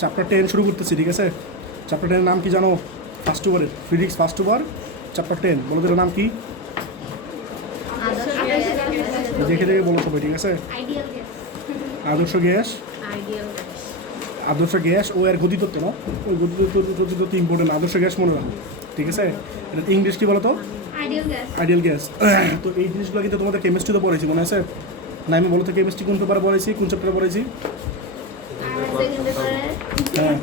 Chapter 10 শুরু করতেছি, ঠিক আছে? চ্যাপ্টার 10 নাম কি জানো? ফার্স্ট ওভারের ফিজিক্স ফার্স্ট ওভার চ্যাপ্টার 10। বলো তো নাম কি? দেখে দেখে বলো সবাই, ঠিক আছে? আদর্শ গ্যাস। আদর্শ গ্যাস ও এর গতিতত্ত্ব না, ওই গতিতত্ত্ব ইম্পর্টেন্ট। আদর্শ গ্যাস মনে রাখো, ঠিক আছে? এটা ইংলিশ কি বলো তো? Ideal gas. তো এই জিনিসগুলো কিন্তু তোমাদের কেমিস্ট্রিতে পড়েছি, মনে আছে? না, আমি বলো তো কেমিস্ট্রি কোন পেপারে পড়েছি, কোন চ্যাপ্টারে পড়েছি? হ্যাঁ,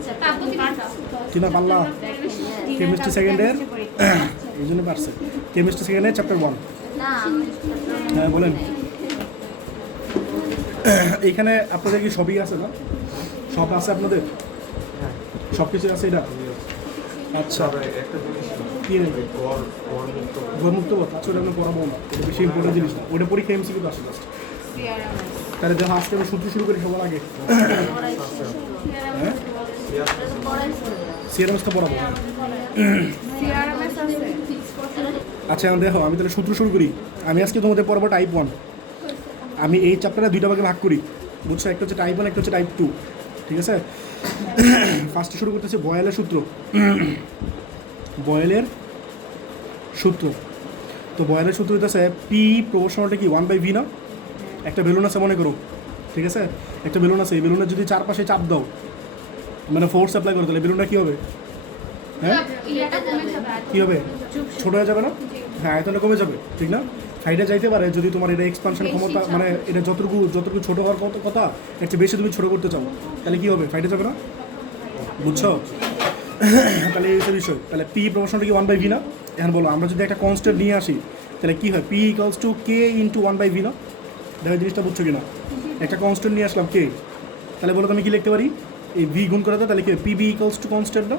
কিনা পাল্লা কেমিস্ট্রি সেকেন্ডের, এই জন্য পারছে। কেমিস্ট্রি সেকেন্ডের চ্যাপ্টার 1। হ্যাঁ বলেন। এইখানে আপনাদের কি সবই আছে না? সব আছে আপনাদের? সব কিছু আছে এটা? আচ্ছা, কি গরমুক্ত পথ? আচ্ছা, ওটা আমি পড়াবো না, এটা বেশি ইম্পর্টেন্ট জিনিস না, ওটা পরীক্ষা এমসিকিউ আসে লাস্ট। তাহলে দেখো আজকে আমি সূত্র শুরু করি সবার আগে। হ্যাঁ, সিআরএমএস তো পড়াবো। আচ্ছা এখন দেখো, আমি তাহলে সূত্র শুরু করি। আমি আজকে তোমাদের পড়াবো টাইপ 1। আমি এই চ্যাপ্টারে দুইটা ভাগে ভাগ করি, বুঝছো? একটা হচ্ছে টাইপ 1, একটা হচ্ছে টাইপ 2, ঠিক আছে? ফার্স্টে শুরু করতেছে বয়েলের সূত্র। বয়েলের সূত্র, তো বয়েলের সূত্র হইতেছে পি প্রপোর্শনালটা কি 1/v না? একটা বেলুন আছে মনে করো, ঠিক আছে? একটা বেলুন আছে, এই বেলুনের যদি চারপাশে চাপ দাও, মানে ফোর্স অ্যাপ্লাই করো, তাহলে বেলুনটা কী হবে? হ্যাঁ, কী হবে? ছোটো হয়ে যাবে না? হ্যাঁ, আয়তনটা কমে যাবে, ঠিক না? হাইটে যাইতে পারে যদি তোমার এটা এক্সপানশন ক্ষমতা, মানে এটা যতটুকু ছোটো হওয়ার কথা, এর চেয়ে বেশি তুমি ছোটো করতে চাও, তাহলে কী হবে? ফাইটে যাবে না? বুঝছো? তাহলে এই হচ্ছে বিষয়। তাহলে পি প্রপোর্শনালটা কি 1/v না? এখন বলো, আমরা যদি একটা কনস্ট্যান্ট নিয়ে আসি, তাহলে কী হয়? P equals to K into 1/v না? দেখো জিনিসটা বুঝছো কিনা? একটা কনস্ট্যান্ট নিয়ে আসলাম কে, তাহলে বলো তুমি কী লিখতে পারি? এই ভি গুণ করে দাও, তাহলে কি পিবি ইকুয়ালস টু কনস্ট্যান্ট না?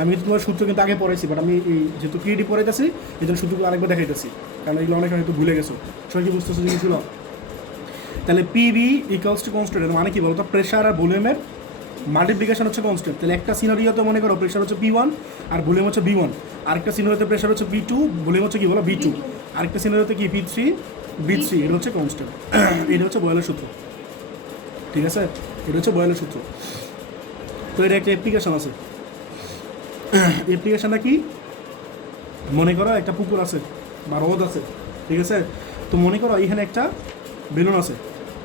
আমি কিন্তু তোমার সূত্র কিন্তু আগে পড়াইছি, বাট আমি এই যেহেতু পিএডি পড়াইতেছি, এই জন্য সূত্রগুলো আরেকবার দেখাইতেছি, কারণ এগুলো অনেক হয়তো ভুলে গেছো। সবাই কি বুঝতেছো জিনিসগুলো? তাহলে পিবি ইকুয়ালস টু কনস্ট্যান্ট, মানে কি বলতো? প্রেশার আর ভলিউমের মাল্টিপ্লিকেশন হচ্ছে কনস্ট্যান্ট। তাহলে একটা সিনারিওতে মনে করো প্রেশার হচ্ছে P1 আর ভলিউম হচ্ছে V1, আরেকটা সিনারিওতে প্রেশার হচ্ছে P2, ভলিউম হচ্ছে কি বলো? V2, আরেকটা সিনারিওতে কি P3, V3। এটা হচ্ছে কনস্ট্যান্ট। এটা হচ্ছে বয়েলের সূত্র, ঠিক আছে? এটা হচ্ছে বয়েলের সূত্র। তো এটা একটা অ্যাপ্লিকেশন আছে। অ্যাপ্লিকেশনটা কি? মনে করো একটা পুকুর আছে বা হ্রদ আছে, ঠিক আছে? তো মনে করো এখানে একটা বেলুন আছে,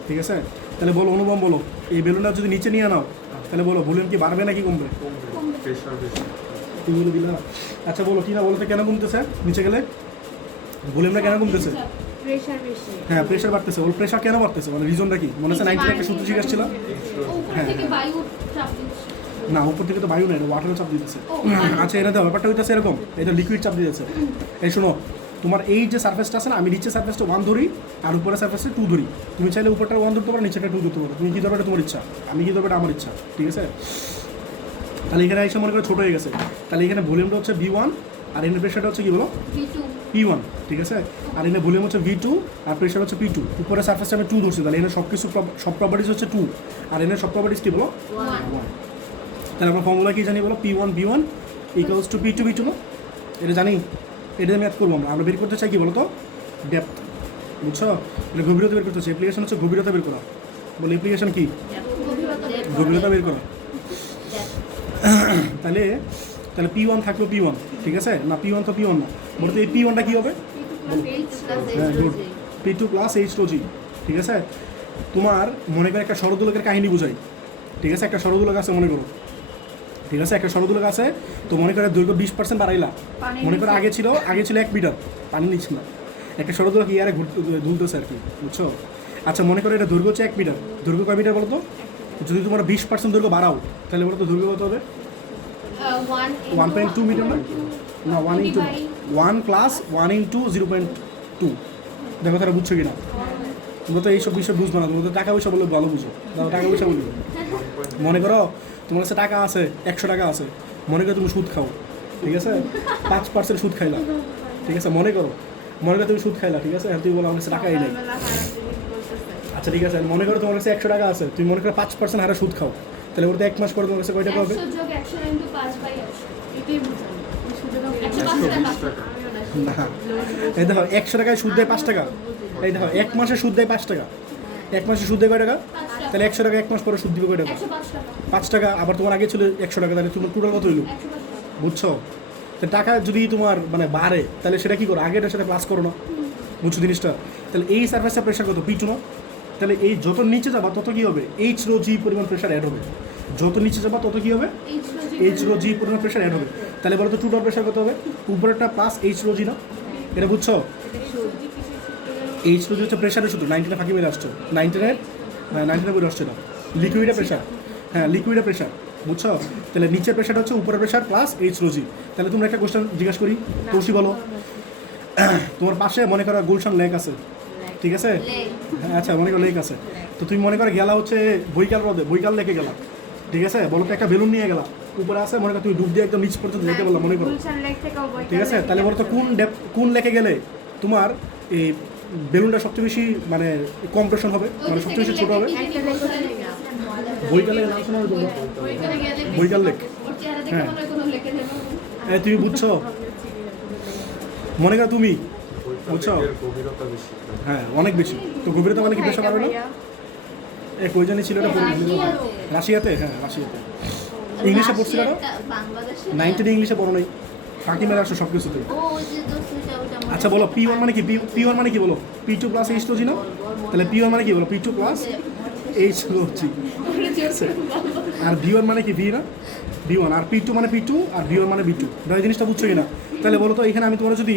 ঠিক আছে? তাহলে বলো, অনুপম বলো, এই বেলুনটা যদি নিচে নিয়ে নাও, তাহলে বলো ভলিউম কি বাড়বে নাকি কমবে? তুমি বলে দিলা। আচ্ছা বলো, কি না বলো তো, কেন কমতেছে নিচে গেলে? ভলিউমটা কেন কমতেছে? হ্যাঁ, প্রেশার বাড়তেছে। ওর প্রেশার কেন বাড়তেছে, মানে রিজনটা কি? মনে হচ্ছে 90 একটা সূত্র শিখাচ্ছিল। হ্যাঁ, না, উপর থেকে তো বায়ু নেই, এটা ওয়াটারের চাপ দিতেছে। আচ্ছা, এটা তো ব্যাপারটা হইতেছে এরকম, এটা লিকুইড চাপ দিতেছে। এই শোনো, তোমার এই যে সার্ফেসটা আছে না, আমি নিচে সার্ফেসটা 1 ধরি আর উপরে সার্ফেসটা 2 ধরি। তুমি চাইলে উপরটা 1 ধরতে পারো, নিচেটা 2 ধরতে পারো। তুমি কী ধরবে, তোমার ইচ্ছা। আমি কী ধরবে, আমার ইচ্ছা, ঠিক আছে? তাহলে এখানে এসে মনে করে ছোটো হয়ে গেছে, তাহলে এখানে ভলিউমটা হচ্ছে V1 আর এখানে প্রেশারটা হচ্ছে কি বলো? P1, ঠিক আছে? আর এখানে ভলিউম হচ্ছে V2 আর প্রেশার হচ্ছে P2। উপরে সার্ফেসটা আমি 2 ধরছি, তাহলে এখানে সব প্রপার্টিস হচ্ছে 2 আর এখানে সব প্রপার্টিস কি বলো? 1। তাহলে আমরা ফর্মুলা কি জানি বলো? P1 V1 equals to P2 V2 না? এটা জানি, এটা আমি অ্যাড করবো। আমরা বের করতে চাই কি বলো তো? ডেপথ, বুঝছো? এটা গভীরতা বের করতে চাই। অ্যাপ্লিকেশন হচ্ছে গভীরতা বের করা। বলে অ্যাপ্লিকেশন কি? গভীরতা বের করা। তাহলে P1 থাকলো P1, ঠিক আছে? না, P1 তো P1 না, বলতে এই P1টা কী হবে? হ্যাঁ, গুড, P2 প্লাস H2G, ঠিক আছে? তোমার মনে করে একটা সরদোলকের কাহিনী বুঝাই, ঠিক আছে? একটা সরদোলক আছে মনে করো, ঠিক আছে? একটা সরদোলক আছে, তো মনে করে দৈর্ঘ্য 20% বাড়াইলা। মনে করো আগে ছিল 1 মিটার, পানি নিচ্ছে না। একটা সরদোলক ইয়ারে দুলতেছে আর কি, বুঝছো? আচ্ছা, মনে করো এটা দৈর্ঘ্য হচ্ছে 1 মিটার। দৈর্ঘ্য কয় মিটার বলো তো? যদি তোমরা 20% দৈর্ঘ্য বাড়াও, তাহলে বলো তো দৈর্ঘ্য কত হবে? 1.2 মিটার না? না, 1 প্লাস 1 ইন্টু 0.2। দেখো তারা বুঝছো কিনা? তোমরা তো এইসব বিষয় বুঝবো না, তোমরা তো টাকা পয়সা বলে ভালো বুঝো। দাও টাকা পয়সা বলবে। মনে করো তোমার কাছে টাকা আছে, 100 টাকা আছে। মনে করো তুমি সুদ খাও, ঠিক আছে? 5% সুদ খাইলা, ঠিক আছে? মনে করো তুমি সুদ খাইলা, ঠিক আছে? তুমি বলো আমার কাছে টাকাই নেই। আচ্ছা, ঠিক আছে, মনে করো তোমার কাছে 100 টাকা আছে, তুমি মনে করো 5% হারে সুদ খাও, তাহলে বলতে 1 মাস পরে তোমার কাছে কয় টাকা হবে? না, এই দেখো 100 টাকায় সুদ দেয় 5 টাকা। এই দেখো 1 মাসে সুদ দেয় 5 টাকা। এক মাসে সুদ দেয় কয় টাকা? 5 টাকা। তাহলে 100 টাকা এক মাস পরে সুদ দিবে কয় টাকা? 105 টাকা। 5 টাকা। আবার তোমার আগে ছিল 100 টাকা, তাহলে তোমার টোটাল কত হইলো? 105 টাকা। বুঝছো? তো টাকা যদি তোমার মানে বাড়ে তাহলে সেটা কী করো? আগেটার সাথে প্লাস করো না, বুঝছো জিনিসটা? তাহলে এই সারফেসের প্রেশার কত? P2 না? তাহলে এই যত নিচে যাবা তত কী হবে? H রো জি পরিমাণ প্রেশার অ্যাড হবে। যত নিচে যাবা তত কী হবে? H রো জি পরিমাণ প্রেশার অ্যাড হবে। তাহলে বলো তো টোটাল প্রেশার কত হবে? উপরেরটা প্লাস H রো জি না? এটা বুঝছো? H রো জি হচ্ছে প্রেশারের সূত্র। 19 ফাঁকি মেরে আসছো, 19 বলে আসছে না, লিকুইডের প্রেশার। হ্যাঁ, লিকুইডের প্রেশার, বুঝছো? তাহলে নিচের প্রেশারটা হচ্ছে উপরের প্রেশার প্লাস H রো জি। তাহলে তোমরা একটা কোশ্চেন জিজ্ঞাসা করি, তোষি বলো। তোমার পাশে মনে করো গুলশান লেক আছে, ঠিক আছে? হ্যাঁ, আচ্ছা, মনে করো লেক আছে। তো তুমি মনে করো গেলা হচ্ছে বৈকাল হ্রদে, বৈকাল লেকে গেলা, ঠিক আছে? বলো তো একটা বেলুন নিয়ে গেলা, উপরে আছে, মনে করো তুমি ডুব দিয়ে একদম নিচ পর্যন্ত যেতে বললাম, মনে করো, ঠিক আছে? তাহলে বলো তো কোন লেকে গেলে তোমার এই বেলুনটা সবচেয়ে বেশি মানে কম্প্রেশন হবে, মানে সবচেয়ে বেশি ছোট হবে? বৈকালের নাম শোনা হয়েছে? বৈকাল লেক। হ্যাঁ। তুমি বুঝছো? মনে করো তুমি বুঝছো? হ্যাঁ, অনেক বেশি। তো গভীরতা মানে কি প্রেশার পাবে না? কই জানি ছিল এটা, রাশিয়াতে। হ্যাঁ, রাশিয়াতে। ইংলিশে পড়ছিল না? 19 ইংলিশে পড়ো নাই, ফাঁকি মেরে আসো সব কিছুতে। আচ্ছা বলো, P1 মানে কি? P1 মানে কি বলো? P2 প্লাস H রো জি না? তাহলে P1 মানে কি বলো? P2 plus H rho G. আর V1 মানে কি? V না? V1। আর P2 মানে P2, আর V1 মানে V2। এই জিনিসটা বুঝছো কিনা? তাহলে বলো তো এখানে আমি তোমার যদি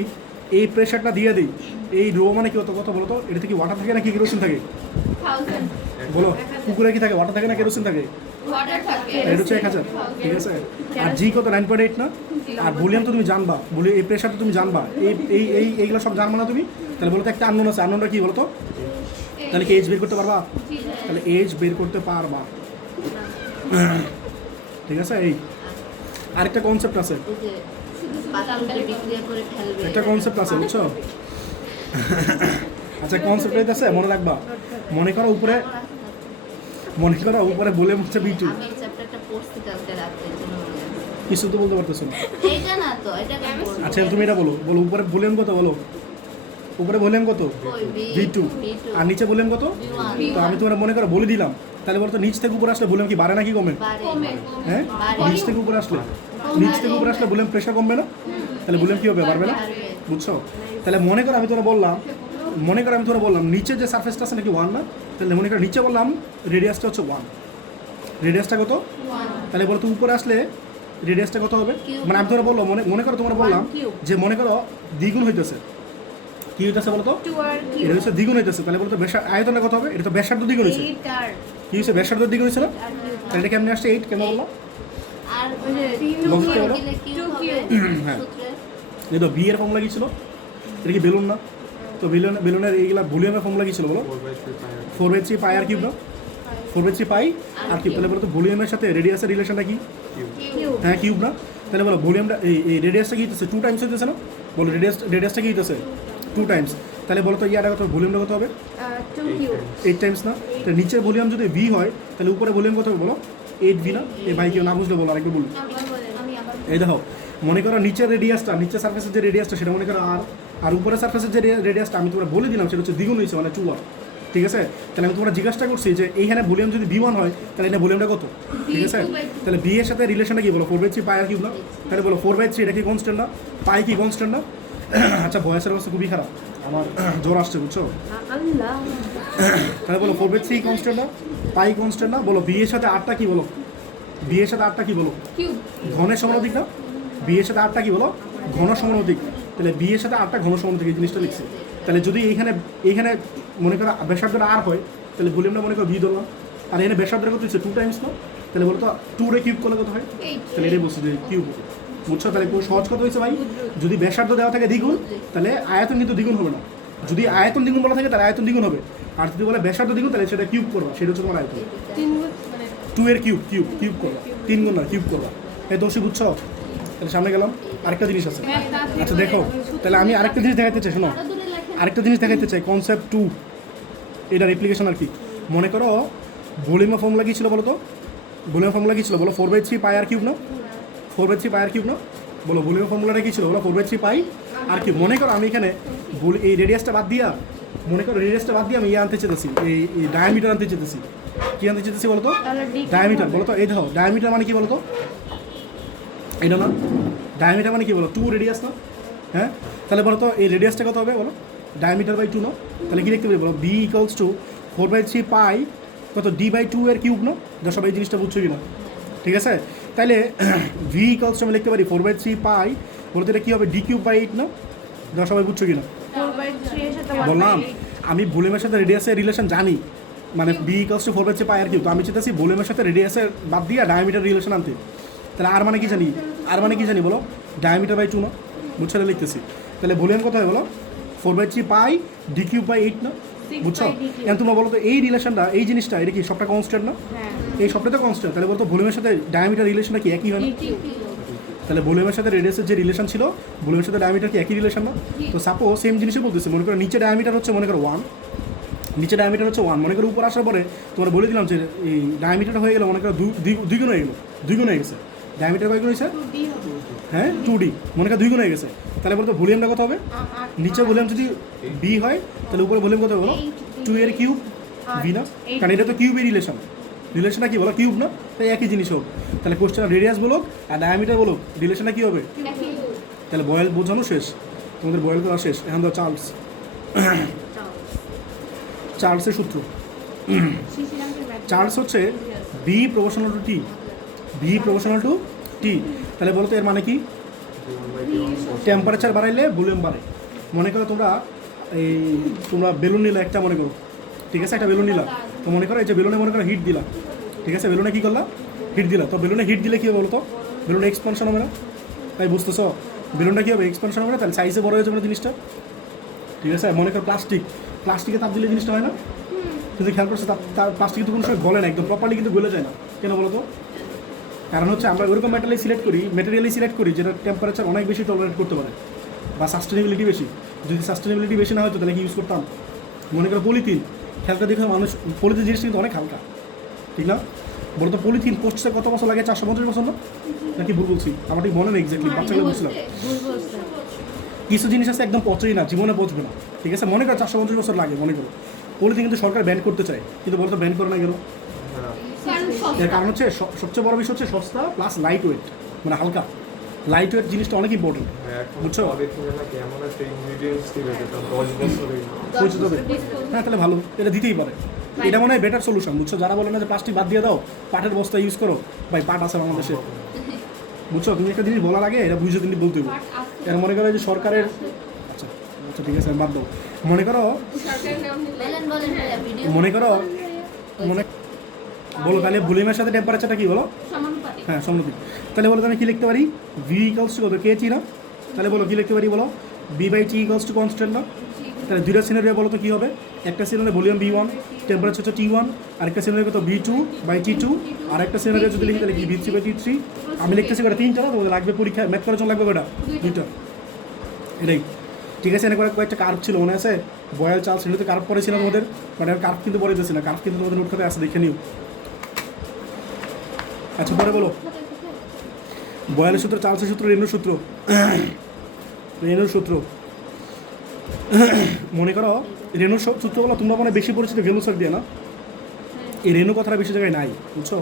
এই প্রেশারটা দিয়ে দিই, এই রো মানে কি হতো? কত বলো তো? এটা কি ওয়াটার থাকে না কি কেরোসিন থাকে? বলো, পুকুরে কি থাকে? ওয়াটার থাকে না কেরোসিন থাকে? এটা হচ্ছে 1000, ঠিক আছে? আর জি কত? 9.8 না? আর ভলিউম তো তুমি জানবা, বলি এই প্রেশার তো তুমি জানবা, এইগুলো সব জানবা না তুমি? তাহলে বলো তো একটা আননোন আছে, আননোনটা কি বলো তো? তাহলে কি এইচ বের করতে পারবা? তাহলে এইচ বের করতে পারবা, ঠিক আছে? এই আরেকটা কনসেপ্ট আছে, একটা কনসেপ্ট আছে, বুঝছো? আচ্ছা, কনসেপ্ট আছে, মনে রাখবা। মনে করো উপরে বলে হচ্ছে B2। কিছু তো বলতে পারতেছো না। আচ্ছা, তুমি এটা বলো উপরে ভলিউম কত? বলো উপরে ভলিউম কত? V2। আর নিচে ভলিউম কত? তো আমি তোমার মনে করো বলে দিলাম, তাহলে বলো তো নিচ থেকে উপরে আসলে ভলিউম কি বাড়ে নাকি কমে? হ্যাঁ, নিচ থেকে উপরে আসলে ভলিউম প্রেশার কমবে না? তাহলে ভলিউম কি হবে? বাড়বে না? বুঝছো? তাহলে মনে করো আমি তোমার বললাম নিচে যে সারফেসটা আছে নাকি 1 না? তাহলে মনে করো নিচে বললাম রেডিয়াসটা হচ্ছে 1, রেডিয়াসটা কত? তাহলে বলো তো উপরে আসলে রেডিয়াসটা কত হবে? মানে আমি তোমার বললাম, মনে করো তোমার বললাম যে মনে করো দ্বিগুণ হইতেছে। কি হইতেছে বলো তো? এটা হচ্ছে দ্বিগুণ হইতেছে। তাহলে বলো তো আয়তনটা কত হবে? এটা তো ব্যাসার্ধ দ্বিগুণ হয়েছে। কি হয়েছে? ব্যাসার্ধ দ্বিগুণ হয়েছে না? তাহলে এটা কেমনে আসছে? 8 কেন বললো? হ্যাঁ, এই তো বি এর ফর্মুলা কি ছিল? এটা কি বেলুন না? তো বেলুনের এইগুলা ভলিউমের ফর্মুলা কি ছিল বলো? 4/3 পাই আর কিউব না? 4/3 পাই আর কিউব। তাহলে বলো তো ভলিউমের সাথে রেডিয়াসের রিলেশনটা কি? হ্যাঁ, কিউব না? তাহলে বলো ভলিউমটা এই রেডিয়াসটা কি হইতেছে? 2 টাইমস হইতেছে না? বলো রেডিয়াসটা কি হইতেছে? 2 টাইমস। তাহলে বলো তো ইয়াটা কত? ভলিউমটা কত হবে? 8 টাইমস না? তাহলে নিচের ভলিউম যদি ভি হয় তাহলে উপরে ভলিউম কত হবে বলো? 8 ভি না? এই ভাই কেউ না বুঝলে বলো, আরেকবার বলুন। এই দেখো, মনে করো নিচের সারফেসের যে রেডিয়াসটা সেটা মনে করো আর উপরের সারফেসের যে রেডিয়াসটা আমি তোমরা বলে দিলাম সেটা হচ্ছে দ্বিগুণ হয়েছে, মানে 2r, ঠিক আছে? তাহলে আমি তোমরা জিজ্ঞাসা করছি যে এইখানে ভলিউম যদি V1 হয় তাহলে এটা ভলিউমটা কত, ঠিক আছে? তাহলে বি এর সাথে রিলেশনটা কি বলো? 4/3 পাই আর কিউব না? তাহলে বলো 4/3 এটা কি কনস্ট্যান্ট না? পাই কি কনস্ট্যান্ট না? আচ্ছা, ভয়েসের অবস্থা খুবই খারাপ, আমার জ্বর আসছে, বুঝছো? তাহলে বলো 4/3 কনস্ট্যান্ট না? পাই কনস্ট্যান্ট না? বলো বি এর সাথে আরটা কি বলো? বি এর সাথে আরটা কি বলো? ঘনের সমানুপাতিক না? বি এর সাথে আরটা কি বলো? ঘন সমানুপাতিক। তাহলে বি এর সাথে আরটা ঘন সমানুপাতিক, এই জিনিসটা লিখছি। তাহলে যদি এইখানে মনে করো ব্যাসার্ধটা আর হয় তাহলে ভলিউমটা মনে করো ভি ধরলাম, আর এখানে ব্যাসার্ধটা কত হচ্ছে? 2 টাইমস না? তাহলে বলো তো 2 রে কিউব করলে কত হয়? তাহলে এটাই বলছি যে কিউব, বুঝছো? তাহলে খুব সহজ কথা হয়েছে ভাই, যদি ব্যাসার্ধ দেওয়া থাকে দ্বিগুণ তাহলে আয়তন কিন্তু দ্বিগুণ হবে না। যদি আয়তন দ্বিগুণ বলা থাকে তাহলে আয়তন দ্বিগুণ হবে, আর যদি বলে ব্যাসার্ধ দ্বিগুণ তাহলে সেটা কিউব করবা, সেটা হচ্ছে তোমার আয়তন। 2 এর কিউব করবা, 3 গুণ না, কিউব করবা। এই দোষী, বুঝছো? তাহলে সামনে গেলাম, আরেকটা জিনিস আছে। আচ্ছা দেখো, তাহলে আমি আরেকটা জিনিস দেখাতে চাই, শোনো, আরেকটা জিনিস দেখাতে চাই, কনসেপ্ট 2, এটার অ্যাপ্লিকেশন আর কি। মনে করো ভলিউমের ফর্মুলা কী ছিল বলো তো? ভলিউমের ফর্মুলা কী ছিল বলো? 4/3 পাই আর কিউব না? 4/3 পাই আর কিউব না? বলো ভলিউমের ফর্মুলাটা কী ছিল বলো? 4/3 পাই আর কিউব। মনে করো আমি এখানে এই রেডিয়াসটা বাদ দিয়া মনে করো রেডিয়াসটা বাদ দিয়ে আমি আনতে চেতেছি, এই ডায়ামিটার আনতে চেতেছি। কি আনতে চেতেছি বলো তো? ডায়ামিটার। বলো তো, এই দেখো ডায়ামিটার মানে কি বলো তো? এটা না, ডায়ামিটার মানে কি বলো? 2 রেডিয়াস না? হ্যাঁ, তাহলে বলো তো এই রেডিয়াসটা কত হবে বলো? ডায়ামিটার বাই 2 না? তাহলে কি লিখতে পারি বলো? বি ইকুয়ালস টু 4/3 পাই কত d/2 এর কিউব না? যা সবাই এই জিনিসটা বুঝছো কি না? ঠিক আছে, তাহলে ভি ইকুয়ালস টু আমি লিখতে পারি 4/3 পাই, বলতে এটা কী হবে? d³/8 না? যা সবাই বুঝছো কি না? বললাম আমি ভলিউমের সাথে রেডিয়াসের রিলেশন জানি, মানে V equals to 4/3 pi r cube. তো আমি চেতেছি ভলিউমের সাথে রেডিয়াসের বাদ দিয়ে ডায়ামিটার রিলেশন আনতে। তাহলে আর মানে কি জানি? আর মানে কি জানি বলো? ডায়ামিটার বাই 2 না? বুঝছো, লিখতেছি। তাহলে ভলিউম কত হয় বলো? 4/3 পাই d³/8 না? বুঝছো? এখন তোমরা বলো তো এই রিলেশনটা, এই জিনিসটা, এটা কি সবটা কনস্ট্যান্ট না? এই সবটা তো কনস্ট্যান্ট। তাহলে বলতো ভলিউমের সাথে ডায়ামিটার রিলেশনটা কি একই হয় না? তাহলে ভলিউমের সাথে রেডিয়াসের যে রিলেশন ছিল, ভলিউমের সাথে ডায়ামিটার কি একই রিলেশন না? তো সাপোজ সেম জিনিসই বলতেছে, মনে করো নিচে ডায়ামিটার হচ্ছে মনে করো 1, নিচে ডায়ামিটার হচ্ছে 1, মনে করো উপর আসার পরে তোমার বলে দিলাম যে এই ডায়ামিটারটা হয়ে গেলো মনে করো দুই গুণ হয়ে গেলো, 2 গুণ হয়ে গেছে। ডায়ামিটার কয় গুণ হয়েছে? হ্যাঁ 2D, মনে করো 2 গুণ হয়ে গেছে। তাহলে বলতো ভলিউমটা কত হবে? নিচে ভলিউম যদি বি হয় তাহলে উপরে ভলিউম কত হবে বলো? 2 এর কিউব বি না? কারণ এটা তো কিউবের রিলেশন, রিলেশনটা কি বলো? কিউব না? তাই একই জিনিস হোক। তাহলে কোশ্চেন রেডিয়াস বলো আর ডায়ামিটার বলো, রিলেশনটা কী হবে? তাহলে বয়েল বোঝানো শেষ, তোমাদের বয়েল করা শেষ। এখন দাও চার্লসের সূত্র। চার্লস হচ্ছে V proportional to T, V proportional to T. তাহলে বলো তো এর মানে কি? টেম্পারেচার বাড়াইলে ভলিউম বাড়ে। মনে করো তোমরা বেলুন নিলা একটা, মনে করো ঠিক আছে, একটা বেলুন নিলা। তো মনে করো এই যে বেলুনে মনে করো হিট দিলা, ঠিক আছে, বেলুনে কী করলা? হিট দিলা। তো বেলুনে হিট দিলে কী হবে বলো তো? বেলুনে এক্সপানশন হবে না? তাই বুঝতেছ? বেলুনটা কী হবে? এক্সপানশন হবে না? তাহলে সাইজে বড় হয়ে যাবে না জিনিসটা, ঠিক আছে। মনে করো প্লাস্টিকে তাপ দিলে জিনিসটা হয় না? কিন্তু খেয়াল করছে তার প্লাস্টিক কিন্তু কোনো সময় গলে না, একদম প্রপারলি কিন্তু গলে যায় না। কেন বলো তো? কারণ হচ্ছে আমরা ওইরকম ম্যাটেরিয়ালি সিলেক্ট করি যেটা টেম্পারেচার অনেক বেশি টলারেট করতে পারে বা সাস্টেনেবিলিটি বেশি। যদি সাস্টেনেবিলিটি বেশি না হতো তাহলে কি ইউজ করতাম? মনে করো পলিথিন, খেয়ালটা দেখে মানুষ পলিথিন জিনিসটা কিন্তু অনেক হালকা, ঠিক না? বলতো পলিথিন পচতে কত বছর লাগে? 450 বছর না? নাকি ভুল বলছি? আমার ঠিক মনে নেই এক্স্যাক্টলি, বাচ্চাগুলো বলছিলাম। কিছু জিনিস আছে একদম পচেই না, জীবনে পচবে না, ঠিক আছে। মনে করো 450 বছর লাগে। মনে করো পলিথিন কিন্তু সরকার ব্যান করতে চায়, কিন্তু বলতো ব্যান করে না কেন? এর কারণ হচ্ছে সবচেয়ে বড় বিষয় হচ্ছে সস্তা প্লাস লাইট ওয়েট, মানে হালকা। লাইট ওয়েট জিনিসটা অনেক ইম্পর্টেন্ট, বুঝছো? হ্যাঁ তাহলে ভালো, এটা দিতেই পারে। এটা মনে হয় বেটার সলিউশন, বুঝছো? যারা বলে না যে প্লাস্টিক বাদ দিয়ে দাও, পাটের বস্তা ইউজ করো, ভাই পাট আছে বাংলাদেশে, বুঝছো? তুমি একটা জিনিস বলার আগে এটা বুঝে তুমি বলতে হবে। এরা মনে করো যে সরকারের, আচ্ছা আচ্ছা ঠিক আছে বাদ দাও। মনে করো বলো তাহলে ভলিউমের সাথে টেম্পারেচারটা কি বলো? হ্যাঁ সমানুপাতিক। তাহলে বলো আমি কি লিখতে পারি? ভি ইকুয়ালস টু কত? কে টি না? তাহলে বলো কি লিখতে পারি বলো? বি/টি ইকুয়ালস টু কনস্ট্যান্ট না? তাহলে দুইটা সিনারিও বলো তো কী হবে? একটা সিনারিও ভলিউম V1, টেম্পারেচার হচ্ছে T1, আরেকটা সিনারিও কত? V2/T2, আর একটা সিনারিও যদি লিখি তাহলে কি V3/T3। আমি লিখতেছি কটা? 3টা না? তোমাদের লাগবে পরীক্ষায় ম্যাথ করার জন্য লাগবে কটা? 2টা। এটাই ঠিক আছে। এনে কয়েকটা কার্ভ ছিল মনে আছে? বয়েল চার্লস এগুলোতে কার্ভ পড়েছিলাম তোমাদের, বাট আর কার্ভ কিন্তু পড়ে যাচ্ছে না। কার্ভ কিন্তু তোমাদের নোট খাতে আছে, দেখে নিও। আচ্ছা পরে বলো বয়েলের সূত্র, চার্লসের সূত্র, রেনুর সূত্র। মনে করো রেনুর সূত্র বলো তোমরা মানে বেশি পরিচিত ভেলুসার দিয়ে না? এই রেনু কথাটা বেশি জায়গায় নাই, বুঝছো?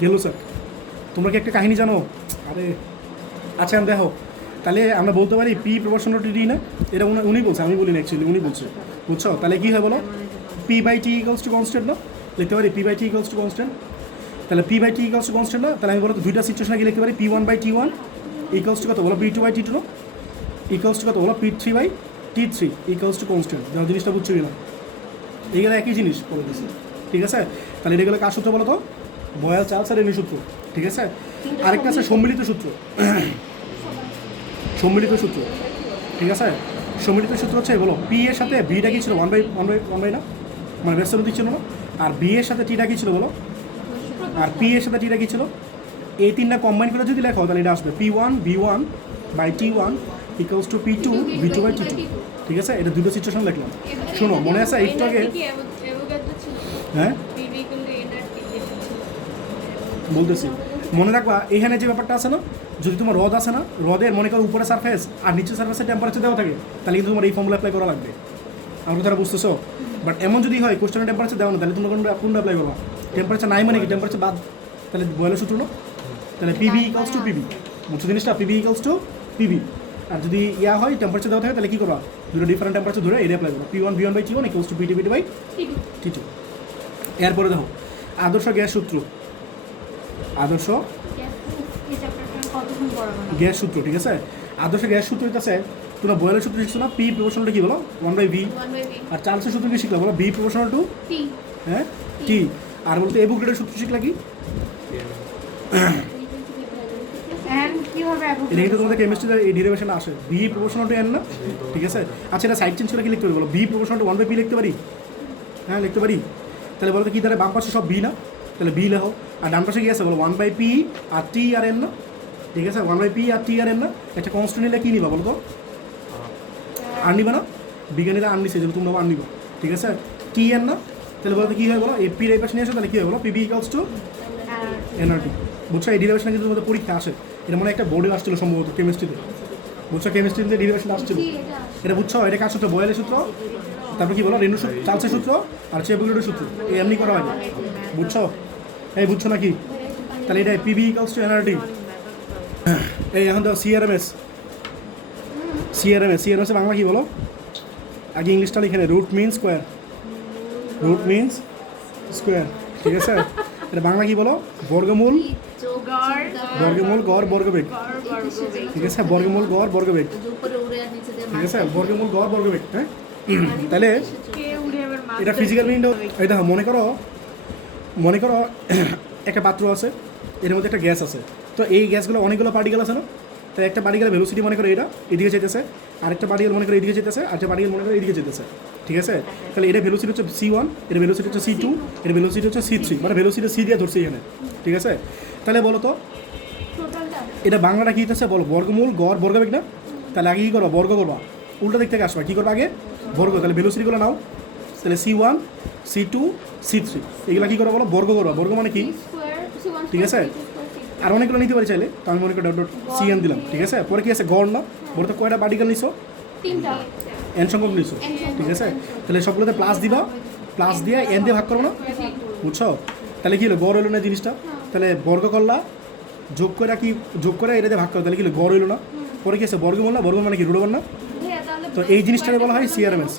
ভেলুসার। তোমরা কি একটা কাহিনী জানো? আরে আচ্ছা আমি দেখো, তাহলে আমরা বলতে পারি পি প্রপোর্শনাল টু টি না? এটা উনি বলছে, আমি বলিনি অ্যাকচুয়ালি, উনি বলছে, বুঝছো? তাহলে কী হয় বলো? P/T ইকুয়ালস টু কনস্ট্যান্ট না? লিখতে পারি P/T ইকুয়ালস টু কনস্ট্যান্ট। তাহলে P/T ইকুয়ালস টু কনস্ট্যান্ট না? তাহলে আমি বলো তো দুইটা সিচুয়েশন কি লিখতে পারি? P1/T1 ইকুয়ালস টু কত বলো? P2/T2 না? ইকুয়ালস টু কত বলো? P3/T3 equals to constant. যারা জিনিসটা বুঝছো কিনা? এইগুলো একই জিনিস বলে দিচ্ছে, ঠিক আছে। তাহলে এটা গেলে কার সূত্র বলো তো? বয়েল চার্লস আর রেনু সূত্র, ঠিক আছে। আরেকটা আছে সম্মিলিত সূত্র, ঠিক আছে। সম্মিলিত সূত্র হচ্ছে বলো পি এর সাথে ভিটা কি ছিল? 1/1 না? মানে ব্যস্তরতি ছিল না? আর বি এর সাথে টিটা কি ছিল বলো? আর পি এর সাথে টিটা কি ছিল? এই তিনটা কম্বাইন করে যদি লেখো তাহলে এটা আসবে P1/V1/T1 ইকুয়ালস টু P2/V2/T2, ঠিক আছে। এটা দুটো সিচুয়েশন লিখলাম। শোনো মনে আছে একটু আগে, হ্যাঁ বলতেছি, মনে রাখবা এখানে যে ব্যাপারটা আছে না, যদি তোমার রদ আছে না, রদের মনে করো উপরে সারফেস আর নিচের সারফেসের টেম্পারেচার দেওয়া থাকে, তাহলে কিন্তু তোমার এই ফর্মুলা অ্যাপ্লাই করা লাগবে। আমার কথাটা বুঝতেছো? বাট এমন যদি হয় কোশ্চেনের টেম্পারেচার দেওয়া না, তাহলে তোমরা কোনটা অ্যাপ্লাই করবা? টেম্পারেচার নাই মানে কি টেম্পারেচার বাদ, তাহলে বয়লের সূত্র না, তাহলে পিবি ইকুয়ালস টু পিবি, বুঝছো জিনিসটা? PB equals to PB. আর যদি ইয়া হয় টেম্পারেচার দেওয়া থাকে তাহলে কী করবা? দুটো ডিফারেন্ট টেম্পারেচার ধরে এটা অ্যাপ্লাই করবা। P1 V1 by T1 equals to P2 V2 by T2। এরপরে দেখো আদর্শ গ্যাস সূত্র, আদর্শ গ্যাস সূত্র, ঠিক আছে? আদর্শ গ্যাস সূত্র হইতেছে, তোমরা বয়লের সূত্র শিখছো না, পি প্রপোর্শনালটা কি বলো? 1/v। আর চার্লসের সূত্র কি শিখলা বলো? বি প্রপোর্শনাল টু হ্যাঁ টি। আর বলতে এভোগাড্রোর সূত্র শিখলা কি? এটা কিন্তু তোমাদের কেমিস্ট্রিতে এই ডেরিভেশন আসে, বি প্রপোর্শনাল টু এন না, ঠিক আছে? আচ্ছা এটা সাইড চেঞ্জ করে কি লিখতে পারি বলো? বি প্রপোর্শনাল টু 1/p লিখতে পারি? হ্যাঁ লিখতে পারি। তাহলে বলো তো কি, তাহলে বাম পাশে সব বি না, তাহলে বি লেখো। আর ডান পাশে কি আছে বলো? 1/p আর টি আর এন না, ঠিক আছে? 1/p আর টি আর এন না, একটা কনস্ট্যান্ট নিলে কী নিবা বলো তো? আর নিবা না? বিজ্ঞানীরা আর নিছে, যেন তোমরা আর নিবা, ঠিক আছে? টি এন না, তাহলে বলো তো কী হয় বলো? এই পির এই পাশে নিয়ে আসো, তাহলে কী হয় বলো? PB equals two nRT. বুঝছো? এই ডেরিভেশনটা কিন্তু তোমাদের পরীক্ষা আসে, এটা মনে একটা বোর্ডে আসছিল সম্ভবত কেমিস্ট্রিতে, বুঝছো? কেমিস্ট্রিতে ডেরিভেশন আসছিল, এটা বুঝছো? এটা কার সূত্র? বয়েলের সূত্র, তারপর কি বলো? রেনু সূত্র, চার্লসের সূত্র আর চেভোগাড্রোর সূত্র, এই এমনি করা হয়, বুঝছো? এই বুঝছো নাকি? তাহলে এটা পিবি ইকুয়ালস টু এনআরটি। এই এখন তো সিআরএমএস, সিআরএমএস বাংলা কি বলো? আগে ইংলিশটা লিখে নেই, root mean square, root means square, ঠিক আছে? এটা বাংলা কি বলো? বর্গমূল, বর্গমূল গড় বর্গবেগ, ঠিক আছে? বর্গমূল গড় বর্গবেগ, ঠিক আছে? বর্গমূল গড় বর্গবেগ। হ্যাঁ, তাহলে এটা ফিজিক্যাল মিনিংটা এই দেখো, মনে করো একটা পাত্র আছে, এর মধ্যে একটা গ্যাস আছে, তো এই গ্যাসগুলো অনেকগুলো পার্টিকেল আছে না? তাই একটা পার্টিকেলের ভেলোসিটি মনে করো এটা এদিকে যেতেছে, আরেকটা পার্টিকেল মনে করো এদিকে যেতেছে, আরেকটা পার্টিকেল মনে করো এদিকে যেতেছে, ঠিক আছে? তাহলে এটা ভেলোসিটি হচ্ছে C1, এর ভেলোসিটি হচ্ছে C2, এর ভেলোসিটি হচ্ছে C3, মানে ভেলোসিটি C দিয়ে ধরছে এখানে, ঠিক আছে? তাহলে বলো তো এটা বাংলাটা কী হচ্ছে বলো? বর্গমূল গড় বর্গবেগ না? তাহলে আগে কী করবা? বর্গ করবা, উল্টা দিক থেকে আসবা, কী করবা? আগে বর্গ, তাহলে ভেলোসিটিগুলো নাও, তাহলে C1 C2 C3 এগুলো কী করবা বলো? বর্গ করবা। বর্গ মানে কি, ঠিক আছে? আর অনেকগুলো নিতে পারি চাইলে, তো আমি মনে করি ডট সিএন দিলাম, ঠিক আছে? পরে কি আছে? গড় না, বলতে কয়টা পার্টিকেল নিছো? এন সংখ্যক নিছো, ঠিক আছে? তাহলে সবগুলোতে প্লাস দিবা, প্লাস দিয়ে এন দিয়ে ভাগ করো না, বুঝছো? তাহলে কি হলো? গড় হলো না জিনিসটা, তাহলে বর্গ করলা, যোগ করে এটা দিয়ে ভাগ করো, তাহলে কি হলো? গড় হইলো না। পরে কি আছে? বর্গমূল না, বর্গমূল মানে কি? রুট ওভার না? তো এই জিনিসটাকে বলা হয় সিআরএমএস।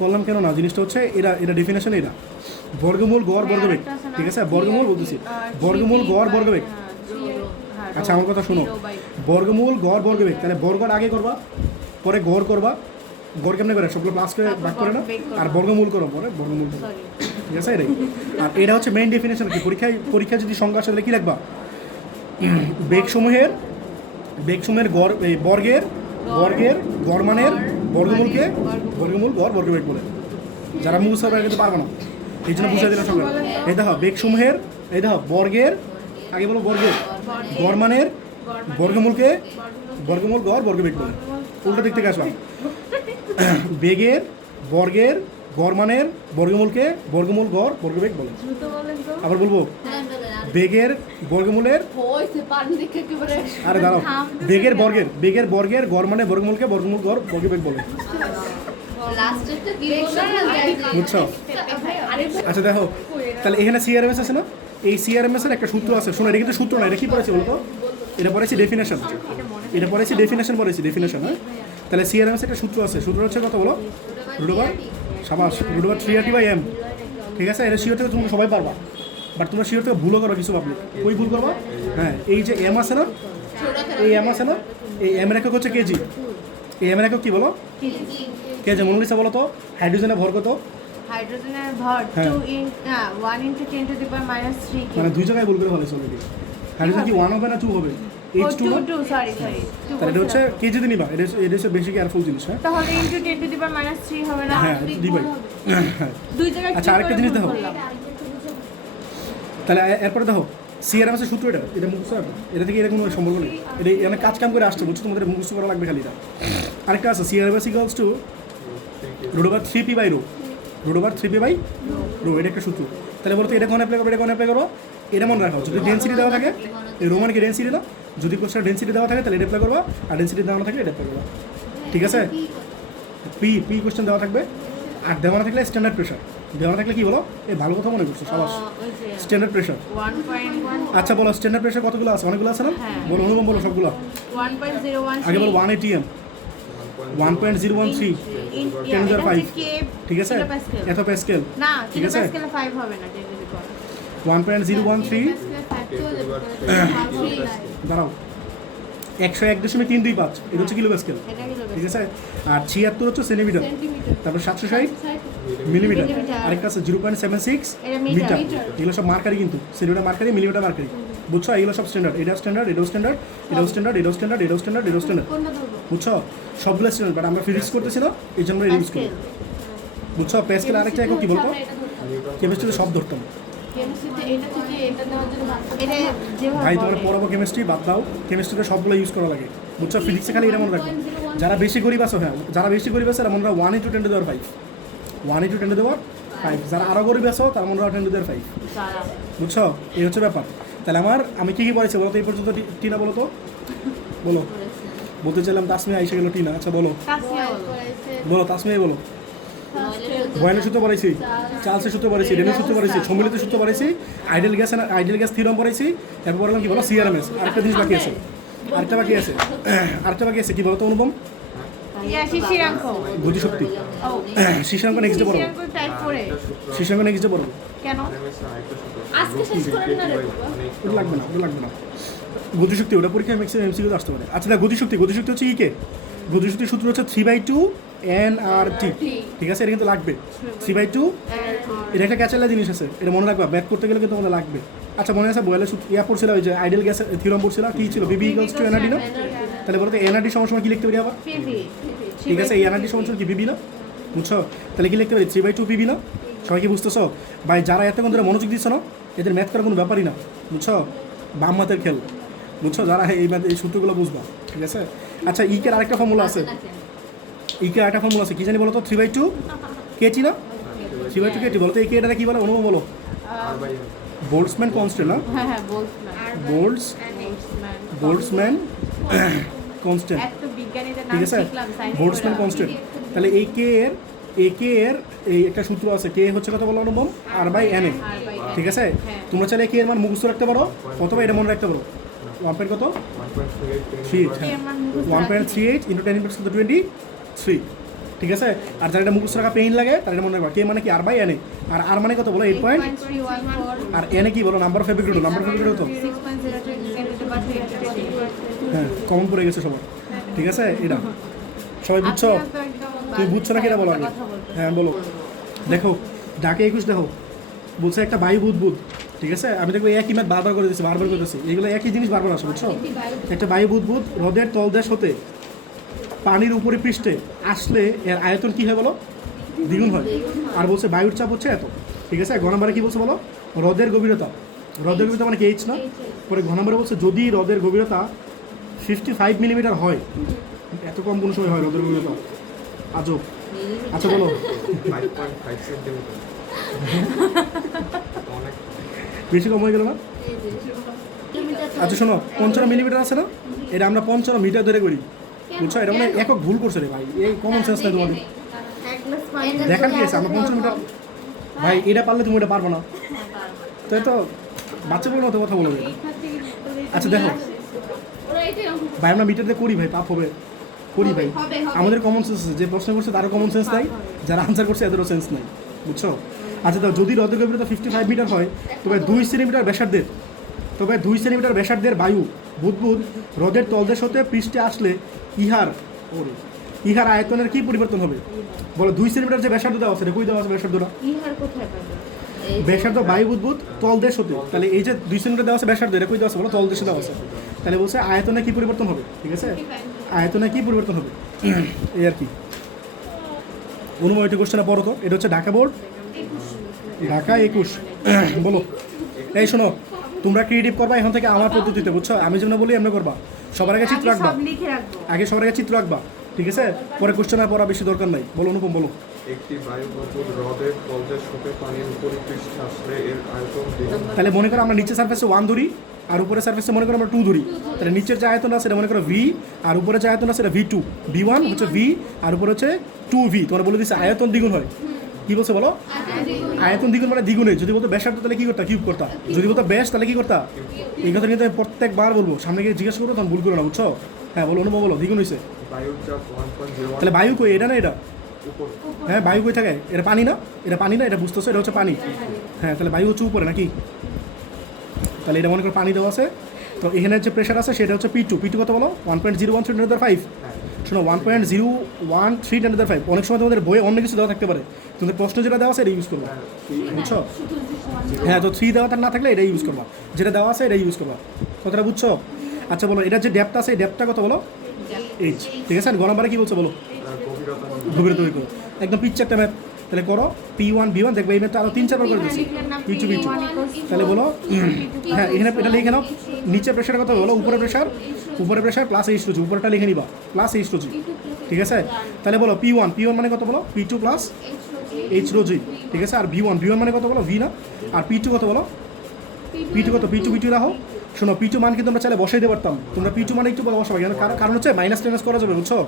করলাম কেন না, জিনিসটা হচ্ছে এটা ডেফিনেশন, এটা বর্গমূল গড় বর্গবেগ, ঠিক আছে? বর্গমূল বলতেছি, বর্গমূল গড় বর্গবেগ। আচ্ছা আমার কথা শোনো, বর্গমূল গড় বর্গবেগ, তাহলে বর্গটা আগে করবা, পরে গড় করবা, গড় কেমনে করে? সবগুলো প্লাস করে ভাগ করে না, আর বর্গমূল করো, পরে বর্গমূল করো, ঠিক আছে? এটাই। আর এটা হচ্ছে মেইন ডেফিনেশন। কি পরীক্ষায় যদি সংখ্যা আসে তাহলে কী লিখবা? বেগসমূহের গড়, এই বর্গের গড়মানের বর্গমূলকে বর্গমূল গড় বর্গবেগ বলে। যারা মুখস্থ করে কিন্তু পারবো না, এই জন্য বুঝাই দিলাম সঙ্গে। এই দেখো বেগসমূহের, এই দেখো বর্গের, আগে বলো বর্গের গড়মানের বর্গমূলকে বর্গমূল গড় বর্গবেগ বলে। উল্টা দিক থেকে আসলাম, বেগের বর্গের গড়মানের বর্গমূলকে বর্গমূল গড় বর্গবেগ বলে। আবার বলবো, বেগের বর্গমূলের, আরে দাঁড়াও, বেগের বর্গের গড়মানের বর্গমূলকে বর্গমূল গড় বর্গবেগ বলে, বুঝছো? আচ্ছা দেখো, তাহলে এখানে সিআরএমএস আছে না? এই সিআরএমএস এর একটা সূত্র আছে, শোনো, এটা কিন্তু সূত্র না, এটা কি পড়েছি বলতো? এটা পড়েছি ডেফিনেশন, ডেফিনেশন। হ্যাঁ, তাহলে সিআরএমএস একটা সূত্র আছে, সূত্র হচ্ছে কত বলো? রুট ওভার 3/m, ঠিক আছে? এটা শিওর থেকে তুমি সবাই পারবা, বাট তোমরা শিওর থেকে ভুলও করো কিছু পাবলিক। ওই ভুল করবা, হ্যাঁ, এই যে এম আছে না, এই এম একক হচ্ছে কেজি। এই এম একক কি বলো? কেজি। মনোলিসা বলো তো হাইড্রোজেনের ভর কত? হাইড্রোজেনের ভর 1 × 10⁻³ মানে দুই জায়গায় ভুল করে ফেলেছো অলরেডি। হাইড্রোজেন কি 1 হবে না 2 হবে? H2 না? সরি তাহলে এটা হচ্ছে কেজিতে নিবা, এটা হচ্ছে বেশি কেয়ারফুল জিনিস। হ্যাঁ, তাহলে × 10⁻³ হবে না? হ্যাঁ দিবাই। দুই জায়গায়। আচ্ছা আরেকটা জিনিস দেখো, তাহলে এরপরে দেখো সিআরএমএস এর সূত্র, এটা মুখস্থ রাখো, এটা থেকে এরকম কোনো সম্পর্ক নেই, এটা অনেক কাজ কাম করে আসছে, বুঝছো? তোমাদের মুখস্থ করা লাগবে খালি। এটা আরেকটা আছে, সিআরএমএস ইকুয়ালস টু √3p/ρ, এটা একটা সূত্র। তাহলে বলতো এটা কোন অ্যাপ্লাই করবো, এটা কোন অ্যাপ্লাই করবো? এটা মনে রাখো, যদি ডেন্সিটি দেওয়া থাকে, এই রো মানে কি ডেন্সিটি না, যদি কোশ্চেন ডেন্সিটি দেওয়া থাকে তাহলে এটা অ্যাপ্লাই করবা, আর ডেন্সিটি দেওয়া না থাকলে এটা অ্যাপ্লাই করবা, ঠিক আছে? পি কোশ্চেন দেওয়া থাকবে, আর দেওয়া না থাকলে স্ট্যান্ডার্ড প্রেশার। দেওয়া না থাকলে কি বলো? এই ভালো কথা মনে করছো সবাস। ওই যে স্ট্যান্ডার্ড প্রেশার। 1.1 আচ্ছা বলো স্ট্যান্ডার্ড প্রেশার কতগুলো আছে? অনেকগুলো আছে না? হ্যাঁ। বলো অনুমান বলো সবগুলো। 1.01 আগে বলো 1 atm 1.013 10 to the 5 ঠিক আছে? এত প্যাসকেল না ঠিক আছে? কিলোপ্যাসকেলে 5 হবে না 10 to the power 1.013 দাঁড়াও 101.325 এটা হচ্ছে কিলো প্যাসকেল এটা ঠিক কিলোপ্যাসকেল আছে। আর 76 হচ্ছে সেন্টিমিটার, তারপর 760 মিলিমিটার, আরেকটা আছে 0.76 এটা মিটার। মিটার এগুলো সব মার্কারি কিন্তু সেন্টিমিটার মার্কারি মিলিমিটার মার্কারি বুঝছো? এগুলো সব স্ট্যান্ডার্ড। এটা স্ট্যান্ডার্ড, এটাও স্ট্যান্ডার্ড, এটাও স্ট্যান্ডার্ড, এটাও স্ট্যান্ডার্ড, এটাও স্ট্যান্ডার্ড, এটাও স্ট্যান্ডার্ড কোনটা ধরবো বুঝছো? সবগুলো স্ট্যান্ডার্ড, বাট আমরা ফিজিক্স করতেছি না এই জন্য ইউজ করি প্যাসকেল বুঝছো? প্যাসকেল আরেকটা কি বলতো? কেমিস্ট্রিতে সব ধরতাম কেমিস্ট্রিতে এটা থেকে এটা দেওয়ার জন্য এটা যেভাবে ভাই। তোমার পড়াবো কেমিস্ট্রি বাদ দাও, কেমিস্ট্রিতে সবগুলো ইউজ করা লাগে বুঝছো? ফিজিক্সে খালি এটা মনে রাখবে। যারা বেশি গরিব আছে, হ্যাঁ যারা বেশি গরিব আছে তারা মনে রাখো 1 × 10⁵ 1 × 10⁵ যারা আরও গরিব আছো তারা মনে রাখো 10⁵ সারা বুঝছো? এই হচ্ছে ব্যাপার। তাহলে আমি কী কী পড়েছি বলো তো এই পর্যন্ত? টিনা বলো তো, বলো। বলতে চাইলাম তাসমিয়া এসে গেলো টিনা। আচ্ছা বলো তাসমিয়া বলো তাসমিয়া বলো। বয়ানের সূত্র পড়াইছি, চার্লসের সূত্র পড়াইছি, রেনের সূত্র পড়াইছি, সম্মিলিত সূত্র পড়াইছি, আইডিয়াল গ্যাস থিওরাম পড়াইছি, তারপর বললাম কি বলো সিআরএমএস। আরেকটা জিনিস বাকি আছে, আরেকটা বাকি আছে কি বলো তো অনুপম? শিশিরাঙ্ক গতিশক্তি। ও শিশাঙ্ক নেক্সট ডে পড়বো, শিশিরাঙ্ক টাইপ করে শিশাঙ্ক নেক্সট ডে পড়বো। কেন আজকে শেষ করেন না রে ওটা লাগবে না, ওটা লাগবে না। গতিশক্তি ওটা পরীক্ষায় ম্যাক্সিমাম এমসিকিউ আসতে পারে। আচ্ছা দেখ গতিশক্তি হচ্ছে কে? গতিশক্তির সূত্র হচ্ছে 3/2 nRT ঠিক আছে? এটা কিন্তু লাগবে 3/2। এটা একটা ক্যাচালা জিনিস আছে, এটা মনে রাখবা, ব্যাক করতে গেলে কিন্তু আমাদের লাগবে। আচ্ছা মনে আছে বয়েলের সূত্র পড়ছিল, ওই যে আইডিয়াল গ্যাস থিওরাম পড়ছিল, কি ছিল? BB = nRT না? তাহলে বলো তো nRT সমান কি লিখতে পারি আবার? পিভি ঠিক আছে, এই nRT সমান কি BB না? বুঝছো? তাহলে কি লিখতে পারি? 3/2 PB না? সবাই কি বুঝতেছো ভাই? যারা এতক্ষণ ধরে মনোযোগ দিচ্ছ না, এদের ম্যাথ করার কোনো ব্যাপারই না বুঝছো? বাম হাতের খেল বুঝছো? যারা এই সূত্রগুলো বুঝবা ঠিক আছে। আচ্ছা ইকের আরেকটা ফর্মুলা আছে, কি জানি বলো তো? 3/2 কেটি না? 3/2 কেটি বলো তো? এই কেটাকে কি বলে অনুভব বলো? বোল্টসম্যান কনস্ট্যান্ট না? হ্যাঁ বোল্টসম্যান কনস্ট্যান্ট এত বিজ্ঞানীদের নাম ঠিক আছে, শিখলাম সাইন্স বোল্টসম্যান কনস্ট্যান্ট। তাহলে এই কে এর এই একটা সূত্র আছে, কে হচ্ছে কথা বলো অনুপম? R/NA ঠিক আছে। তোমরা চাইলে কে এর মান মুখস্থ রাখতে পারো অথবা এটা মনে রাখতে পারো। 1 কত? 3 1.38 × 10⁻23 ঠিক আছে। আর যারা এটা মুখস্থ রাখা পেইন লাগে তারা এটা মনে রাখবা, কে মানে কি? R/NA। আর আর মানে কত বলো? 8 পয়েন্ট। 8.314 আর এনে কি বলো? Number of fabricate, number of fabricate তো 6.023 হ্যাঁ কমন পড়ে গেছে সবার ঠিক আছে। এটা সবাই বুঝছো? তুই বুঝছো নাকি এটা বলো আগে? হ্যাঁ বলো। দেখো ডাকে 21 দেখো বলছে একটা বায়ু বুদবুদ ঠিক আছে। আমি দেখবো একই ম্যাথ বারবার করে দিচ্ছি, এগুলো একই জিনিস বারবার আসে বুঝছো? একটা বায়ু বুদবুদ হ্রদের তলদেশ হতে পানির উপরে পৃষ্ঠে আসলে এর আয়তন কী হয় বলো? দ্বিগুণ হয়। আর বলছে বায়ুর চাপ হচ্ছে এত ঠিক আছে। ঘ নম্বরে কী বলছে বলো? হ্রদের গভীরতা মানে কি এইচ না? পরে ঘ নম্বরে বলছে যদি হ্রদের গভীরতা 55 মিলিমিটার হয়, এত কম কোনো সময় হয় হ্রদের গভীরতা? আজব। আচ্ছা বলো 5.5 সেন্টিমিটার অনেক বেশি কম হয়ে গেল না? আচ্ছা শোনো 55 মিলিমিটার আছে না, এটা আমরা 55 মিটার ধরে করি বুঝছো? এটা মানে একক ভুল করছে রে ভাই, এই কমন সেন্স নাই তোমাদের। এক গ্লাস পানি দেখার কি আছে? আমরা 55 মিটার ভাই, এটা পারলে তুমি এটা পারবো না, তাই তো বাচ্চা বলো মতো কথা বলো। আচ্ছা দেখো ওরা এটাই ভাই আমরা মিটার দিয়ে করি ভাই, পাপ হবে করি ভাই। আমাদের কমন সেন্স আছে, যে প্রশ্ন করছে তারও কমন সেন্স নাই, যারা আনসার করছে এদেরও সেন্স নাই বুঝছো? আচ্ছা দাও যদি হ্রদের গভীরতা 55 মিটার হয় তবে 2 সেন্টিমিটার ব্যাসার্ধের বায়ু বুদবুদ হ্রদের তলদেশ হতে পৃষ্ঠে আসলে ইহার আয়তনের কি পরিবর্তন হবে বলো? 2 সেন্টিমিটার যে ব্যাসার্ধ দেওয়া আছে, কই দেওয়া আছে ব্যাসার্ধটা? ইহার কোথায় পাবো? ব্যাসার্ধ বায়ু বুদবুদ তলদেশ হতে, তাহলে এই যে 2 সেন্টিমিটার দেওয়া আছে ব্যাসার্ধ, এটা কই দেওয়া আছে বলো? তলদেশে দেওয়া আছে। তাহলে বলছে আয়তনে কি পরিবর্তন হবে ঠিক আছে, আয়তনে কি পরিবর্তন হবে এই আর কি। অনুময় এটি কোশ্চেনে পড়ো তো, এটা হচ্ছে ঢাকা বোর্ড ঢাকা 21 বলো। এই শোনো তোমরা ক্রিয়েটিভ করবা এখন থেকে আমার পদ্ধতিতে বুঝছো? আমি যেন বলি এমনি করবা, সবার আগে চিত্র আঁকবা, সব লিখে রাখবো। আগে সবার আগে চিত্র আঁকবা ঠিক আছে, পরে কোশ্চেন আর পড়া বেশি দরকার নাই। বলো অনুপম বলো। একটি বায়ু বুদবুদ হ্রদের তলদেশ হতে পানির উপরে পৃষ্ঠে আসলে এর আয়তন দ্বিগুণ। তাহলে মনে করো আমরা নিচের সারফেসে 1 ধরি আর উপরে সারফেসে মনে করো আমরা 2 ধরি, তাহলে নিচের যে আয়তন আছে সেটা মনে করো V আর উপরে যে আয়তন আছে সেটা V2, V1 হচ্ছে V আর উপরে হচ্ছে 2V। তোমরা বলে দিচ্ছে আয়তন দ্বিগুণ হয় কি বলছে বলো? আয়তন দ্বিগুণ মানে দ্বিগুণে। যদি বলতো ব্যাসার্ধ তাহলে কি করতা? কিউব করতা। যদি বলতো ব্যাস তাহলে কি করতা? এই কথা কিন্তু আমি প্রত্যেকবার বলবো, সামনে গিয়ে জিজ্ঞাসা করবো তখন ভুল করো না, বুঝছো? হ্যাঁ বলো, অনুভব বলো, দ্বিগুণ হয়েছে। বায়ুর চাপ 1.01 তাহলে বায়ু কই? এটা না এটা? উপর। হ্যাঁ বায়ু কই থাকে? এটা পানি না? এটা পানি না? এটা বুঝতেছো? এটা হচ্ছে পানি। হ্যাঁ তাহলে বায়ু হচ্ছে উপরে নাকি? তাহলে এটা মনে করো পানি দেওয়া আছে। তো এখানে যে প্রেশার আছে সেটা হচ্ছে P2। P2 কত বলো? 1.013 × 10⁵ শোনো, 1.013 × 10⁵। অনেক সময় তোমাদের বইয়ে অন্য কিছু দেওয়া থাকতে পারে, তোমাদের প্রশ্ন যেটা দেওয়া আছে এটা ইউজ করবা, বুঝছো? হ্যাঁ তো 3 দেওয়া না থাকলে এটাই ইউজ করবা, যেটা দেওয়া আছে এটাই ইউজ করবা। কথাটা বুঝছো? আচ্ছা বলো, এটা যে ডেপথ আছে এই ডেপথটা কত বলো? এইচ। ঠিক আছে, গ নম্বরে কী বলছো বলো? গভীরতা বের করো। একদম পিচ্ছে একটা ম্যাপ। তাহলে করো P1 B1, দেখবে এই ম্যাপটা আরও 3-4 বার করে দিচ্ছি। P2 B2। তাহলে বলো, হ্যাঁ এখানে এটা লিখে নাও। নিচে প্রেশার কত বলো? উপরে প্রেশার প্লাস এইচ টু জি, উপরেটা লিখে নিবা প্লাস এইচ টু জি। ঠিক আছে, তাহলে বলো P1 মানে কত বলো? P2 প্লাস এইচ রো জি। ঠিক আছে, আর V1 মানে কত বলো? V না? আর P2 কত বলো? P2 কত? P2 রাখো। শোনো, P2 মান কিন্তু আমরা চাইলে বসাই দিতে পারতাম, তোমরা P2 মানে একটু বসাবে, কারণ হচ্ছে মাইনাস টেনাস করা যাবে, বুঝছো?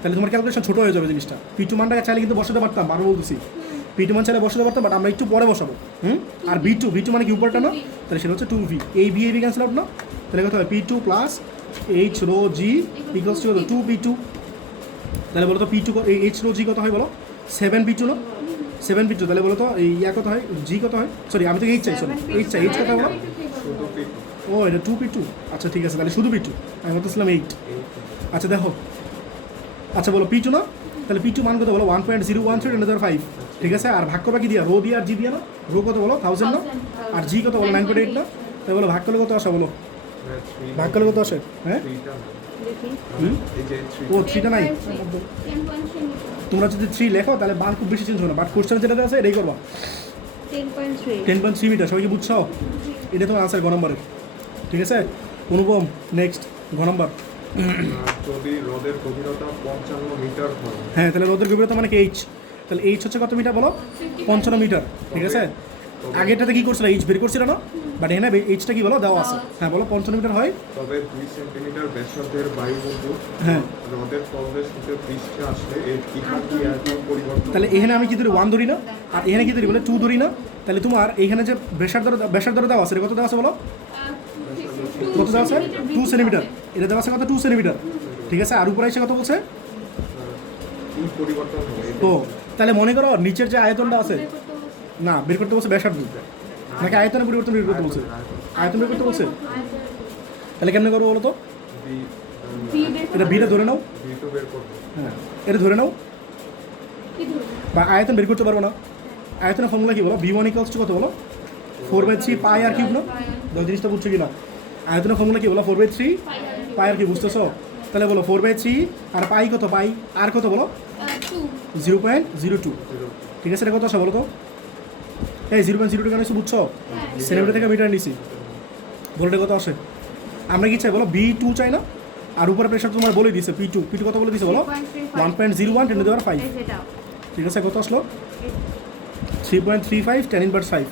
তাহলে তোমার ক্যালকুলেশন ছোটো হয়ে যাবে জিনিসটা। P2 মানটাকে চাইলে কিন্তু বসাতে পারতাম, বারবার বলতেছি P2 মান চাইলে বসাতে পারতাম, বাট আমরা একটু পরে বসাবো। আর V2 মানে কি উপরটা না? তাহলে সেটা হচ্ছে 2V। এই V ক্যান্সেল আউট না? তাহলে কত হয়? P2 plus H rho g equals to 2P2। তাহলে বলো তো P2 এইচ রো জি কত হয় বলো? 7P2 না? 7P2। তাহলে বলো তো এই ইয়া কত হয়? জি কত হয়? সরি আমি তো এইচ চাই, এইচ কত বলো? শুধু P2। ও এটা 2P2। আচ্ছা ঠিক আছে, তাহলে শুধু P2। আমি বলতেছিলাম 8। আচ্ছা দেখো, আচ্ছা বলো P2 না? তাহলে P2 মান কত বলো? 1.013 × 10⁵। ঠিক আছে, আর ভাগ করবা কি দিয়া? রো দিয়ে আর জি দিয়া না? রো কত বলো? 1000 না? আর জি কত বলো? 9.8 না? তাই বলো ভাগ করলে কত আসে বলো? ভাগ করলে কত আসে? হ্যাঁ ও 3টা নাই। তোমরা যদি 3 লেখো তাহলে মান খুব বেশি চেঞ্জ হবে না, বাট কোশ্চেনে যেটা আছে এটাই করবা। 10.3 মিটার। সবাই কি বুঝছো? এটা তোমার আনসার গ নম্বরের। ঠিক আছে, অনুপম নেক্সট গ নম্বর। যদি হ্রদের গভীরতা 55 মিটার হয়, হ্যাঁ তাহলে রোদের গভীরতা মানে কি? এইচ। তাহলে এইচ হচ্ছে কত মিটার বলো? 55 মিটার। ঠিক আছে, আগেরটাতে কি করছিল? এইচ বের করছিল না, বাট এখানে এইচটা কি বলো? দেওয়া আছে। হ্যাঁ বলো 55 মিটার হয়। তবে 2 সেন্টিমিটার ব্যাসার্ধের বায়ুবুদবুদ হ্যাঁ হ্রদের তলদেশ হতে পৃষ্ঠে আসলে এর ইহাকি আয়তন পরিবর্তন। তাহলে এখানে আমি কি ধরি? 1 ধরি না, আর এখানে কি ধরি বলে? 2 ধরি না। তাহলে তোমার এখানে যে ব্যাসার্ধ দেওয়া আছে কত দেওয়া আছে বলো? কত দেওয়া আছে? 2 সেন্টিমিটার। এটা দেওয়া আছে কত? 2 সেন্টিমিটার। ঠিক আছে, আর উপরে এসে কত বলছে? কি পরিবর্তন হবে? ও তাহলে মনে করো নিচের যে আয়তনটা আছে না, বের করতে বলছে ব্যাসার্ধ, নাকি আয়তনের পরিবর্তন বের করতে বলছে? আয়তন বের করতে বলছে। তাহলে কেমনে করবো বলো তো? এটা বিটা ধরে নাও। V2 বের করবো। হ্যাঁ এটা ধরে নাও, বা আয়তন বের করতে পারবো না। আয়তনের ফর্মুলা কি বলো? V1 = কত বলো? 4/3 পাই আর কিউব না? জিনিসটা বুঝছো কি না? আয়তনের ফর্মুলা কি বলো? 4/3 পাই আর কিউব, বুঝতেছো? তাহলে বলো 4/3 আর পাই কত? পাই আর কত বলো? 0.02। ঠিক আছে, এটা কত আসে বলো তো? এই 0.02 কেন এসে বুঝছো? সেন্টিমিটার থেকে মিটার নিছি, বলো এটা কত আসে? আমরা কি চাই বলো? B2 চাই না? আর উপরে প্রেশার তোমার বলে দিয়েছে P2 কত বলে দিয়েছে বলো? 1.01 × 10⁵। ঠিক আছে, কত আসলো? 3.35 10⁵।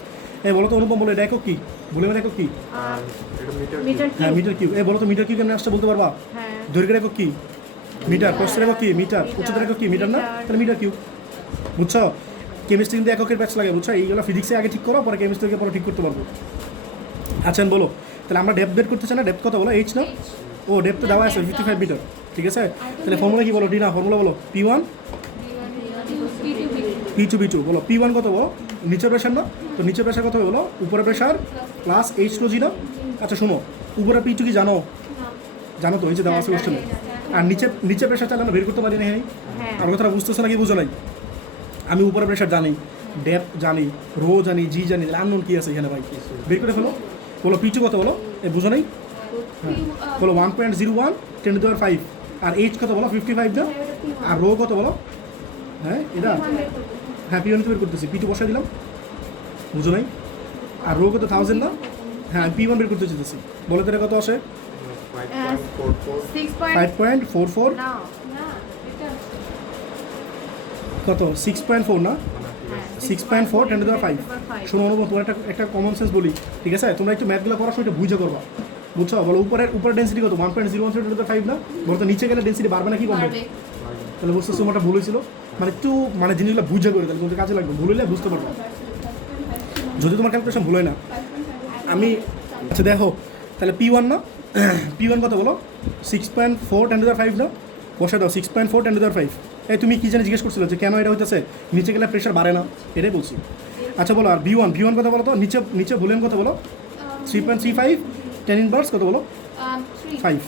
এই বলো তো অনুপম, বলো এটা একক কি? ভলিউমের একক কি? আর এটা মিটার। হ্যাঁ মিটার কিউব। এই বলো তো মিটার কিউব কেমন আসছে বলতে পারবা? দৈর্ঘ্যের একক কি? মিটার। প্রস্থের একক কি? মিটার। উচ্চতার একক কি? মিটার না? তাহলে মিটার কিউব। বুঝছো? কেমিস্ট্রি কিন্তু এককের ব্যাচ লাগে, বুঝছো? এইগুলো ফিজিক্সে আগে ঠিক করো, পরে কেমিস্ট্রিকে পরে ঠিক করতে পারবো। আচ্ছা বলো, তাহলে আমরা ডেপথ বের করতে চাই না? ডেপথ কত বলো? এইচ না? ও ডেপথ দেওয়া আছে 55 মিটার। ঠিক আছে, তাহলে ফর্মুলা কি বলো? ডি না, ফর্মুলা বলো P1 P2 বলো। P1 কত বলো? নিচের প্রেশার না? তো নিচের প্রেশার কত হবে বলো? উপরে প্রেশার প্লাস এইচ রো জি না? আচ্ছা শোনো, উপরে P2 কি জানো? জানো তো, এই যে দেওয়া আছে কোশ্চেনে। আর নিচে প্রেশার চাইলে আমরা বের করতে পারি না। হ্যাঁ, আর কথাটা বুঝতেছো নাকি বুঝো নাই? আমি উপরে প্রেশার জানি, ডেপথ জানি, রো জানি, জি জানি, আননোন কি আছে এখানে ভাই? বের করে ফেলো। বলো P2 কত বলো? এই বুঝো নাই? হ্যাঁ বলো 1.01 × 10⁵। আর এইচ কত বলো? 55 না? আর রো কত বলো? হ্যাঁ এটা হ্যাঁ P1 বের করতেছি, P2 বসাই দিলাম, বুঝো নাই? আর রো কত? 1000 না? হ্যাঁ P1 বের করতে চাইতেছি, বলো তো এটা কত আসে? 5.44। কত? 6.4 না? 6.4 × 10⁵। শোনো অনুভব, তোমার একটা কমন সেন্স বলি, ঠিক আছে? তোমরা একটু ম্যাথগুলো করার সময় এটা বুঝে করবা, বুঝছো? বলো উপরের ডেন্সিটি কত? 1.013 × 10⁵ না? বলো তো নিচে গেলে ডেন্সিটি বাড়বে না কি কমবে? তাহলে বুঝতেছো তোমারটা ভুল হয়েছিল। মানে একটু মানে জিনিসগুলো বুঝে করে তাহলে তোমাদের কাজে লাগবে, ভুল হলে বুঝতে পারবো। যদি তোমার ক্যালকুলেশন ভুল হয় না, আমি আচ্ছা দেখো তাহলে P1 না, P1 কত বলো 6.4 10⁵ না, বসে দাও 6.4 10⁵। এই তুমি কী জানি জিজ্ঞেস করছিলে যে কেন এটা হইতেছে, নিচে গেলে প্রেশার বাড়ে না, এটাই বলছি। আচ্ছা বলো আর V1 কত বলো তো, নিচে নিচে ভলিউম কত বলো 3.35 10⁻, কত বলো 5,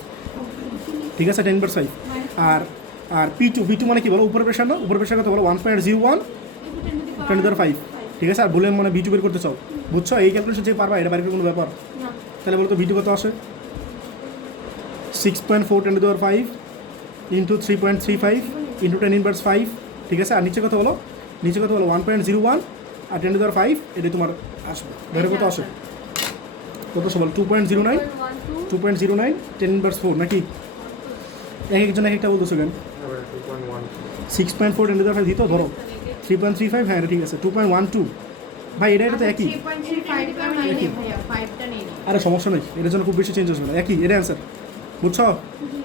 ঠিক আছে 10⁻5। আর আর P2 মানে কি বলো উপরের প্রেশার না, উপরের প্রেশার কত বলো 1.01 10⁵, ঠিক আছে। আর ভলিউম মানে V2 বের করতে চাও, বুঝছো? এই ক্যালকুলেশন যে পারবা, এটা বাড়ির কোনো ব্যাপার। তাহলে বলো তো V2 কত আসে 6.4 10⁵ ইন্টু 3.35 ইন্টু 10⁻5, ঠিক আছে। আর নিচে কত বলো 1.01 আর 10⁵, এটাই তোমার আসবে। ধরে কত আসে, কত সবল 2.09 10⁻4 নাকি? এক একজন এক একটা বলতেছো কেন? 6.4 10⁵ দিত ধরো 3.35, হ্যাঁ এটা ঠিক আছে 2.12, ভাই এটা তো একই। আরে সমস্যা নেই, এটার জন্য খুব বেশি চেঞ্জ আসবে না, একই এটা অ্যান্সার, বুঝছো?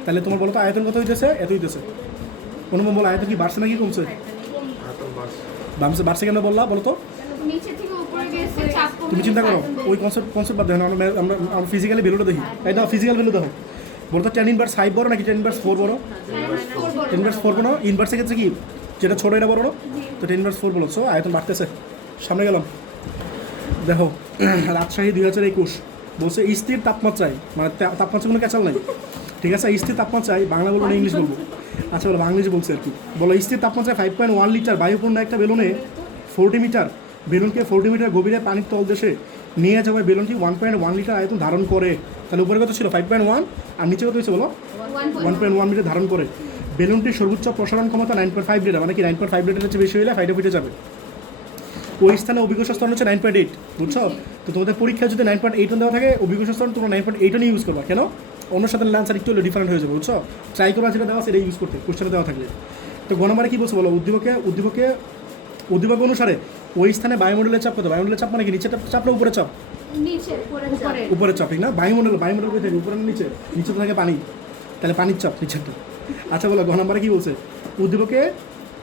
তাহলে তোমার বলো তো আয়তন কত হইতেছে, এত হইতেছে। অনুমান বলো আয়তন কি বাড়ছে নাকি কমছে? বাড়ছে কেন বললা বলো তো? নিচে থেকে উপরে গেছে চাপ কমে তুমি চিন্তা করো, গেছে। ওই কনসেপ্ট বাদ দেখো না, আমরা ফিজিক্যালি ভ্যালুটা দেখি, তাই তো ফিজিক্যাল ভ্যালু দেখো। বলো তো 10⁻5 বড় নাকি 10⁻4 বড়? 10⁻4 বড়। ইনভার্সের ক্ষেত্রে কি যেটা ছোটো এটা বড় না, তো 10⁻4 বলো। সো আয়তন বাড়তেছে। সামনে গেলাম, দেখো রাজশাহী 2021 বলছে স্থির তাপমাত্রায়, মানে তাপমাত্রা কোনো ক্যাচাল নাই, ঠিক আছে। স্থির তাপমাত্রায় বাংলা বলবো না ইংলিশ বলবো? আচ্ছা বলো বাংলাদেশে বলছে আর কি। বলো স্থির তাপমাত্রায় 5.1 লিটার বায়ুপূর্ণ একটা বেলুনে 40 মিটার, বেলুনকে 40 মিটার গভীরে পানির তলদেশে নিয়ে যাওয়া বেলুনটি 1.1 লিটার আয়তন ধারণ করে। তাহলে উপরে কত ছিল 5.1 আর নিচে কত হয়েছে বলো 1.1 মিটার ধারণ করে। বেলুনটির সর্বোচ্চ প্রসারণ ক্ষমতা 9.5 লিটার, মানে কি 9.5 লিটারের চেয়ে বেশি হলে ফাইটে ফিটে যাবে। ওই স্থানে অভিজ্ঞতা স্তর হচ্ছে 9.8, বুঝছো? তো তোমাদের পরীক্ষায় যদি 9.8 দেওয়া থাকে, অভিজ্ঞতা স্তর তোমরা 9.8 নিয়ে ইউজ করবা। কেন? অন্য সাথে আনসার একটু হলে ডিফারেন্ট হয়ে যাবে, বুঝছো? ট্রাই করবা যেটা দেওয়া সেটা ইউজ করতে, কোশ্চেনে দেওয়া থাকলে। তো গণমারে কী বলছো বলো, উদ্দীপক অনুসারে ওই স্থানে বায়ুমণ্ডলের চাপ কত? বায়ুমণ্ডলের চাপ মানে কি নিচে চাপ না উপরে চাপ? নিচে উপরে উপরের চাপ, ঠিক না? বায়ুমণ্ডল কোথায় থাকে, উপরে না নিচে? নিচে তো থাকে পানি, তাহলে পানির চাপ নিচেরটা। আচ্ছা বলো ঘ নম্বরে কী বলছে, উদ্দীপকে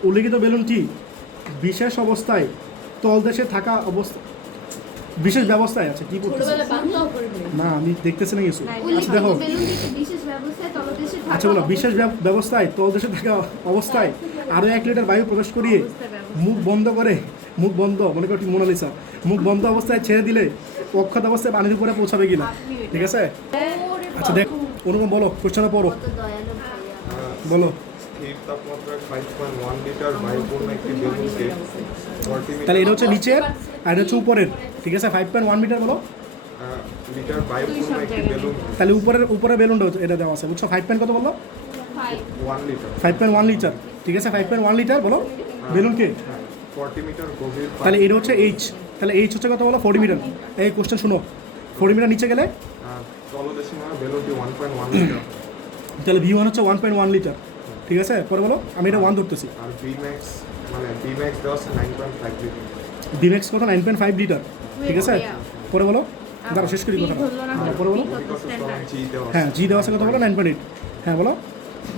উল্লিখিত বেলুনটি বিশেষ অবস্থায় তলদেশে থাকা অবস্থা, বিশেষ ব্যবস্থায় আছে কি বলছে না, আমি দেখতেছি না কিছু। আচ্ছা দেখো, বিশেষ ব্যবস্থায় তলদেশে থাকা আচ্ছা বলো বিশেষ ব্যবস্থায় তলদেশে থাকা অবস্থায় আরও 1 লিটার বায়ু প্রবেশ করিয়ে মুখ বন্ধ মনে করো মোনালিসা, মুখ বন্ধ অবস্থায় ছেড়ে দিলে অক্ষত অবস্থায় পানির উপরে পৌঁছাবে কিনা, ঠিক আছে? আচ্ছা দেখ ওরকম বলো, কোশ্চেনে পড়ো, বলো। স্থির তাপমাত্রায় 5.1 লিটার বায়ুপূর্ণ একটি বেলুনকে 40 তাহলে এটা হচ্ছে নিচের আর এটা হচ্ছে উপরের, ঠিক আছে। 5.1 মিটার বলো লিটার বায়ুপূর্ণ একটি বেলুন, তাহলে উপরের বেলুনটা এটা দেওয়া আছে, বুঝছো? 5. কত বললো 1 লিটার 5.1 লিটার, ঠিক আছে। 5.1 লিটার বলো বেলুনকে, 40 মিটার গভীর তাহলে এটা হচ্ছে এইচ, তাহলে এইচ হচ্ছে কত বলো 40 মিটার। এই কোশ্চেন শুনো, 40 মিটার নিচে গেলে তলদেশে মানে বেলুনটি 1.1 লিটার, তাহলে V1 হচ্ছে 1.1 লিটার, ঠিক আছে। পরে বলো, আমি এটা 1 ধরতেছি। আর Vmax দেওয়া আছে 9.5 লিটার। Vmax কত 9.5 লিটার, ঠিক আছে। পরে বলো, দাঁড়া শেষ করি কথা, পরে বলো। G দেওয়া আছে। হ্যাঁ জি দেওয়া আছে কত বলো 9.8, হ্যাঁ বলো।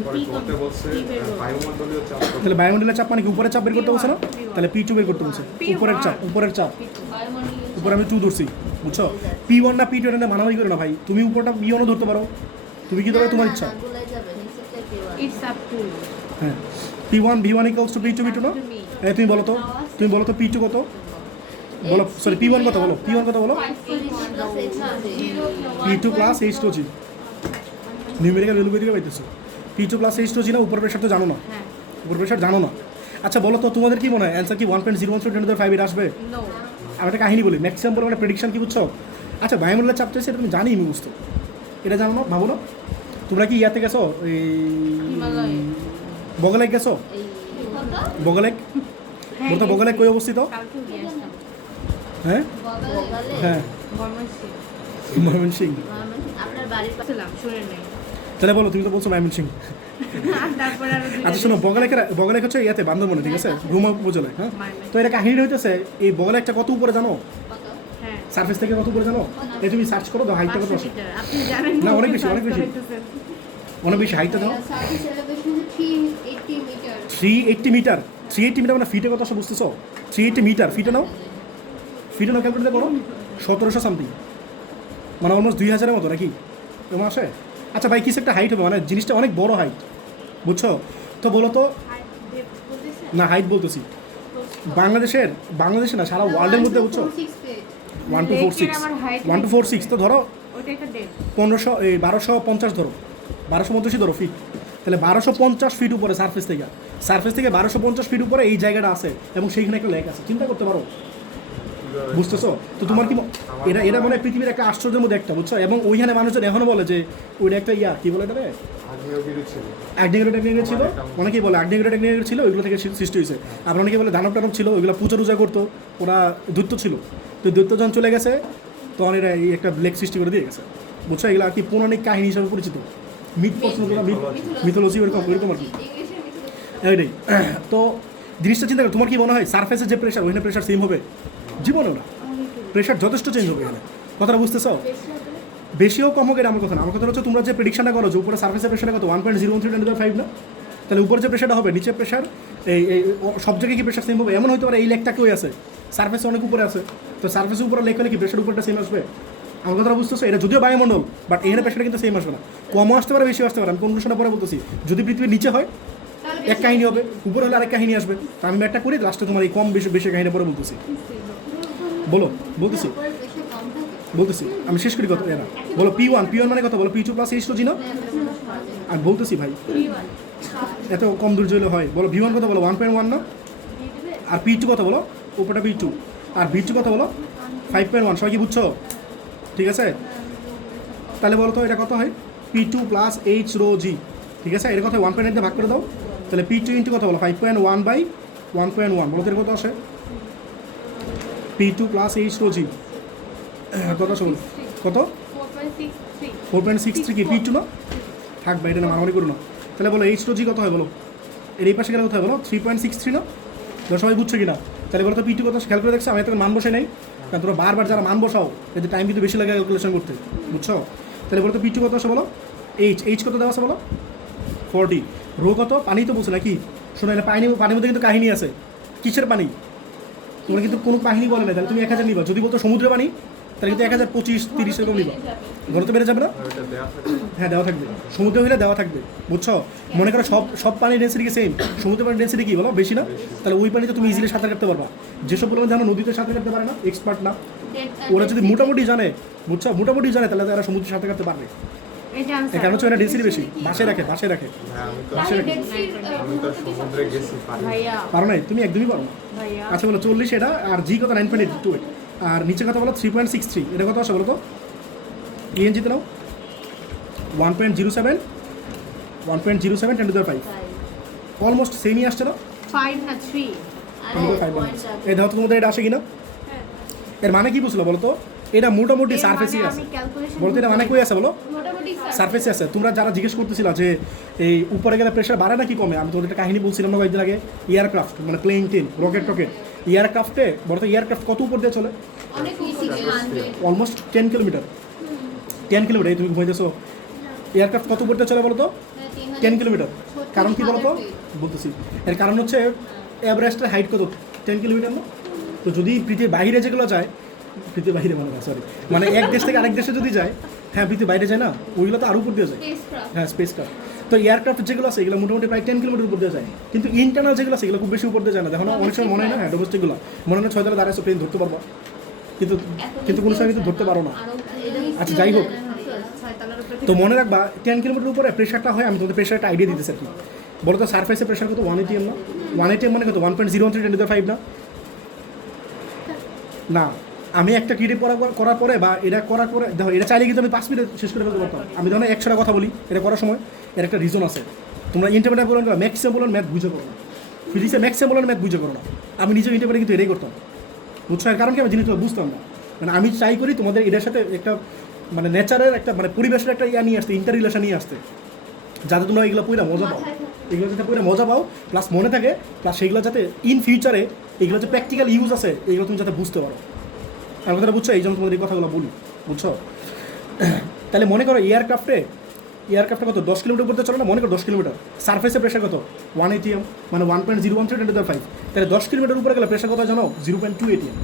পরে করতে বলছে বায়ুমণ্ডলীয় চাপ কত? তাহলে বায়ুমণ্ডলের চাপ মানে কি উপরের চাপ বের করতে বলছে না, তাহলে P2 বের করতে বলছে। উপরের চাপ উপরে আমি 2 ধরছি, বুঝছো? P1 না P2 এটা মানামারি করে না ভাই, তুমি উপরটা P1 ধরতে পারো, তুমি কি ধরো তোমার ইচ্ছা। ইটস আপ টু হ্যাঁ P1 V1 = P2 না? তুমি বলো তো P2 কত বলো, সরি P1 কত বলো, P1 কত বলো, P2 plus H2G, numerical value বেরিয়ে পাইতেছো। P2 প্লাস H2G না, উপর প্রেশার তো জানো না, উপর প্রেশার জানো না। আচ্ছা বলো তো তোমাদের কি মনে হয় অ্যান্সার কি 1.013 10⁵ এটা আসবে? আমি একটা কাহিনী বলি, ম্যাক্সিমাম বলে মানে প্রেডিকশন কি বুঝছো? আচ্ছা বায়ুমণ্ডলের চাপ চাইছে, এটা তুমি জানি আমি বুঝতো, এটা জানো না, ভাবো না। তোমরা কি ইয়াতে গেছো, এই বগলেক গেছো? বগলেক বলতো বগলেক কই অবস্থিত? হ্যাঁ হ্যাঁ ময়মনসিংহ। আপনার বাড়ির পাশে শুনে নেই। তাহলে বলো, তুমি তো বলছো ময়মনসিংহ। তারপর আর আচ্ছা শোনো, বগলেক হচ্ছে ইয়াতে বান্দরবনে, ঠিক আছে, ঘুমা উপজেলায়। হ্যাঁ তো এটা কাহিনী হইতেছে, এই বগলেকটা কত উপরে জানো? হ্যাঁ সার্ফেস থেকে কত উপরে জানো? এই তুমি সার্চ করো, হাইটটা কত আসে? আপনি জানেন না অনেক বেশি অনেক বেশি হাইটটা দাও। Service elevation 380 metre. 380 metre, 380 metre মানে ফিটে কত আসে বুঝতেছো? 380 মিটার ফিটে নাও, ফিটে নাও ক্যালকুলেট করো, 1700 সামথিং, মানে অলমোস্ট 2000-এর মতো নাকি এমন আসে। আচ্ছা ভাই কিছু একটা হাইট হবে, মানে জিনিসটা অনেক বড় হাইট, বুঝছো? তো বলো তো, না হাইট বলতেছি বাংলাদেশে না সারা ওয়ার্ল্ডের মধ্যে, বুঝছো? 1246 তো ধরো ওটা একটা ডেট 1250 ধরো, 1250 ধরো ফিট, তাহলে 1250 ফিট উপরে সারফেস থেকে 1250 ফিট উপরে এই জায়গাটা আছে এবং সেইখানে একটা লেক আছে, চিন্তা করতে পারো, বুঝতেছো? তো তোমার কি এটা মানে পৃথিবীর একটা আশ্চর্যের মধ্যে একটা, বুঝছো? এবং ওইখানে মানুষজন এখনো বলে যে ওইটা একটা কি বলে এটা আগ্নেয়গিরি ছিল। আগ্নেয়গিরি ছিল, অনেকেই বলে আগ্নেয়গিরি ছিল, ওইগুলো থেকে সৃষ্টি হয়েছে। আবার অনেকে বলে দানব টানব ছিল, ওইগুলো পূজা টুজা করতো, ওরা দৈত্য ছিল, তো দৈত্য যখন চলে গেছে তখন এরা এই একটা লেক সৃষ্টি করে দিয়ে গেছে, বুঝছো? এগুলো আর কি পৌরাণিক কাহিনী হিসাবে পরিচিত, মিথোলজি ওরকম আর কি, এইটাই। তো জিনিসটা চিন্তা করো, তোমার কি মনে হয় সারফেসের যে প্রেশার ওইখানে প্রেশার সেম হবে? জীবনেও না, প্রেশার যথেষ্ট চেঞ্জ হবে এখানে, কথাটা বুঝতেছো? বেশিও কম হোক এটা আমার কথা না, আমার কথা হচ্ছে তোমরা যে প্রেডিকশনটা করো যে উপরে সারফেসের প্রেশারটা কত 1.013 না, তাহলে উপরে যে প্রেশারটা হবে নিচের প্রেশার এই সব জায়গায় কি প্রেশার সেম হবে? এমন হতে পারে এই লেকটা কেউ আছে সারফেসে অনেক উপরে আছে, তো সারফেসের উপরে লেক হলে কি প্রেশার উপরটা সেম আসবে? আমার কথাটা বুঝতেছো? এটা যদিও বায়ুমণ্ডল, বাট এখানে প্রেশারটা কিন্তু সেম আসবে না, কমও আসতে পারে, বেশি আসতে পারে। আমি কনক্লুশনটা পরে বলতেছি, যদি পৃথিবীর নিচে হয় এক কাহিনী হবে, উপরে হলে আরেক কাহিনী আসবে। তো আমি একটা করি, লাস্টে তোমার এই কম বেশি বেশি কাহিনী পরে বলতেছি, বলতেছি আমি শেষ করি কথা এরা বলো। P1 মানে কত বলো? P2 প্লাস H2G না? আমি বলতেছি ভাই এত কম দূর হলে হয়, বলো V1 কত বলো? 1.1 না? আর P2 কত বলো? উপরটা P2, আর V2 কত বলো? 5.1। সবাই কি বুঝছো? ঠিক আছে, তাহলে বলো তো এটা কত হয়? P2 plus H rho G, ঠিক আছে? এর কথা 1.8 দিয়ে ভাগ করে দাও, তাহলে P2 ইন্টু কত বলো? 5.1/1.1, বলো তো এর কত আসে? P2 plus H rho G কত শোন কত? 4.63 কি P2 না? থাক ভাই, এটা না মারামারি করো না। তাহলে বলো H রো G কত হয় বলো? এর এই পাশে গেলে কত হয় বলো? 3.63 না? তোমরা সবাই বুঝছো কি না? তাহলে বলো তো P2 কত খেয়াল করে দেখছো? আমি এত মান বসে নেই, কারণ তোমরা বারবার যারা মান বসাও এতে টাইম কিন্তু বেশি লাগে ক্যালকুলেশন করতে, বুঝছো? তাহলে বলো তো P2 কত আসে বলো? H কত দেওয়া আছে বলো? 40। রো কত? পানি তো বলছো নাকি? শোনো, এটা পানির মধ্যে কিন্তু কাহিনী আছে। কিসের পানি? তোমরা কিন্তু কোনো কাহিনী বলে না, তাহলে তুমি 1000 নিবা। যদি বলতো সমুদ্রের পানি তাহলে কিন্তু 1025-30 এরকম নিবা, ঘরে তো বেড়ে যাবে না? হ্যাঁ দেওয়া থাকবে, সমুদ্রে হইলে দেওয়া থাকবে, বুঝছো? মনে করো সব পানির ডেন্সিটি কি সেম? সমুদ্রের পানির ডেন্সিটি কি বলো? বেশি না? তাহলে ওই পানিতে তুমি ইজিলি সাঁতার কাটতে পারবা। যেসব বললাম জানো নদীতে সাঁতার কাটতে পারে না, এক্সপার্ট না, ওরা যদি মোটামুটি জানে, বুঝছো, মোটামুটি জানে, তাহলে তারা সমুদ্রে সাঁতার কাটতে পারবে। এই কারণ হচ্ছে এটা ডেন্সিটি বেশি, বাসে রাখে। সমুদ্রে গেছি, পারো নাই তুমি? একদমই পারো না। আচ্ছা বলো 40 এটা, আর জি কত? 9.82, আর নিচে কথা বলো 3.63, এটা কত আসে বলো তো? ENG তে নাও 1.07 10 to the 5, অলমোস্ট সেমই আসছে না? 5 না 3 এই দেখো তোমাদের এটা আসে কিনা? এর মানে কি বুঝলো বলো তো? এটা মোটামুটি সারফেসই আছে, বলতো এটা মানে কই আছে বলো? সারফেসে আছে। তোমরা যারা জিজ্ঞেস করতেছিল যে এই উপরে গেলে প্রেশার বাড়ে নাকি কমে, আমি তোমাদের একটা কাহিনী বলছিলাম না কয়েকদিন আগে, এয়ারক্রাফট মানে প্লেন টেন রকেট এয়ারক্রাফটে বলো তো এয়ারক্রাফট কত উপর দিয়ে চলে? Almost 10 kilometre. এই তুমি ঘুমাইতেছো, এয়ারক্রাফট কত উপর দিয়ে চলে বলো তো? 10 কিলোমিটার। কারণ কি বলো তো? বলতেছি, এর কারণ হচ্ছে এভারেস্টের হাইট কত? 10 কিলোমিটার না? তো যদি পৃথিবীর বাইরে যেগুলো যায়, পৃথিবীর বাইরে মানে এক দেশ থেকে আরেক দেশে যদি যায়, হ্যাঁ পৃথিবীর বাইরে যায় না, ওইগুলো তো আরও উপর দিয়ে যায়। হ্যাঁ স্পেস ক্রাফট। তো এয়ারক্রাফট যেগুলো আছে এগুলো মোটামুটি প্রায় 10 কিলোমিটার উপর দিয়ে যায়, কিন্তু ইন্টারনাল যেগুলো আছে এগুলো খুব বেশি উপর দিয়ে যায় না। দেখো না অনেক সময় মনে হয় না, হ্যাঁ ডোমেস্টিকগুলো মনে হয় 6 তলা দাঁড়ায় প্লেন ধরতে পারবো, কিন্তু কোনো সময় কিন্তু ধরতে পারো না। আচ্ছা যাই হোক, তো মনে রাখবা 10 কিলোমিটার উপরে প্রেশারটা হয়। আমি তোমাদের প্রেশারটা আইডিয়া দিতেছি আর কি। বলো তো সারফেসের প্রেশার কত? 180 না? 180 মানে কত? 1.013 না? না, আমি একটা কিডি করার পরে বা এটা করার পরে দেখো, এটা চাইলে কিন্তু আমি 5 মিনিট শেষ করে ফেলতে পারতাম। আমি যখন 100টা কথা বলি এটা করার সময়, এর একটা রিজন আছে। তোমরা ইন্টারমিডিয়েট বলেন বা ম্যাক্সিমাম বলেন, ম্যাথ বুঝে করো না। ফিজিক্সে ম্যাক্সিমাম বলেন, ম্যাথ বুঝে করো না। আমি নিজেও ইন্টারমিডিয়েট কিন্তু এটাই করতাম, বুঝছো? এর কারণ কি? আমি জিনিসটা বুঝতাম না। মানে আমি চাই করি তোমাদের এটার সাথে একটা মানে নেচারের একটা মানে পরিবেশের একটা নিয়ে আসতে, ইন্টার রিলেশন নিয়ে আসতে, যাতে তোমরা এগুলো পড়ে মজা পাও, এগুলো যাতে পড়ে মজা পাও, প্লাস মনে থাকে, প্লাস সেগুলো যাতে ইন ফিউচারে এগুলো যে প্র্যাকটিক্যাল ইউজ আছে এগুলো তুমি যাতে বুঝতে পারো। আমার কথাটা বুঝছো? এই জন্য তোমাদের এই কথাগুলো বলি, বুঝছো? তাহলে মনে করো এয়ারক্রাফটে এয়ারক্রাফ্টটা কত 10 কিলোমিটার উপর দিয়ে চলে না, মনে করো 10 কিলোমিটার, সারফেসে প্রেশার কত 1 ATM, মানে 1.013 × 10⁵, তাহলে 10 কিলোমিটার উপরে গেলে প্রেশার কত জানো 0.2 ATM,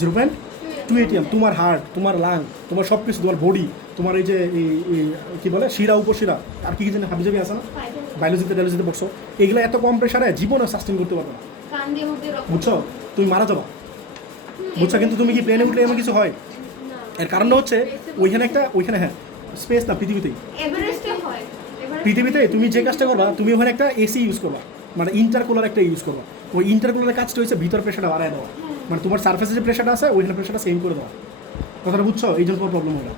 0.2 ATM। তোমার হার্ট, তোমার লাং, তোমার সব কিছু, তোমার বডি, তোমার এই যে কী বলে শিরা, উপশিরা, আর কি জানি হাবিজাবি আছে না, বায়োলজিতে ডায়োলজিতে পড়ছো, এগুলো এত কম প্রেশারে জীবনে সাস্টেন করতে পারবে না, কান দিয়ে মুখে রক্ত বুঝছো, তুমি মারা যাবা, বুঝছো। কিন্তু তুমি কি প্লেনে উঠলে এমন কিছু হয়? এর কারণটা হচ্ছে ওইখানে হ্যাঁ স্পেস না, পৃথিবীতেই এভারেস্টে হয় পৃথিবীতে তুমি যে কাজটা করবা, তুমি ওখানে একটা এসি ইউজ করবা, মানে ইন্টারকুলার একটা ইউজ করবা। ওই ইন্টারকুলারের কাজটা হচ্ছে ভিতর প্রেশারটা বাড়ায় দেওয়া, মানে তোমার সার্ফেসে যে প্রেশারটা আছে ওইখানে প্রেশারটা সেম করে দেওয়া। কথাটা বুঝছো? এই জন্য প্রবলেম হলো,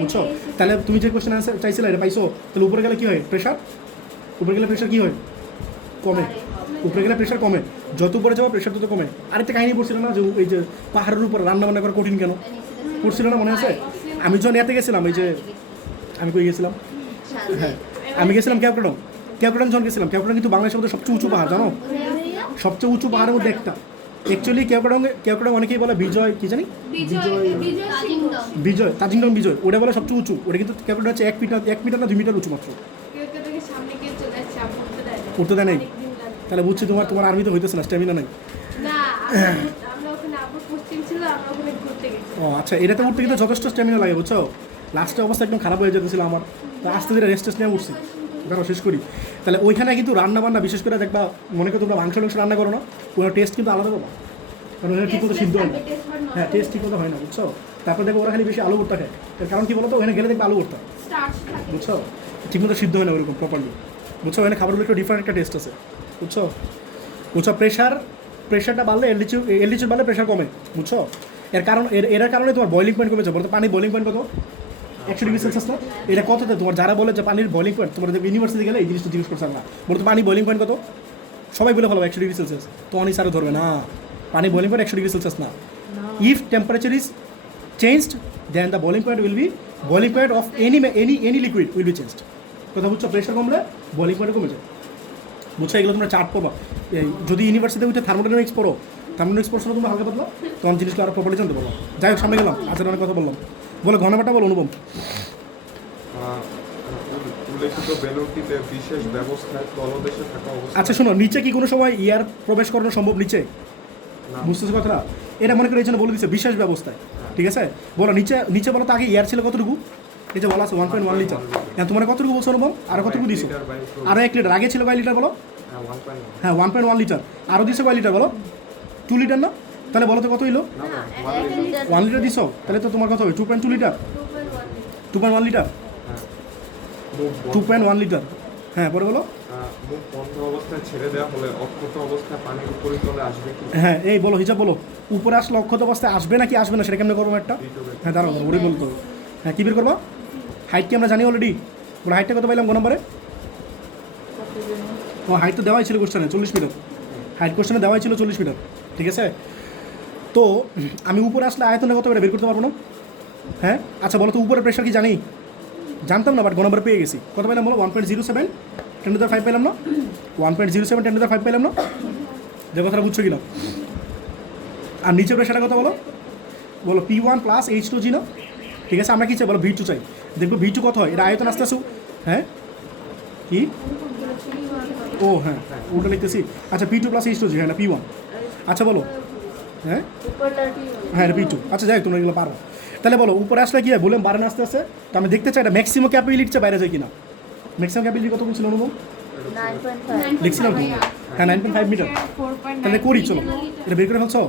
বুঝছো? তাহলে তুমি যে কোশ্চেন আনসার চাইছিলে এটা পাইছো, তাহলে উপরে গেলে কী হয় প্রেশার, উপরে গেলে প্রেশার কী হয় কমে, উপরে গেলে প্রেশার কমে, যত উপরে যাওয়া প্রেশার তত কমে। আরেকটা কাহিনী পড়ছিল না যে এই যে পাহাড়ের উপর রান্না বান্না করা কঠিন কেন, পড়ছিল না মনে আছে? আমি যখন এতে গেছিলাম, এই যে আমি কই গেছিলাম, হ্যাঁ আমি গেছিলাম ক্যাপ্টান যখন গেছিলাম, ক্যাপ্টান কিন্তু বাংলাদেশের মধ্যে সবচেয়ে উঁচু পাহাড়, জানো, সবচেয়ে উঁচু পাহাড়ের মধ্যে একটা। অ্যাকচুয়ালি ক্যাপ্টান অনেকেই বলে বিজয়, কি জানি বিজয় তাজিংডং বিজয়, ওটা বলে সবচেয়ে উঁচু, ওটা কিন্তু ক্যাপ্টান হচ্ছে 1 মিটার না 2 মিটার উঁচু মাত্র, সামনে গিয়ে চলে আসছে, আপ করতে দেয় না। উঠতে দেয় নাই। অনেকদিন লাগে। তাহলে বুঝছি তোমার আর্মিতে হইতেছে না, স্ট্যামিনা নাই। না, আমরা ওখানে আবু পশ্চিম ছিল, আমরা ওখানে ঘুরতে গেছি। ও আচ্ছা, এটাতে উঠতে কিন্তু যথেষ্ট স্ট্যামিনা লাগে, বুঝছো। লাস্টে অবস্থা একদম খারাপ হয়ে যেতেছিল আমার, তা আস্তে ধীরে রেস্ট নিয়ে উঠছি, ধরো শেষ করি। তাহলে ওইখানে কিন্তু রান্না বান্না বিশেষ করে দেখবা, মনে করো তোমরা মাংস রান্না করো না, ওনার টেস্ট কিন্তু আলাদা পাবা, কারণ ওখানে ঠিক মতো সিদ্ধ হয় না, হ্যাঁ টেস্ট ঠিক মতো হয় না, বুঝছো। তারপর দেখো ওরা খালি বেশি আলু ভর্তা খায়, এর কারণ কি বলো তো, ওখানে গেলে দেখবে আলু ভর্তা, স্টার্চ থাকে। বুঝছো, ঠিক মতো সিদ্ধ হয় না ওরকম প্রপারলি, বুঝছো। ওখানে খাবারগুলো একটু ডিফারেন্ট একটা টেস্ট আছে, বুঝছো। প্রেশারটা বাড়লে এলডিচিউড বাড়লে প্রেশার কমে, বুঝছো। এর কারণে তোমার বয়লিং পয়েন্ট কমেছে, বলতে পানি বয়লিং পয়েন্ট কত 100°C না, এটা কততে তোমার যারা বলে যে পানির বয়লিং পয়েন্ট, তোমার ইউনিভার্সিটি গেলে এই জিনিসটা জিজ্ঞেস করছে না, বলতে পানি বয়লিং পয়েন্ট কত, সবাই বলে ভালো 100°C, তো অনেক সারে ধরবে না, পানি বয়লিং পয়েন্ট 100°C না। If temperature is changed then the boiling point of any liquid will be changed. কথা বুঝছো, প্রেশার কমলে বয়লিং পয়েন্ট কমে যায়, বুঝছো। এগুলো তোমরা চার্ট পড়বা, এই যদি ইউনিভার্সিটিতে উঠে থার্মোডাইনামিক্স পড়ছো তোমরা হালকা পাতলা, তখন জিনিসগুলো আরও প্রপারলি জানতে পারবো। যাই হোক, সামনে গেলাম, আজকে অনেক কথা বললাম, বলে ঘনাবাটা বলো অনুপম। উল্লেখিত বেলুনটিতে বিশেষ ব্যবস্থায় তলদেশে থাকা অবস্থা। আচ্ছা শোনো, নিচে কি কোনো সময় এয়ার প্রবেশ করানো সম্ভব নিচে, না। বুঝতেছো কথাটা? এটা মনে করে এই জন্য বলে দিচ্ছে বিশেষ ব্যবস্থায়, ঠিক আছে। বলো নিচে বলো তো আগে এয়ার ছিল কতটুকু, এই যে বলা আছে 1.1 লিটার, হ্যাঁ তোমার কতটুকু বলছো অনুপম, আরও কতটুকু দিছো, আরও 1 লিটার, আগে ছিল কয় লিটার বলো, হ্যাঁ 1.1 লিটার, আরও দিছো কয় লিটার বলো, 2 লিটার না, তাহলে বলো তো কত হইলো, 1 লিটার দিছো, তাহলে তো তোমার কত হবে 2.2 লিটার, 2.1 লিটার, 2.1 লিটার, হ্যাঁ পরে বলো। মুখ বন্ধ অবস্থায় ছেড়ে দেওয়া হলে অক্ষত অবস্থায় পানির উপরিতলে আসবে কি? হ্যাঁ এই বলো, হিসাব বলো, উপরে আসলে অক্ষত অবস্থায় আসবে না কি আসবে না, সেটা কেমনে করবো একটা, হ্যাঁ দাঁড়াও ওরে বলতে হবে, হ্যাঁ কী বের করবো, হাইট কি আমরা জানি অলরেডি, ওরা হাইটটা কত পাইলাম 1 নম্বরে, ও হাইট তো দেওয়াই ছিল কোশ্চেনে 40 মিটার, হাইট কোশ্চেনে দেওয়াই ছিল 40 মিটার, ঠিক আছে। তো আমি উপরে আসলে আয়তনটা কত বের করতে পারবো না, হ্যাঁ আচ্ছা বলো তো উপরে প্রেশার কি জানি, জানতাম না, বাট নম্বর পেয়ে গেছি, কত পাইলাম বলো 1.07 10⁵ পেলাম না, 1.07 10⁵ পেলাম না, যে কথাটা বুঝছো কিনা। আর নিচের প্রেশারটা কথা বলো P1 + H2G না, ঠিক আছে। আমরা কি চাই বলো V2 চাই, দেখবো V2 কত হয়, এটা আয়তন আস্তে আস্তে, হ্যাঁ কি, ও হ্যাঁ ওটা লিখতেছি, আচ্ছা P2 + H2G, হ্যাঁ না P1, আচ্ছা বলো, হ্যাঁ হ্যাঁ এটা P2, আচ্ছা যাই হোক তোমরা এগুলো পারো। তাহলে বলো উপরে আসলে কি হয়, বললাম বাড়ে না আস্তে আস্তে, তো আমি দেখতে চাই এটা ম্যাক্সিমাম ক্যাপাবিলিটি চেয়ে বাইরে যায় কিনা, ম্যাক্সিমাম ক্যাপাবিলিটি কত বলছিল অনুভব, লিখছিলাম তো, হ্যাঁ 9.5 মিটার, তাহলে করি চলো, এটা বের করে ফেলছো,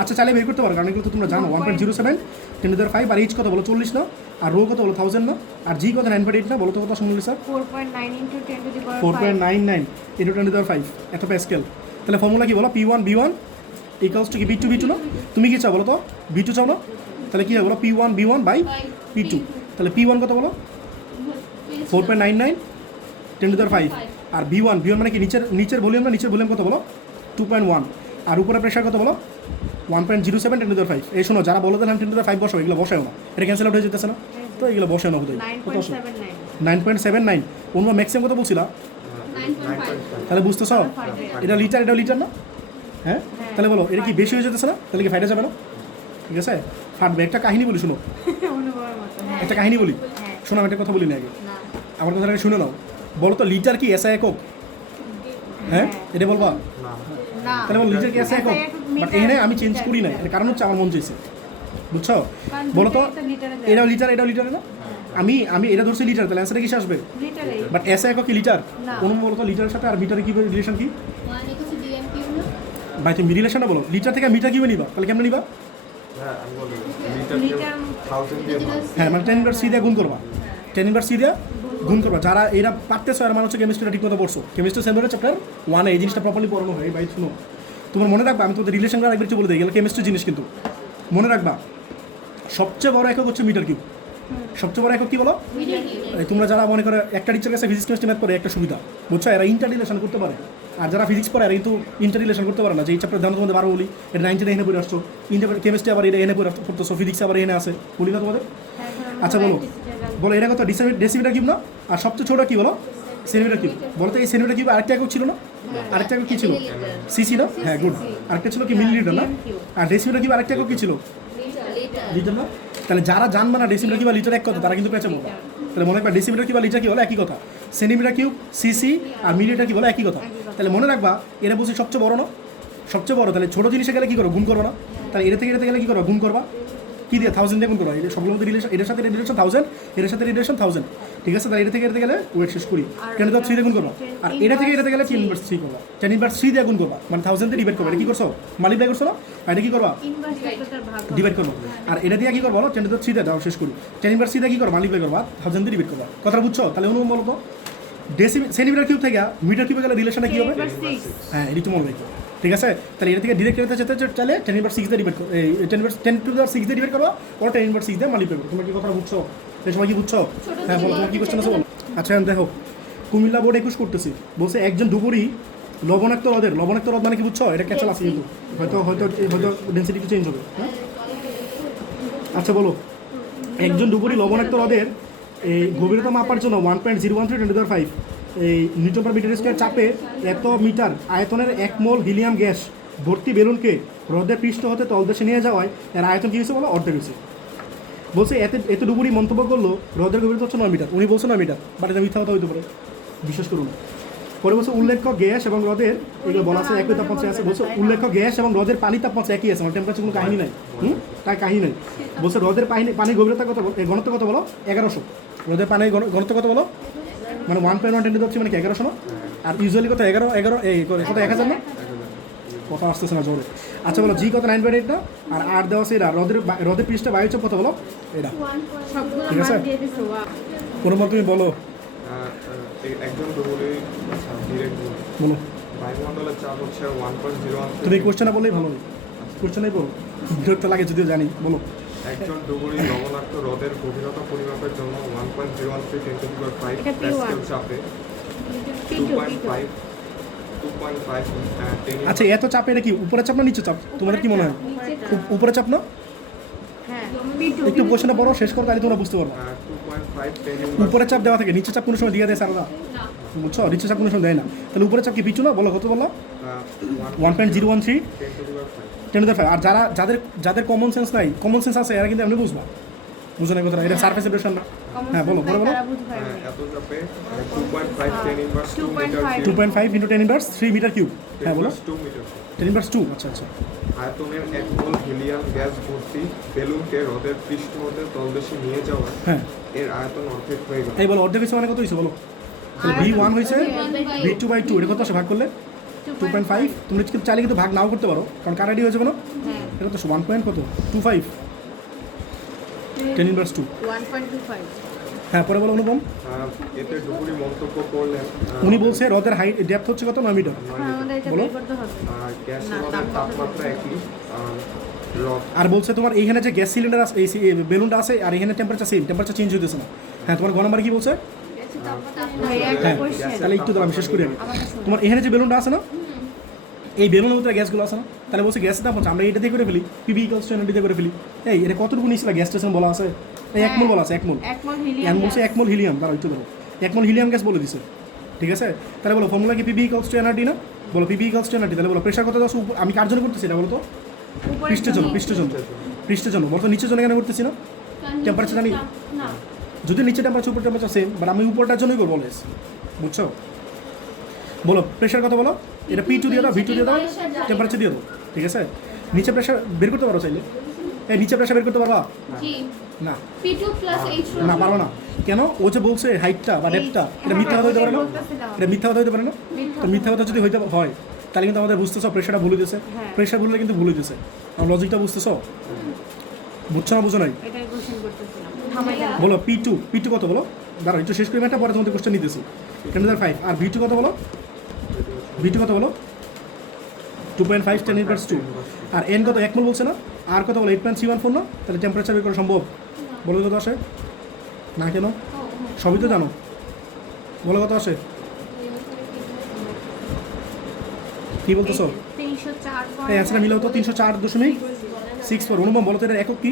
আচ্ছা চালিয়ে বের করতে পারো, কারণ এগুলো তো তোমরা জানো 1.07 10⁵, আর এইচ কত বলো 40 না, আর রো কত বলো 1000 না, আর জি কত 9.8 না, বলো তো কত শুনলি স্যার, 4.9 × 10⁵. 4.99 × 10⁵, এত প্যাসকেল। তাহলে ফর্মুলা কি বলো, P1 B1 = কি B2 B2 না, তুমি কি চাও বলো তো, B2 চাও না, তাহলে কি হবে বলো P1 B1 / P2, তাহলে P1 কত বলো 4.99 10⁵, আর B1 মানে কি নিচের ভলিউম না, নিচের ভলিউম কত বলো 2.1, আর উপরে প্রেশার কত বলো 1.07 10⁵। এই শোনো, যারা বলো দিলাম 10⁵ বসো, এগুলো বসাও না, এটা ক্যান্সেল আউট হয়ে যেতেছে না, তো এগুলো বসে না বোধহয়, 9.79, অন্য ম্যাক্সিমাম কত বলছিলা, 9.5 তাহলে বুঝতেছ, এটা লিটার না, হ্যাঁ তাহলে বলো এটা কি বেশি হয়ে যেতেছে না, তাহলে কি ফাইটে যাবে না, ঠিক আছে ফাটবে। একটা কাহিনী বলি শোনো, অনুভবের মতো, হ্যাঁ। একটা কাহিনী বলি হ্যাঁ। শোনো, আমি একটা কথা বলি না আগে, আমার কথাটা শুনে নাও। বলো তো লিটার কি এসআই একক? হ্যাঁ, এটা বলবা? না না তাহলে বলো লিটার কি এসআই একক? SI একক বাট মিটার, এখানে আমি চেঞ্জ লিটার, করি নাই, লিটার। এর কারণ হচ্ছে আমার মন চাইছে, বুঝছো? কারণ বলো তো, দুইটাই তো লিটারে দেয়। এটাও লিটার এটাও লিটারে না? আমি এটা ধরছি লিটার, তাহলে অ্যান্সারে কিসে আসবে? লিটারেই। বাট এসআই একক কি লিটার? না। অনুমান বলো তো লিটারের সাথে আর মিটারের কি রিলেশন কি? 1 equals to dm cube না? ভাই তুমি রিলেশনটা বলো, লিটার থেকে মিটার কিভাবে নিবা? তাহলে কেমন নিবা? হ্যাঁ আমি বলি লিটার লিটার 1000 দিয়ে ভাগ। হ্যাঁ, মানে 10 ইনভার্স সি দিয়ে গুণ করবা, 10 ইনভার্স সি দিয়ে গুণ করবা। যারা এরা পারতেছো আর মানে হচ্ছে কেমিস্ট্রিটা ঠিক মতো পড়ছো, কেমিস্ট্রি সেন্টারের চ্যাপ্টার 1 এই জিনিসটা প্রপারলি পড়ানো হয়। ভাই শুনো, তোমার মনে রাখবা, আমি তোমাদের রিলেশনটা আরেকবার একটু বলে দিই, এগুলো কেমিস্ট্রি জিনিস কিন্তু মনে রাখবা। সবচেয়ে বড় একক হচ্ছে মিটার কিউব। সবচেয়ে বড় একক কি বলো? Metre cube. এই তোমরা যারা মনে করো একটা টিচার কাছে ফিজিক্স কেমিস্ট্রি ম্যাথ পড়ে একটা সুবিধা, বুঝছো? এরা ইন্টার রিলেশন করতে পারে। আর যারা ফিজিক্স পড়ে এরা কিন্তু ইন্টার রিলেশন করতে পারে না। যে এই চ্যাপ্টার ধারণা তোমাদের বারো বলি, এটা 9 এনে পড়ে আসছো, ইন্টার কেমিস্ট্রি আবার এটা এনে পড়তেছো, ফিজিক্স আবার এনে আছে, বলি না তোমাদের? আচ্ছা বলো, বলো এটা কত? ডেসিমিটার কিউব না? আর সবচেয়ে ছোট কি বলো? Centimetre cube. বলো তো এই সেন্টিমিটার কিউব আরেকটা একক ছিল না? আরেকটা একক কি ছিল? সিসি না? হ্যাঁ, গুড। আরেকটা ছিল কি মিলিলিটার না? আর ডেসিমিটার কিউব আরেকটা একক কি ছিল? লিটার না? তাহলে যারা জানবে না ডেসিমিটার কিউব লিটার এক কথা, তারা কিন্তু পেঁচে বলবে। তাহলে মনে রাখবা ডেসিমিটার কিউব লিটার কি বলে একই কথা, সেন্টিমিটার কিউব সিসি আর মিলিলিটার কি বলে একই কথা। তাহলে মনে রাখবা এরা বলছি সবচেয়ে বড় না? সবচেয়ে বড়। তাহলে ছোট জিনিসে গেলে কি করো? গুণ করো না? তাহলে এটা থেকে এটাতে গেলে কি করো? গুণ করবা। কি দিয়ে? 1000 দিয়ে গুণ করো। এটা সবগুলোর মধ্যে রিলেশন, এটার সাথে রিলেশন 1000, এর সাথে রিলেশন 1000, ঠিক আছে? তাহলে এটা থেকে এটাতে গেলে ওয়েট শেষ করি, 10 3 দিয়ে গুণ করবা। আর এটা থেকে এটাতে গেলে 10 ইনভার্স 3 করবা, 10 ইনভার্স 3 দিয়ে গুণ করবা, মানে 1000 দিয়ে ডিভাইড করবা। এটা কি করছো? মাল্টিপ্লাই করছো না? আর এটা কি করবা? ইনভার্স তার ভাগ হবে। ডিভাইড করবো। আর এটা দিয়ে কি করবো বলো? 10 3 দিয়ে দাও শেষ করি, 10 ইনভার্স 3 দিয়ে কি করবা? মাল্টিপ্লাই করবা, 1000 দিয়ে ডিভাইড করবা। কথা বুঝছো? তাহলে অনুমান বলো তো, সেন্টিমিটার কিউব থেকে মিটার কিউবে গেলে রিলেশনটা কি হবে? 10^6 হ্যাঁ, এটি তো মনে রাখো, ঠিক আছে? তাহলে এটা থেকে ডিরেক্ট যেতে চাইলে 10 ইনভার্স 6 দিয়ে ডিভাইড করো, 10 টু দি 6 দিয়ে ডিভাইড করো, ও 10 ইনভার্স 6 দিয়ে মাল্টিপ্লাই করো। তোমরা কি কথা বুঝছো? এই সময় কি বুঝছো? হ্যাঁ বলো, তোমার কি কোশ্চেন আছে বলো। আচ্ছা এখন দেখো, কুমিল্লা বোর্ড 21 করতেছি, বলছে একজন ডুবুরি লবণাক্ত হ্রদের, লবণাক্ত হ্রদ মানে কি বুঝছো? এটা ক্যাচাল আছে কিন্তু, হয়তো হয়তো হয়তো ডেন্সিটি একটু চেঞ্জ হবে, হ্যাঁ? আচ্ছা বলো, একজন ডুবুরি লবণাক্ত হ্রদের এই গভীরতা মাপার জন্য 1.013 × 10⁵ এই নিউটন পার মিটার স্কয়ার চাপে এত মিটার আয়তনের 1 মোল হিলিয়াম গ্যাস ভর্তি বেলুনকে হ্রদের পৃষ্ঠ হতে তলদেশে নিয়ে যাওয়ায় এর আয়তন কী হয়েছে বলো? অর্ধেক হয়েছে। বলছে এত ডুবুরি মন্তব্য করলো হ্রদের গভীরতা হচ্ছে 9 মিটার। উনি বলছে 9 মিটার, বাট এটা মিথ্যা কথা হইতে পারে, বিশ্বাস করুন। পরে বলছে উল্লেখ্য গ্যাস এবং হ্রদের, এগুলো বলা আছে একই তাপমাত্রায় আছে। বলছে উল্লেখ্য গ্যাস এবং হ্রদের পানি তাপমাত্রা একই আছে, মানে টেম্পারেচার কোনো কাহিনী নাই, তাই কাহিনী নাই। বলছে হ্রদের পানির গভীরতা কত, ঘনত্ব কত বলো? 1100। হ্রদের পানির ঘনত্ব কত বলো? মানে 1.1 × 10⁻⁴ মানে কি 1100 না? আর ইউজুয়ালি কত? 11 এই কত 1000 না? কথা আসতেছে না জোরে। আচ্ছা বলো, জি কত? 9/8 না? আর আর দেওয়া আছে এটা হ্রদের পৃষ্ঠে বায়ুচাপ কত বলো? এটা সবগুলো ঠিক আছে? মান দিয়ে দিছো। কোনো মত তুমি বলো, একজন ডুবুরি ডিরেক্ট বলো। বায়ুমণ্ডলের চাপ হচ্ছে 1.013। তুমি এই কোশ্চেনটা বললেই ভালো হয়, কোশ্চেনই বলো, বিরক্ত লাগে যদিও জানি, বলো। একজন ডুবুরি লবণাক্ত হ্রদের গভীরতা পরিমাপের জন্য 1.013 × 10⁵ এটা P1 প্যাসকেল চাপে পিটো 2.5 আচ্ছা এত চাপ, এটা কি উপরে চাপ না নিচে চাপ? তোমাদের কি মনে হয়? উপরে চাপ না? হ্যাঁ পিটো একটু কোশ্চেনটা বড় শেষ করো, তাহলে তোমরা বুঝতে পারবে। 2.5 10⁻⁴ উপরে চাপ দেওয়া থাকে, নিচে চাপ কোনো সময় দিয়ে দেয় স্যাররা, বুঝছো? নিচে চাপ কোনো সময় দেয় না। তাহলে উপরে চাপ কি পিছু না? বলো কত বললো? 1.013 10⁵ আর যাদের কমন সেন্স নাই, কমন সেন্স আছে, এরা কিন্তু এমনি বুঝবা, বুঝো না কথাটা? এটা সারফেস এপ্রেশন না। হ্যাঁ বলো, বলো বলো। তারা বুঝবে এত চাপে 2.5 10⁻² 2 মিটার 2.5 × 10⁻³ মিটার কিউব। হ্যাঁ বলো। 2 মিটার 10⁻²। আচ্ছা আচ্ছা, আয়তনের 1 মোল হিলিয়াম গ্যাস ভর্তি বেলুনকে হ্রদের পৃষ্ঠ হতে তলদেশে নিয়ে যাওয়া হ্যাঁ এর আয়তন অর্ধেক হয়ে গেল। এই বলো, অর্ধেক হয়েছে মানে কত হয়েছে বলো? তাহলে V1 হয়েছে, V2/2, এটা কত আসে ভাগ করলে? 2.5। তুমি কিন্তু চাইলে কিন্তু ভাগ নাও করতে পারো, কারণ কারাডি হয়েছে কোনো, হ্যাঁ এটা তো 1 পয়েন্ট কত 25 10⁻²। 1.25 হ্যাঁ পরে বলো অনুপম। এতে ডুবুরি মন্তব্য করলেন উনি বলছে হ্রদের হাইট ডেপথ হচ্ছে কত? 9 মিটার। আমাদের এটা বলো। বের করতে হবে। গ্যাস হ্রদের তাপমাত্রা একই হ্রদ আর বলছে তোমার এইখানে যে গ্যাস সিলিন্ডার আছে, এই বেলুনটা আছে, আর এখানে টেম্পারেচার সেম, টেম্পারেচার চেঞ্জ হইতেছে না। হ্যাঁ তোমার গ নাম্বার কি বলছে? ভাই একটা হ্যাঁ কোশ্চেন তাহলে একটু দাঁড়াম শেষ করি আগে। আমাকে শোনো। তোমার এখানে যে বেলুনটা আছে না, এই বেলুনের ভিতরে গ্যাসগুলো আছে না, তাহলে বলছে গ্যাসের দাম হচ্ছে আমরা এটা দিয়ে করে ফেলি, পিবি = এনডি দিয়ে করে ফেলি। এই এটা কতটুকু নিয়েছিল গ্যাস স্টেশন বলা আছে? এই 1 মোল বলা আছে, 1 মোল। 1 মোল হিলিয়াম এখন বলছে 1 মোল হিলিয়াম, দাঁড়াও একটু দাঁড়াও, 1 মোল হিলিয়াম গ্যাস বলে দিছে, ঠিক আছে? তাহলে বলো ফর্মুলা কি পিবি = এনআরডি না? বলো পিবি = এনআরডি, তাহলে বলো প্রেশার কত দাও? আমি কার জন্য করতেছি এটা বলো তো? পৃষ্ঠের জন্য, পৃষ্ঠের জন্য, পৃষ্ঠের জন্য। বলো তো নিচের জন্য কেন করতেছি না? টেম্পারেচার জানি, না যদি নিচে টেম্পারেচার উপর টেম্পারেচার সেম, বাট আমি উপরটার জন্যই করবো অলওয়েজ, বুঝছো? বলো প্রেশার কত বলো, এটা P2 দিয়ে দাও, V2 দিয়ে দাও, টেম্পারেচার দিয়ে দাও, ঠিক আছে? নিচে প্রেশার বের করতে পারো চাইলে, এই নিচে প্রেশার বের করতে পারবা? জি না P2 প্লাস H না পারো না। কেন? ও যে বলছে হাইটটা বা ডেপথটা, এটা মিথ্যা কথা হইতে পারে না? এটা মিথ্যা কথা হইতে পারে না? তো মিথ্যা কথা যদি হইতে হয় তাহলে কিন্তু আমাদের বুঝতেছ প্রেশারটা ভুলে দিয়েছে, হ্যাঁ। প্রেশার ভুললে কিন্তু ভুলে দিয়েছে, আমার লজিকটা বুঝতেছ? বুঝছো না বুঝো নাই? এটাই কোশ্চেন করতেছিলাম থামাই দাও। বলো P2 কত বলো, দাঁড়াও একটু শেষ করে ম্যাটটা পরে তোমাদের কোশ্চেন নিতেছি। 10⁵ আর V2 কত বলো, V2 কত বলো 2.5 10⁻²। আর N কত 1 মোল বলছে না, আর কত বলো 8.314 না, তাহলে টেম্পারেচার বের করা সম্ভব? বলো কত আসে? না কেন? সবই তো জানো, বলো কত আসে? কি বলতেছো? 304 এই অ্যান্সারটা মিলাও তো 304.64। অনুপম বলো তো এটার একক কি,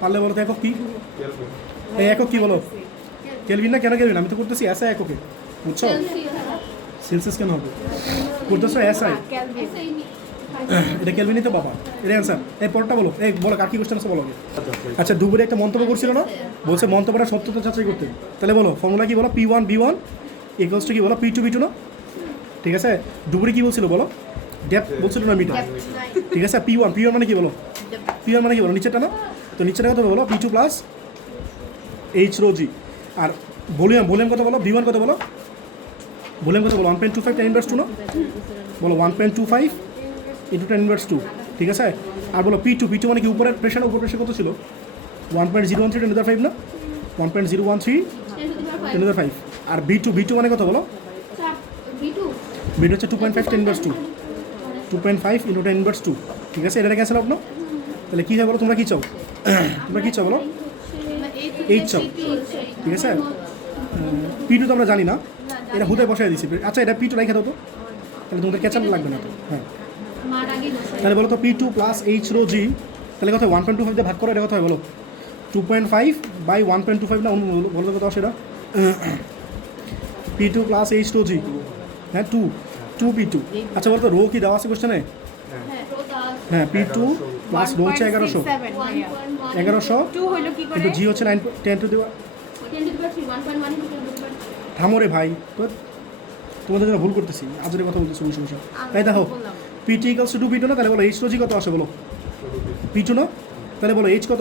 পারলে বলো তো একক কি? কেলভিন। এই একক কি বলো? কেলভিন না? কেন কেলভিন? আমি তো করতেছি এসআই এককে, বুঝছো? সেলসিয়াস কেন হবে? করতেছো এসআই, ক্যালভিন। এটা কেলভিনই তো বাবা, এটা অ্যান্সার। এই পরটা বলো, এই বলো কার কি কোশ্চেন আছে বলো আগে। আচ্ছা দুপুরে একটা মন্তব্য করছিল না, বলছে মন্তব্যটা সত্যতা যাচাই করতে, তাহলে বলো ফর্মুলা কি বলো, P1 B1 ইকুয়ালস টু কি বলো P2 B2 না? ঠিক আছে, দুপুরে কি বলছিল বলো, ডেপথ বলছিল না মিটার, ঠিক আছে? P1 মানে কি বলো, P1 মানে কি বলো নিচেটা না, তো নিচেটা কত বলো P2 plus H rho G. আর ভলিউম কত বলো, V1 কত বলো, ভলিউম কত বলো 1.25 10⁻² না, বলো 1.25 ইন্টু 10⁻², ঠিক আছে? আর বলো P2 মানে কি উপরের প্রেশার, উপর প্রেশার কত ছিল 1.013 10⁵ না, 1.013 10⁵। আর V2 মানে কত বলো, V2 হচ্ছে 2.5 10⁻², 2.5 ইন্টু 10⁻², ঠিক আছে? এটা ক্যান্সেল আউট না, তাহলে কী হয় বলো, তোমরা কী চাও, তোমরা কী চাও বলো? 8 চাও, ঠিক আছে? P2 তো আমরা জানি না, এটা হুদায় বসাই দিচ্ছি। আচ্ছা এটা P2 রাইখা দাও তো, তাহলে তোমাদের ক্যাচাপ লাগবে না তো। হ্যাঁ তাহলে বলো তো P2 প্লাস H রো জি, তাহলে কত 1.25 দিয়ে ভাগ করো, এটা কত হয় বলো 2.5 বাই 1.25 না, বলো তো কত আসে এটা? P2 প্লাস H রো জি, হ্যাঁ 2 P2। আচ্ছা বলো তো রো কি দেওয়া আছে কোশ্চেনে? হ্যাঁ P2 প্লাস রো হচ্ছে 1100, 1100 2 হলো কি করে? কিন্তু জি হচ্ছে 10 টু দেওয়া। থামো রে ভাই, তো তোমাদের জন্য ভুল করতেছি, আজের কথা বলতেছি ওই সমস্যা। তাই দেখো P2 ইকুয়ালস টু 2 P2 না, তাহলে বলো H রো জি কত আসে বলো P2 না, তাহলে বলো H কত,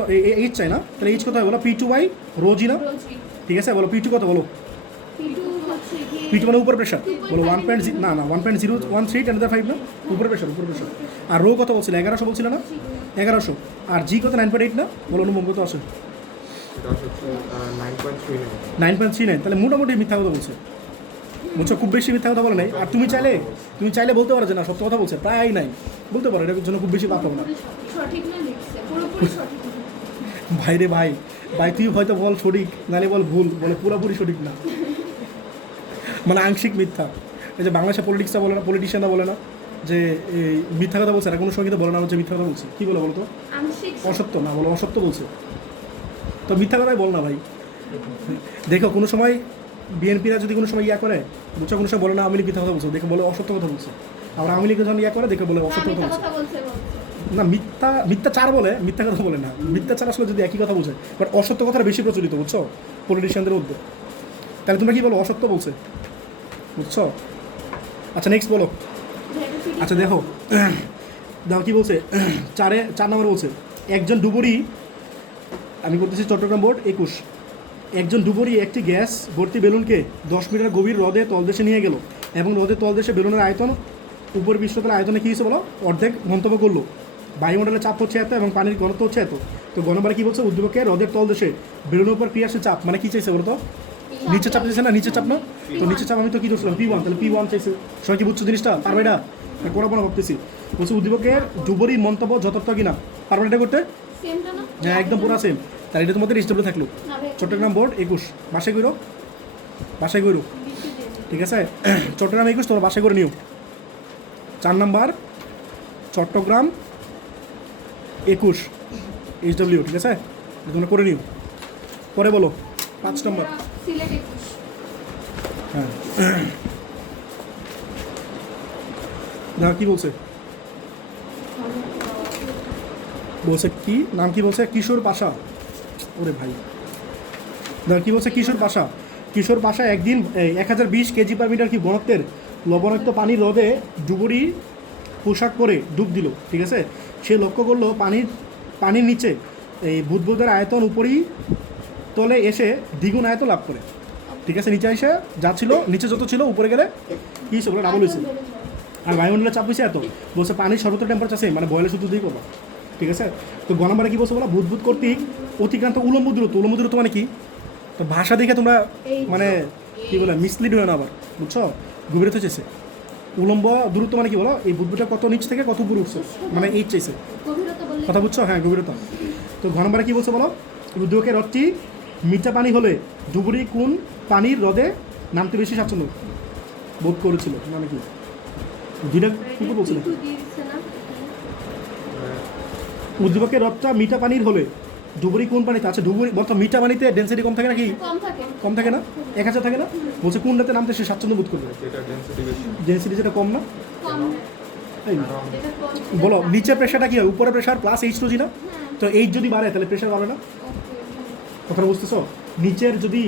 H চাই না, তাহলে H কত হয় বলো P2 বাই রো জি না, ঠিক আছে? বলো P2 কত বলো, P2 মানে উপর প্রেশার, বলো 1.0 না 1.013 10⁵ না, উপর প্রেশার। আর রো কত বলছিল 1100 বলছিল না, 1100। আর জি কত 9.8 না, বলো অনুমান কত আসে এটা হচ্ছে 9.39। 9.39, তাহলে মোটামুটি মিথ্যা কথা বলছে, বুঝছো? খুব বেশি মিথ্যা কথা বলে নাই। আর তুমি চাইলে বলতে পারো যে না সত্য কথা বলছে, প্রায় নাই বলতে পারো, এটার জন্য খুব বেশি পাপ হবে না। ভাই রে ভাই তুই হয়তো বল সঠিক, নাহলে বল ভুল, বলে পুরোপুরি সঠিক না, মানে আংশিক মিথ্যা। এই যে বাংলাদেশের পলিটিশিয়ানরা বলে না যে এই মিথ্যা কথা বলছে, এটা কোনো সময় কিন্তু বলে না যে মিথ্যা কথা বলছে, কী বলে বলো তো? অসত্য না, বলো অসত্য বলছে, তো মিথ্যা কথাই বল না ভাই। দেখো কোনো সময় বিএনপিরা যদি কোনো সময় করে, বুঝছো, কোনো সময় বলে না আওয়ামী লীগ মিথ্যা কথা বলছে, দেখে বলে অসত্য কথা বলছে। আবার আওয়ামী লীগ যখন করে দেখে বলে অসত্য কথা বলছে। না মিথ্যাচার বলে, মিথ্যা কথা বলে না। মিথ্যাচার আসলে যদি একই কথা বলছে, বাট অসত্য কথাটা বেশি প্রচলিত, বুঝছো, পলিটিশিয়ানদের মধ্যে। তাহলে তোমরা কি বলো, অসত্য বলছে, বুঝছো? আচ্ছা নেক্সট বলো। আচ্ছা দেখো কী বলছে, 4 নম্বর বলছে, একজন ডুবুরি, আমি করতেছি চট্টগ্রাম বোর্ড 21, একজন ডুবুরি একটি গ্যাস ভর্তি বেলুনকে 10 মিটার গভীর হ্রদে তলদেশে নিয়ে গেল এবং হ্রদের তলদেশে বেলুনের আয়তন উপর পৃষ্ঠতলের আয়তনে কী হয়েছে বলো, অর্ধেক মন্তব্য করলো। বায়ুমণ্ডলের চাপ হচ্ছে এত এবং পানির ঘনত্ব হচ্ছে এত। তো গণবারে কী বলছে, উদ্দীপকে হ্রদের তলদেশে বেলুনের উপর ক্রিয়াশীল চাপ, মানে কী চাইছে বলো তো? নিচে চাপ চাইছে না, নিচে চাপ না, তো নিচে চাপ আমি তো কী ধরছিলাম P1, তাহলে P1 চাইছে। সবাই কি বুঝছো জিনিসটা? পারবে এটা করা না ভাবতেছি। বলছে উদ্দীপকের ডুবুরি মন্তব্য যথার্থ কিনা, পারবে এটা করতে? হ্যাঁ একদম পুরা সেম। তাহলে এটা তোমাদের স্টেবল থাকলো। চট্টগ্রাম বোর্ড 21, বাসায় করো, ঠিক আছে? চট্টগ্রাম 21 তোমরা বাসায় করে নিও। 4 নাম্বার চট্টগ্রাম 21 HW, ঠিক আছে? তোমরা করে নিও। পরে বলো 5 নম্বর। হ্যাঁ না কি বলছে কি নাম কি বলছে, কিশোর পাশা। ওরে ভাই দেখো কী বলছে কিশোর পাশা একদিন 1020 কেজি পার মিটার কি ঘনত্বের লবণাক্ত পানির রোদে ডুবুরি পোশাক পরে ডুব দিল, ঠিক আছে। সে লক্ষ্য করলো পানির নিচে এই বুদবুদের আয়তন উপরই তলে এসে দ্বিগুণ আয়তন লাভ করে, ঠিক আছে। নিচে এসে যা ছিল নিচে যত ছিল উপরে গেলে কী হয়েছে বলে ডাবল হয়েছে। আর বায়ুমণ্ডলের চাপ হয়েছে এত, বলছে পানির সর্বোচ্চ টেম্পারেচার সেম, মানে বয়লের সূত্র দিয়ে করবা, ঠিক আছে। তো গ নম্বরে কী বলছে বলো, বুদবুদ কর্তৃক অতিক্রান্ত উলম্ব দূরত্ব মানে কি, তো ভাষা দেখে তোমরা মানে কী বলে মিসলিড হয়ে না আবার, বুঝছো, গভীরতা চেয়েছে। উলম্ব দূরত্ব মানে কি বলো, এই বুদবুদটা কত নিচ থেকে কত উপরে উঠছে, মানে এই চাইছে, গভীরতা বললে কথা বুঝছো, হ্যাঁ গভীরতা। তো ঘ নম্বরে কী বলছে বলো, উদ্যোগের রথটি মিঠা পানি হলে ডুবুরি কোন পানির হ্রদে নামতে বেশি স্বাচ্ছন্দ্য বোধ করেছিল, মানে কি দুইটা কুকুর বলছিল। একটু দিয়ে দিচ্ছে না? উদ্দীপকের রথটা মিঠা পানির হলে ডুবুরি কোন পানিতে আছে, ডুবুরি বর্তমান মিঠা পানিতে ডেন্সিটি কম থাকে নাকি, কম থাকে। কম থাকে না, 1000 থাকে না, বলছে কোনটাতে নামতে সে স্বাচ্ছন্দ্য বোধ করবে, যেটা ডেন্সিটি বেশি। ডেন্সিটি যেটা কম না। কম এই যেটা কম বলো নিচে প্রেশারটা কি হয়, উপরে প্রেশার প্লাস H2G না, তো এইচ যদি বাড়ে তাহলে প্রেশার বাড়ে না, কথাটা বুঝতেছো। নিচের যদি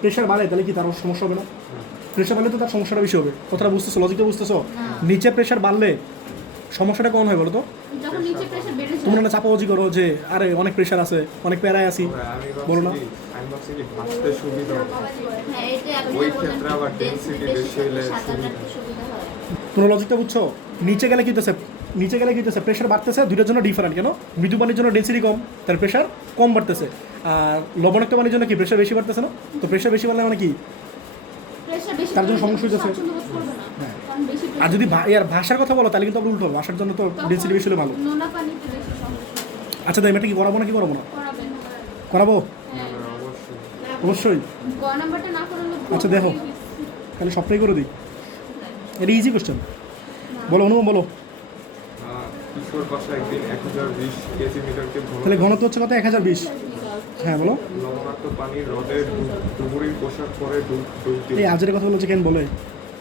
প্রেশার বাড়ে তাহলে কি তার সমস্যা হবে না, প্রেশার বাড়লে তো তার সমস্যাটা বেশি হবে, কথাটা বুঝতেছো, লজিকটা বুঝতেছো। নিচে প্রেশার বাড়লে সমস্যাটা কম হয় বলো তো, যখন নিচে প্রেসার বেড়ে যায় তোমরা না চাপাবাজি করো যে আরে অনেক প্রেশার আছে, অনেক প্যারায় আছি, বলো না। আমি ভাবছি কি ভাসতে সুবিধা হবে। হ্যাঁ এটা আমি ওই বললাম ক্ষেত্রে আবার density বেশি হলে সাঁতার কাটতে সুবিধা হয়। তোমরা লজিকটা বুঝছো। নিচে গেলে কি হইতেছে প্রেশার বাড়তেছে, দুইটার জন্য ডিফারেন্ট, কেন মৃদু পানির জন্য ডেন্সিটি কম, তার প্রেশার কম বাড়তেছে, আর লবণাক্ত পানির জন্য কি প্রেশার বেশি বাড়তেছে না, তো প্রেশার বেশি বাড়লে মানে কি প্রেসার বেশি তার জন্য পড়লে সমস্যা হইতেছে। স্বাচ্ছন্দ্য বোধ করবে না। কারণ বেশি আর যদি ইয়ার ভাষার কথা বলো তাহলে কিন্তু আবার উল্টো হবে, ভাষার জন্য তো ডেন্সিটি বেশি হলে ভালো। নোনা পানিতে বেশি সমস্যা আচ্ছা তাই এটা কি করাবো নাকি করাবো না, করাবেন। করাবো হ্যাঁ অবশ্যই। অবশ্যই। গ নাম্বারটা না করালে আচ্ছা, দেখো। তাহলে সবটাই করে দিই, এটা ইজি কোশ্চেন। বলো অনুপম বলো, কিশোর পাশা একদিন 1020 কেজি মিটারকে তাহলে ঘনত্ব হচ্ছে কত, 1020। হ্যাঁ বলো, লবণাক্ত পানির হ্রদে ডুবুরির পোশাক পরে ডুব দিল। এই আজের কথা বলছে কেন বলে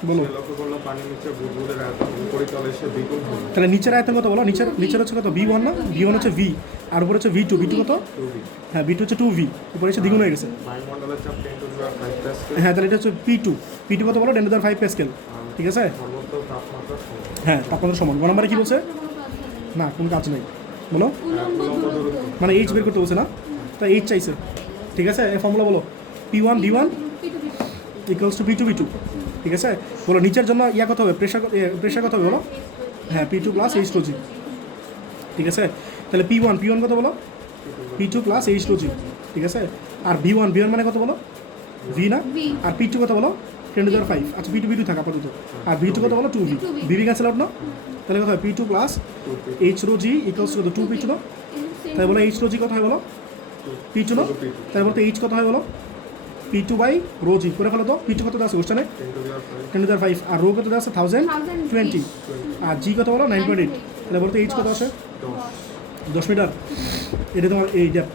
বলো। সে লক্ষ্য করলো পানির নিচে বুদবুদের আয়তন উপরিতলে এসে দ্বিগুণ হলো। তাহলে নিচের আয়তন কত বলো, নিচের হচ্ছে কত V1 না, V1 হচ্ছে V, আর উপরে হচ্ছে V2 কত, টুবি। হ্যাঁ V2 হচ্ছে 2V, উপরে এসে দ্বিগুণ হয়ে গেছে। বায়ুমণ্ডলের চাপ 10 to the power 5 প্যাসকেল। হ্যাঁ তাহলে এটা হচ্ছে P2 কত বলো, 10⁵ প্যাসকেল, ঠিক আছে। সর্বোচ্চ তাপমাত্রা সমান। হ্যাঁ তাপমাত্রা সমান। গ নম্বরে কি বলছে, না কোনো কাজ নেই বলো, উলম্ব দূরত্ব মানে H বের করতে বলছে না, তা H চাইছে, ঠিক আছে। এই ফর্মুলা বলো, P1 V1 equals to P2 V2, ঠিক আছে। বলো নিচের জন্য ইয়া কত হবে, প্রেশার কত হবে বলো, হ্যাঁ P2 প্লাস H2G, ঠিক আছে। তাহলে P1 কত বলো, P2 প্লাস H2G, ঠিক আছে। আর V1 মানে কত বলো, V না, আর P2 কত বলো 10⁵। আচ্ছা P2 থাকা আপাতত, আর V2 কত বলো 2V, VV ক্যান্সেল আউট না, তাহলে কত হয় P2 plus H2G equals to 2P2 না, তাই বলো H2G কত হয় বলো, P2 না, তাই বলতে H কত হয় বলো, P2 বাই ρG করে ফেলো তো। P2 কত দেওয়া আছে কোশ্চেনে, 10⁵, আর রো কত দেওয়া আছে 1020, আর G কত বলো 9.8, তাহলে বলতে H কত আছে 10 মিটার, এটা তোমার এই ডেপথ,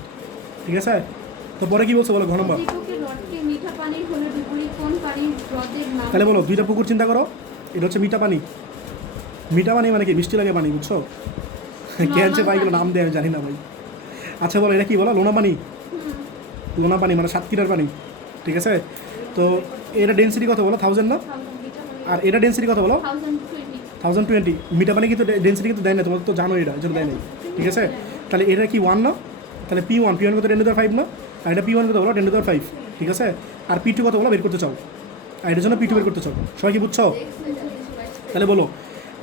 ঠিক আছে। তো পরে কি বলছে বলো ঘ নম্বর, উদ্দীপকের রডটি মিঠা পানির হলে ডুবুরি কোন পানির হ্রদের নাম। তাহলে বলো দুইটা পুকুর চিন্তা করো, এটা হচ্ছে মিঠা পানি মানে কি মিষ্টি লাগে পানি, বুঝছো, কে আনছে ভাই এগুলো নাম দেয় আমি জানি না ভাই। আচ্ছা বলো এটা কি বলো, লোনা পানি মানে সাতক্ষীরার পানি, ঠিক আছে। তো এটা ডেন্সিটি কত বলো 1000 না, আর এটা ডেন্সিটি কত বলো 1020। মিঠা পানি কিন্তু ডেন্সিটি কিন্তু দেয় না, তোমার তো জানো এটা, এজন্য দেয় নাই, ঠিক আছে। তাহলে এটা কি 1 না, তাহলে P1 কত 10⁵ না, আর এটা P1 কত বলো 10⁵, ঠিক আছে। আর P2 কত বলো বের করতে চাও, আর এটার জন্য P2 বের করতে চাও, সবাই কি বুঝছো। তাহলে বলো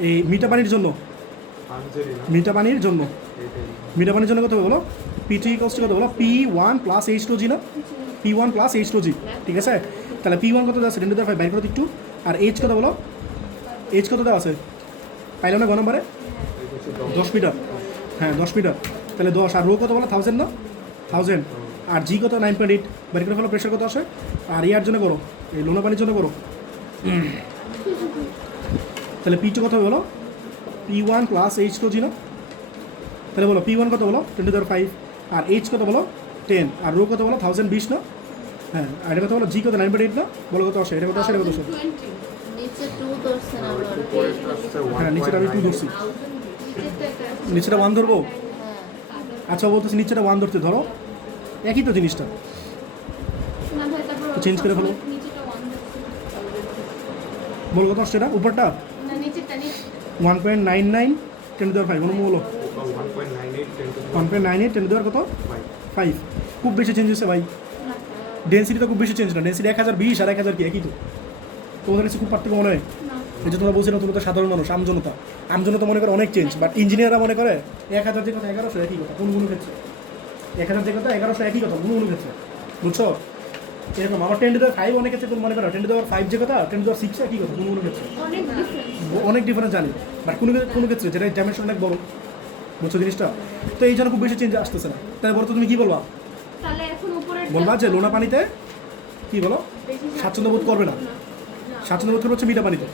এই মিঠা পানির জন্য মিঠা পানির জন্য কত হবে বলো, P2 ইকুয়ালস টু কত বলো P1 প্লাস H2G না, P1 প্লাস H2G, ঠিক আছে। তাহলে P1 কত দেওয়া আছে 10⁵, বাইর করো একটু, আর H কত বলো, H কত দেওয়া আছে পাইলাম না গ নম্বরে 10 মিটার, হ্যাঁ 10 মিটার, তাহলে 10, আর রো কত বলো 1000 না, 1000, আর G কত 9.8, বাইর করে ফেলো প্রেশার কত আসে, আর ইয়ার জন্য করো এই লোনা পানির জন্য করো। তাহলে P2 কত হবে বলো P1 প্লাস H2G না, তাহলে বলো P1 কত বলো 10⁵, আর H কত বলো 10, আর রো কত বলো 1020 না, হ্যাঁ আর এটা কত বলো G কত 9.8 না, বলো কত আসে, এটা কত আসে, এটা কত আসে, নিচে 2 ধরছে না আবার উপরেরটা আসছে হ্যাঁ নিচেটা আমি 2 ধরছি, নিচেটা 1 ধরবো, আচ্ছা বলতেছি নিচেটা 1 ধরতে, ধরো একই তো জিনিসটা, তো চেঞ্জ করে ফেলো। নিচেটা 1 বলো কত আসছে এটা উপরটা? না নিচেরটা নিচে 1.99 10 to the 5 অনুমো বলো। 1.98 10 to the 1.98 10 to the কত 5। খুব বেশি চেঞ্জ হয়েছে ভাই। ডেন্সিটি তো খুব বেশি চেঞ্জ না, ডেন্সিটি 1020 আর 1000 কি একই তো। তোমাদের কাছে খুব পার্থক্য মনে হয়? এই যে তোমরা বলছি না, তোমরা তো সাধারণ মানুষ, আমজনতা মনে করে অনেক চেঞ্জ, বাট ইঞ্জিনিয়াররা মনে করে 1000 যে কথা 1100 একই কথা কোন ক্ষেত্রে, 1000 যে কথা 1100 একই কথা কোন ক্ষেত্রে, বুঝছো? এরকম আমার 10 to the 5 অনেক ক্ষেত্রে তুমি মনে করো 10 to the 5 যে কথা 10 to the 6 একই কথা কোন ক্ষেত্রে, অনেক ডিফারেন্স। অনেক ডিফারেন্স জানি, বাট কোনো ক্ষেত্রে যেটা ডাইমেনশন অনেক বড়, বুঝছো জিনিসটা? তো এই জন্য খুব বেশি চেঞ্জ আসতেছে না। তাই বলো তো তুমি কি বলবা? তাহলে এখন উপরে বলবা যে লোনা পানিতে কি বলো স্বাচ্ছন্দ্য বোধ করবে না, স্বাচ্ছন্দ্য বোধ করবে হচ্ছে মিঠা পানিতে।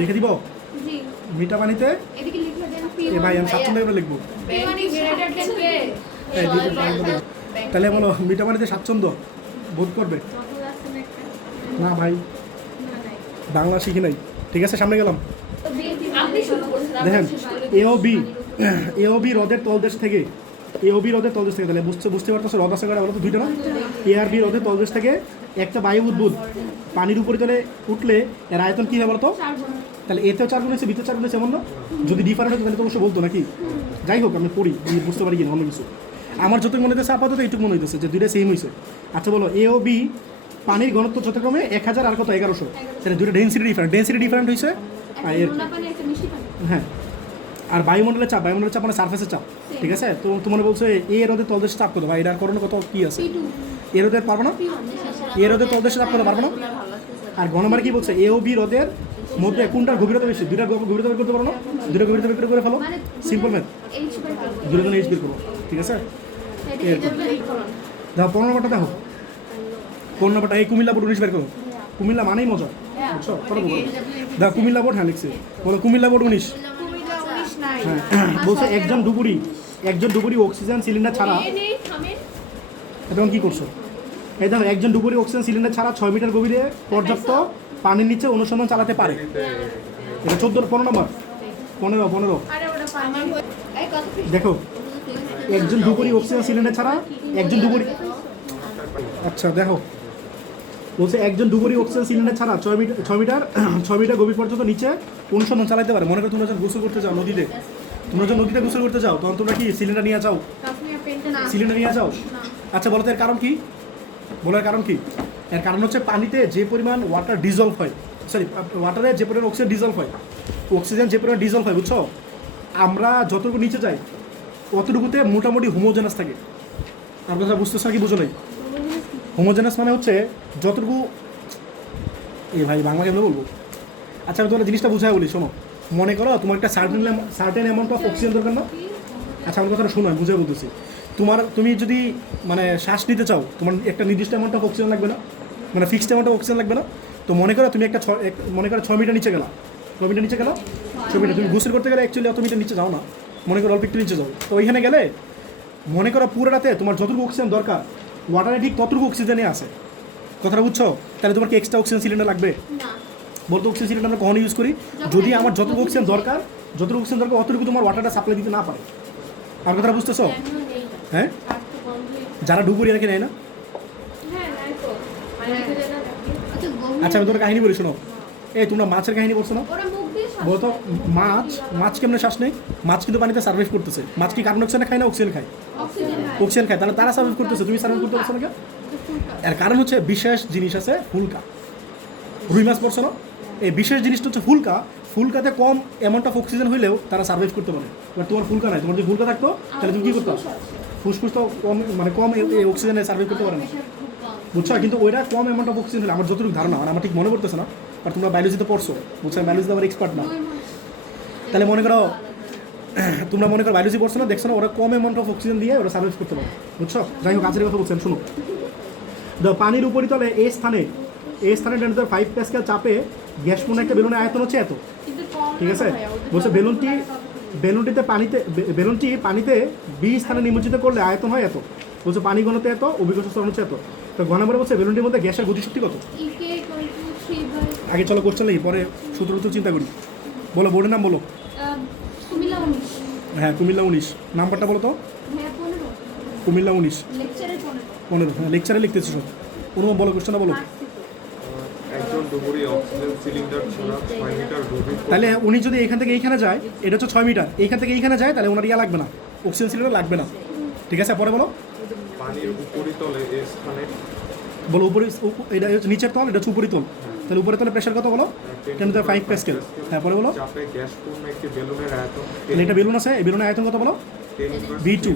লিখে দিব জি মিঠা পানিতে। এদিকে লিখে দেন এ ভাই আমি স্বাচ্ছন্দ্য করে লিখবো। মানে গ্রেটার দেন কে এই লিখে দাও। তাহলে বলো মিঠা পানিতে স্বাচ্ছন্দ্য বোধ করবে না ভাই, বাংলা শিখি নাই। ঠিক আছে, সামনে গেলাম। আপনি শুরু করছেন, দেখেন এওবি হ্রদের তলদেশ থেকে, এওবি হ্রদের তলদেশ থেকে, তাহলে বুঝতে পারতেছো হ্রদ আছে কয়টা বলো তো? দুইটা না? এআরবি হ্রদের তলদেশ থেকে একটা বায়ু উদ্ভূত পানির উপরিতলে উঠলে এর আয়তন কী হয় বলো তো? 4 গুণ। তাহলে এতেও 4 গুণ হয়েছে, বিতেও 4 গুণ হয়েছে, এমন না? যদি ডিফারেন্ট হতো তাহলে তো অবশ্যই বলতো নাকি? যাই হোক, আমি পড়ি বুঝতে পারি কিনা অন্য কিছু। আমার যত মনে হইতেছে আপাতত এইটুকু মনে হইতেছে যে দুইটা সেম হয়েছে। আচ্ছা বলো এ ও বি পানির ঘনত্ব যথাক্রমে 1000 আর কত 1100, তাহলে দুটো ডেন্সিটি ডিফারেন্ট হয়েছে। আর এর নোনা পানি একটা মিষ্টি পানি। হ্যাঁ, আর বায়ুমণ্ডলের চাপ মানে সারফেসের চাপ। ঠিক আছে, তো তোমার বলছো এ রোদের তলদেশ চাপ কত ভাই? এটার করণ কত কি আছে? P2 এ রোদের পারবো না, এ রোদের তলদেশে চাপ কত পারবো না। আর গণমার কি বলছে এ ও বি রোদের মধ্যে কোনটার গভীরতা বেশি? দুইটা গভীরতা বের করতে পারো না? দুইটা গভীরতা বের করে ফেলো, মানে সিম্পল ম্যাথ। H বাই 2 দুটো জন এইচ বের করবো। ঠিক আছে, এটা এই করুন। দেখো 15 নম্বরটা দেখো, 15 নম্বরটা এই কুমিল্লা বোর্ড 19 বের করো। কুমিল্লা মানেই মজা, বুঝছো? কত বলবো দেখো কুমিল্লা বোর্ড, হ্যাঁ লিখছে, বলো কুমিল্লা বোর্ড 19। কুমিল্লা 19 নাই। হ্যাঁ বলছে একজন ডুবুরি অক্সিজেন সিলিন্ডার ছাড়া, এই থামেন। এখন কি করছো? এই দেখো একজন ডুবুরি অক্সিজেন সিলিন্ডার ছাড়া 6 মিটার গভীরে পর্যাপ্ত পানির নিচে অনুসন্ধান চালাতে পারে। এটা 15 নম্বর, 15। আরে ওটা আমার এই কত পিস? দেখো একজন ডুবুরি অক্সিজেন সিলিন্ডার ছাড়া আচ্ছা দেখো বলছে একজন ডুবুরি অক্সিজেন সিলিন্ডার ছাড়া 6 মিটার গভীর পর্যন্ত নিচে অনুসন্ধান চালাতে পারে। মনে করো তোমরা যখন গোসল করতে যাও নদীতে, গোসল করতে যাও, তখন তোমরা কি সিলিন্ডার নিয়ে যাও? কাশ্মীর পেন্টে না। সিলিন্ডার নিয়ে যাও? আচ্ছা বলো তো এর কারণ কি? বলার কারণ কি? এর কারণ হচ্ছে পানিতে যে পরিমাণ ওয়াটার ডিজলভ হয়, ওয়াটারে যে পরিমাণ অক্সিজেন ডিজলভ হয়, বুঝছো? আমরা যতটুকু নিচে যাই অতটুকুতে মোটামুটি হোমোজেনাস থাকে। আর কথা বুঝতেছ নাকি বুঝো নাই? হোমোজেনাস মানে হচ্ছে যতটুকু, এই ভাই বাংলা কেমন বলবো? আচ্ছা আমি তোমার জিনিসটা বুঝাই বলি, শোনো। মনে করো তোমার একটা সার্টেন অ্যামাউন্ট অফ অক্সিজেন দরকার না? আচ্ছা আমার কথাটা শোনো, আমি বুঝাই বলতেছি। তুমি যদি মানে শ্বাস নিতে চাও, তোমার একটা নির্দিষ্ট অ্যামাউন্ট অফ অক্সিজেন লাগবে না, মানে ফিক্সড অ্যামাউন্ট অফ অক্সিজেন লাগবে না? তো মনে করো তুমি মনে করো 6 মিটার নিচে গেলা, 6 মিটার তুমি গোসল করতে গেলে অ্যাকচুয়ালি অত মিটার নিচে যাও না, মনে করো অল্প একটু নিচে যাও। তো ওইখানে গেলে মনে করো পুরো রাতে তোমার যতটুকু অক্সিজেন দরকার ওয়াটারে ঠিক ততটুকু অক্সিজেনই আছে। কথাটা বুঝছো? তাহলে তোমার কি এক্সট্রা অক্সিজেন সিলিন্ডার লাগবে? না। বলতো অক্সিজেন সিলিন্ডার আমরা কখনো ইউজ করি যদি আমার যতটুকু অক্সিজেন দরকার অতটুকু তোমার ওয়াটারটা সাপ্লাই দিতে না পারে। আর কথাটা বুঝতেছো? এখনো নেই। হ্যাঁ, আর তো কমপ্লিট। যারা ডুবুরি এরাকে নেয় না। হ্যাঁ নাই তো। মানে এটা না। আচ্ছা গভীর। আচ্ছা আমি তোমার কাহিনী বলি, শোনো। এই তোমরা মাছের কাহিনী বলছো না? ওরা মুখ দিয়ে শ্বাস বলতো নেয়। মাছ কেমনে শ্বাস নেই? মাছ কিন্তু পানিতে সার্ভাইভ করতেছে। মাছ কি কার্বন ডাইঅক্সাইড খায় না অক্সিজেন খায়? অক্সিজেন খায়। তাহলে তারা সার্ভাইভ করতেছে, তুমি সার্ভাইভ করতে পারছো না কেন? এর কারণ হচ্ছে বিশেষ জিনিস আছে ফুলকা। রুই মাছ পড়ছো না? এই বিশেষ জিনিসটা হচ্ছে ফুলকাতে কম অ্যামাউন্ট অফ অক্সিজেন হইলেও তারা সার্ভাইভ করতে পারে। এবার তোমার ফুলকা নাই, তোমার যদি ফুলকা থাকতো তাহলে তুমি কী করতো? ফুসফুস তো কম অক্সিজেনে সার্ভাইভ করতে পারে না, বুঝছো? কিন্তু ওইটা কম অ্যামাউন্ট অফ অক্সিজেন হলে আমার যতটুকু ধারণা, মানে আমার ঠিক মনে পড়তেছে না, আর তোমরা বায়োলজিতে পড়ছো, বুঝছো? বায়োলজিতে আমার এক্সপার্ট না। তাহলে তোমরা মনে করো বায়োলজি পড়ছো না, দেখছো না, ওরা কম অ্যামাউন্ট অফ অক্সিজেন দিয়ে ওরা সার্ভাইভ করতে পারে, বুঝছো? যাই হোক কাজের কথা বলছেন, শুনো। পানির উপরিতলে এই স্থানে 10 প্যাসকেল চাপে গ্যাসপূর্ণ একটা বেলুনের আয়তন হচ্ছে এত। ঠিক আছে, বলছে বেলুনটি পানিতে 20 স্থানে নিমজ্জিত করলে আয়তন হয় এত। বলছে পানি ঘনত্ব এত, অভিজ্ঞতা স্তর হচ্ছে এত। তো ঘনমারে বলছে বেলুনটির মধ্যে গ্যাসের গতিশক্তি কত? ইকে ইকুয়াল টু 3 বাই আগে চলো কোশ্চেন নেই, পরে সূত্র চিন্তা করি। বলো বোর্ডের নাম বলো। কুমিল্লা 19। হ্যাঁ কুমিল্লা 19। নাম্বারটা বলো তো। হ্যাঁ 15। কুমিল্লা 19 লেকচারে 15। 15। হ্যাঁ লেকচারে লিখতেছি সব। অনুমান বলো, কোশ্চেনটা বলো। পার্সিকল ডুবুরি অক্সিজেন সিলিন্ডার ছাড়া 6 মিটার গভীর তাহলে উনি যদি এখান থেকে এইখানে যায়, এটা হচ্ছে 6 মিটার, এইখান থেকে এইখানে যায়, তাহলে ওনার ইয়া লাগবে না, অক্সিজেন সিলিন্ডার লাগবে না। ঠিক আছে, পরে বলো পানির উপরিতলে এই স্থানে বলো উপরে, এটা হচ্ছে নিচের তল, এটা হচ্ছে উপরিতল, তাহলে উপরে তলে প্রেশার কত বলো? 10⁵ প্যাসকেল। হ্যাঁ, পরে বলো চাপে গ্যাসপূর্ণ একটি বেলুনের আয়তন তাহলে এটা বেলুন আছে, এই বেলুনের আয়তন কত বলো? 10 V2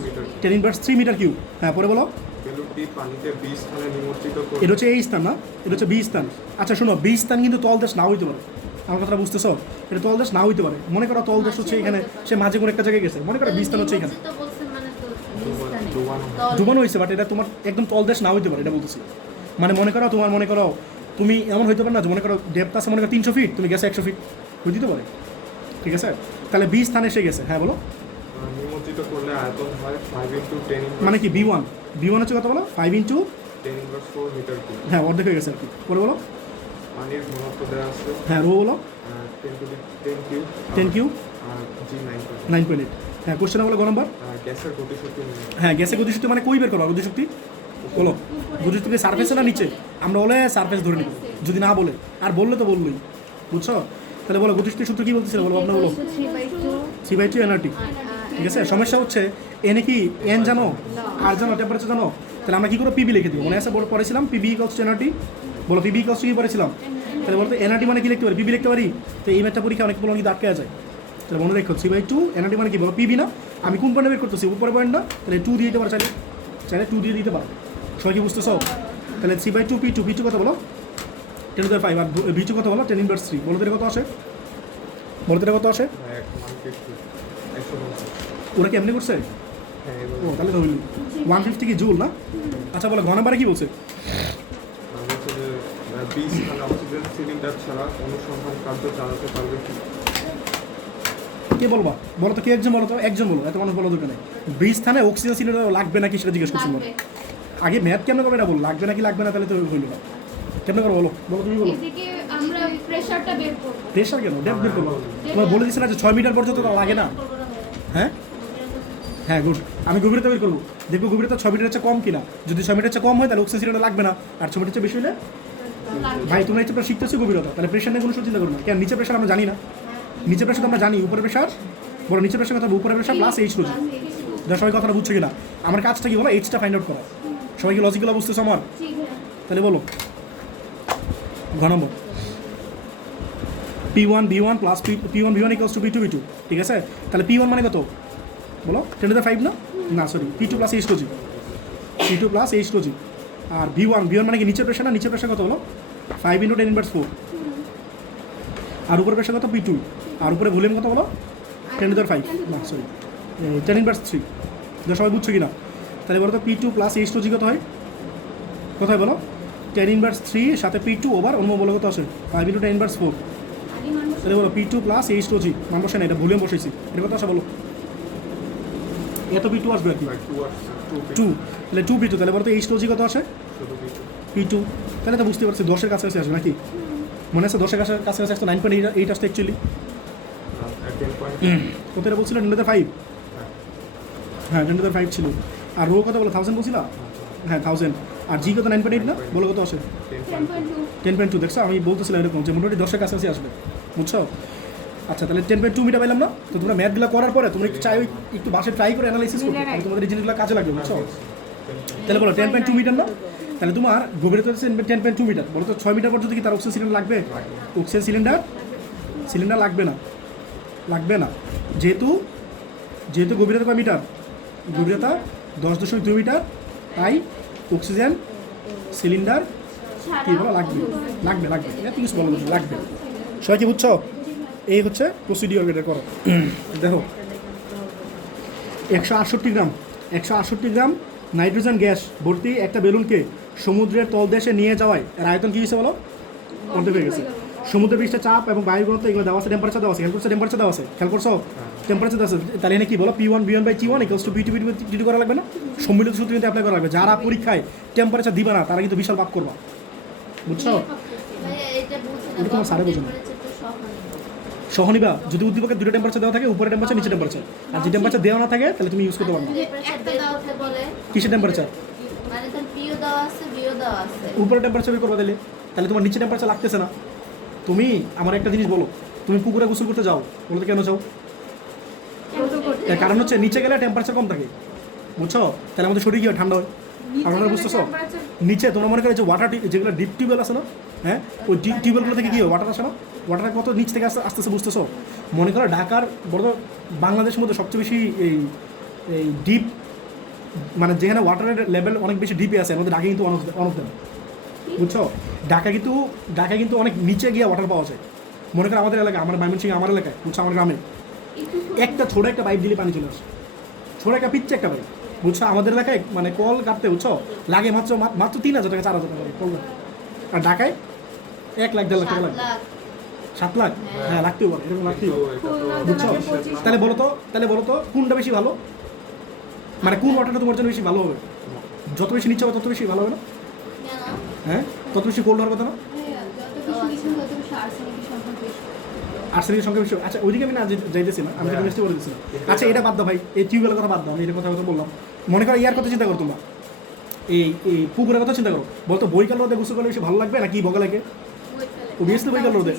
10⁻³ মিটার কিউব। হ্যাঁ, পরে বলো বেলুনটি পানিতে বি স্থানে নিমজ্জিত করে এটা হচ্ছে এই স্থান না, এটা হচ্ছে বি স্থান। আচ্ছা শোনো, বি স্থান কিন্তু তলদেশ না হইতে পারে, আমার কথাটা বুঝতেছো? এটা তলদেশ না হইতে পারে। মনে করো তলদেশ হচ্ছে এখানে, সে মাঝে কোনো একটা জায়গায় গেছে, মনে করো বি স্থান হচ্ছে এখানে, নিমজ্জিত বলছেন মানে তো ডুবানো। তল। ডুবানো হয়েছে, বাট এটা তোমার একদম তলদেশ না হইতে পারে, এটা বলতেছি। মানে মনে করো তোমার, মনে করো তুমি এমন হইতে পারে না যে মনে করো ডেপথ আছে মনে করো 300 ফিট, তুমি গেছে 100 ফিট, হয়ে দিতে পারে। ঠিক আছে, তাহলে বি স্থানে এসে গেছে। হ্যাঁ বলো নিমজ্জিত করলে আয়তন হয় 5 × 10⁻⁴ মানে কি B1 হচ্ছে কত বলো? 5 × 10⁻⁴ মিটার কিউব। হ্যাঁ অর্ধেক হয়ে গেছে আর কি। পরে বলো পানির ঘনত্ব দেওয়া আছে হ্যাঁ, রো বলো 10 কিউব 10 কিউব আর জি 9.8। হ্যাঁ, কোশ্চেন বলো গ নম্বর। গ্যাসের গতিশক্তি নির্ণয়। হ্যাঁ, গ্যাসের গতিশক্তি মানে কই বের করো গতিশক্তি বলো? গতিশক্তি সারফেসে না নিচে? আমরা বলে সারফেস ধরে নিব, যদি না বলে, আর বললে তো বললোই, বুঝছো? তাহলে বলো গতিশক্তির সূত্র কি বলতেছিল বলো, আপনার বলো 3/2 এনআরটি। ঠিক আছে, সমস্যা হচ্ছে এনে কি এন জানো আর জানো টেম্পারেচার জানো, তাহলে আমরা কি করে পিবি লিখে দিব? মনে আছে বড় পড়েছিলাম পিবি ইকুয়ালস টু এনআরটি। বলো পিবি ইকুয়ালস টু কি পড়েছিলাম? তাহলে বলতো এনআরটি মানে কি লিখতে পারি? পিবি লিখতে পারি। তো এই ম্যাথটা পরীক্ষা অনেক বলো কিন্তু আটকে যায়। তাহলে মনে দেখো 3/2 এনআরটি মানে কি বলো? পিবি না, আমি কোন পয়েন্টে বের করতেছি? উপরে পয়েন্টটা, তাহলে 2 দিয়ে দিতে পারো, চাইলে 2 দিয়ে দিতে পারো। সবাই কি বুঝতেছো? তাহলে 3/2 P2 কত বলো? 10⁵ আর V2 কত বলো? 10⁻³ বলো তো এটা কত আসে? বলো তো এটা কত আসে? 150 ওরা কি এমনি করছে? হ্যাঁ ও তাহলে তো হইল 150 কি জুল না? আচ্ছা বলো ঘ নাম্বারে কি বলছে? হচ্ছে যে বি স্থানে অক্সিজেন সিলিন্ডার ছাড়া অনুসন্ধান কার্য চালাতে পারবে কি? কে বলবা? বলো তো কে, একজন বলো তো, একজন বলো, এত মানুষ বলো দরকার নেই। বি স্থানে অক্সিজেন সিলিন্ডার লাগবে নাকি সেটা জিজ্ঞেস করছি। লাগবে। আগে ম্যাথ কেমন করবে এটা বলো, লাগবে নাকি লাগবে না, তাহলে তো হইল না। কেমন করো বলো, বলো তুমি বলো। এদিকে আমরা প্রেসারটা বের করব। প্রেশার কেন? ডেপথ বের করবো। তোমার বলে দিচ্ছে না যে 6 মিটার পর্যন্ত তো লাগে না। হ্যাঁ হ্যাঁ গুড, আমি গভীরতা বের করবো, দেখবো গভীরতা 6 মিটারের চেয়ে কম কিনা। যদি 6 মিটারের চেয়ে কম হয় তাহলে অক্সিজেন সিলিন্ডার লাগবে না, আর 6 মিটার চেয়ে বেশি হলে ভাই তোমরা এটা শিখতেছো গভীরতা, তাহলে প্রেশার নিয়ে কোনো চিন্তা করো না। কেন নিচে প্রেশার আমরা জানি না? নিচে প্রেশার তো আমরা জানি, উপরে প্রেশার বড়, নিচে প্রেশার কথা উপরে প্রেশার প্লাস এইচ রোজি। সবাই কথাটা বুঝছো কিনা? আমার কাজটা কি বলো, এইচটা ফাইন্ড আউট করা। সবাই কি লজিক্যাল বুঝতেছো আমার? তাহলে বলো ঘ নম্বর P1 plus P1 equals to P2 ঠিক আছে। তাহলে P1 মানে কত বলো? 10⁵ না, না সরি P2 প্লাস এইচ রোজি, P2 প্লাস এইচ রোজি। আর V1 মানে কি নিচের প্রেশার না? নিচের প্রেশার কত বলো? 5 × 10⁻⁴। আর উপরে প্রেশার কত? P2। আর উপরে ভলিউম কত বলো? 10⁵, না সরি 10⁻³ সবাই বুঝছো কি না? তাহলে বলো তো P2 প্লাস এইচ রোজি কত হয়? কোথায় বলো? 10⁻³ সাথে P2 ওভার অন্য বলো কত আসে? 5 × 10⁻⁴। তাহলে বলো P2 প্লাস এইচ রোজি মান বসে না, এটা ভলিউম বসেছি, এটা কত আসে বলো? এত P2 আসবে আর কি 2, তাহলে 2 P2। তাহলে বলো তো এইচ রোজি কত আসে? P2। তাহলে তো বুঝতে পারছি 10-এর কাছাকাছি আসবে নাকি? মনে আছে 10-এর কাছাকাছি আসতো 9.8 আসতো অ্যাকচুয়ালি। কোথায় বলছিল 10⁵? হ্যাঁ 10⁵ ছিল। আর রো কত বলো? 1000 বলছিল। হ্যাঁ 1000। আর জি কত? 9.8 না, বলো কত আসে? 10.2। দেখছো আমি বলতেছিলাম এরকম যে মোটামুটি 10-এর কাছাকাছি আসবে, বুঝছো? আচ্ছা তাহলে 10.2 মিটার পাইলাম না? তো তোমরা ম্যাথগুলো করার পরে তোমরা একটু চাই একটু বাসে ট্রাই করে অ্যানালাইসিস করতে, তাহলে তোমাদের এই জিনিসগুলো কাজে লাগবে, বুঝছো? তাহলে বলো 10.2 মিটার না? তাহলে তোমার গভীরতা হচ্ছে 10.2 মিটার। বলো তো 6 মিটার পর্যন্ত কি তার অক্সিজেন সিলিন্ডার লাগবে? অক্সিজেন সিলিন্ডার লাগবে না, যেহেতু গভীরতা কয় মিটার? গভীরতা 10.2 মিটার, তাই অক্সিজেন সিলিন্ডার কি বলো? লাগবে এত কিছু বলো লাগবে। সবাই কি বুঝছো? এই হচ্ছে প্রসিডিওর, এটা করো। দেখো 168 গ্রাম নাইট্রোজেন গ্যাস ভর্তি একটা বেলুনকে সমুদ্রের তলদেশে নিয়ে যাওয়ায় এর আয়তন কী হয়েছে বলো? অর্ধেক হয়ে গেছে। সমুদ্রের পৃষ্ঠে চাপ এবং বায়ুর ঘনত্ব এগুলো দেওয়া আছে, টেম্পারেচার দেওয়া আছে, টেম্পারেচার দেওয়া আছে, তাহলে এনে কি বলো? P1/T1 ইকুয়ালস টু P2 করা লাগবে না? সম্মিলিত সূত্র কিন্তু অ্যাপ্লাই করা লাগবে। যারা পরীক্ষায় টেম্পারেচার দিবে না তারা কিন্তু বিশাল পাপ করবা, বুঝছো? এটা তোমার স্যারে বোঝে না। সহনিবা যদি উদ্দীপকের দুটো টেম্পারেচার দেওয়া থাকে, উপরে টেম্পারেচার নিচে টেম্পারেচার, আর যে টেম্পারেচার দেওয়া না থাকে তাহলে তুমি ইউজ করতে পারবে না। কিসের টেম্পারেচার? উপরে টেম্পারেচার বের করবা, তাহলে তোমার নিচে টেম্পারেচার লাগতেছে না, তুমি আমার একটা জিনিস বলো, তুমি পুকুরে গোসল করতে যাও, বলতে কেন যাও? এর কারণ হচ্ছে নিচে গেলে টেম্পারেচার কম থাকে, বুঝছো? তাহলে আমাদের শরীর কি হয়? ঠান্ডা হয়। আপনারা বুঝতেছো? নিচে তোমরা মনে করো যে ওয়াটার যেগুলো ডিপ টিউবওয়েল আছে না, হ্যাঁ, ওই ডিপ টিউবওয়েলগুলো থেকে কী হয়? ওয়াটার আসে না, ওয়াটার কত নিচ থেকে আস্তে আস্তে বুঝতেছো? মনে করো ঢাকার বড় বাংলাদেশের মধ্যে সবচেয়ে বেশি এই এই ডিপ, মানে যেখানে ওয়াটারের লেভেল অনেক বেশি ডিপে আছে, আমাদের ঢাকা কিন্তু ওয়ান অফ দেম, বুঝছো? ঢাকা কিন্তু অনেক নিচে গিয়ে ওয়াটার পাওয়া যায়। মনে করো আমাদের এলাকায়, আমার ময়মনসিংহ আমার এলাকায়, বুঝছো, আমার গ্রামে একটা ছোটো একটা পাইপ দিলে পানি চলে আসে, ছোটো একটা পিচ্ছে একটা পাইপ, বুঝছো? আমাদের এলাকায় মানে কল কাটতে, বুঝছো, লাগে মাত্র 3,000 টাকা 4,000 টাকা কল কাটতে। আর ঢাকায় 1 লাখ 1.5 লাখ টাকা লাগে। 7 লাখ? হ্যাঁ, লাগতেও পারে, এরকম লাগতেই পারে, বুঝছো? তাহলে বলো তো কোনটা বেশি ভালো, মানে কোন ওয়াটারটা তোমার জন্য বেশি ভালো হবে? যত বেশি নিচে হবে তত বেশি ভালো হবে না? হ্যাঁ, তত বেশি কোল্ড হওয়ার কথা না? আর্সেনিকের সংখ্যা বেশি। আচ্ছা, ওইদিকে আমি না যাইতেছি না, আমি ইউনিভার্সিটি করে দিচ্ছি না। আচ্ছা, এটা বাদ দাও ভাই, এই টিউবওয়েলের কথা বাদ দাও, আমি এটার কথা বললাম। মনে করো ইয়ার কথা চিন্তা করো তোমরা, এই পুকুরের কথা চিন্তা করো, বলতো বৈকাল রোদে গোসল করলে বেশি ভালো লাগবে নাকি বগলাকে? অবভিয়াসলি বৈকাল রোদে,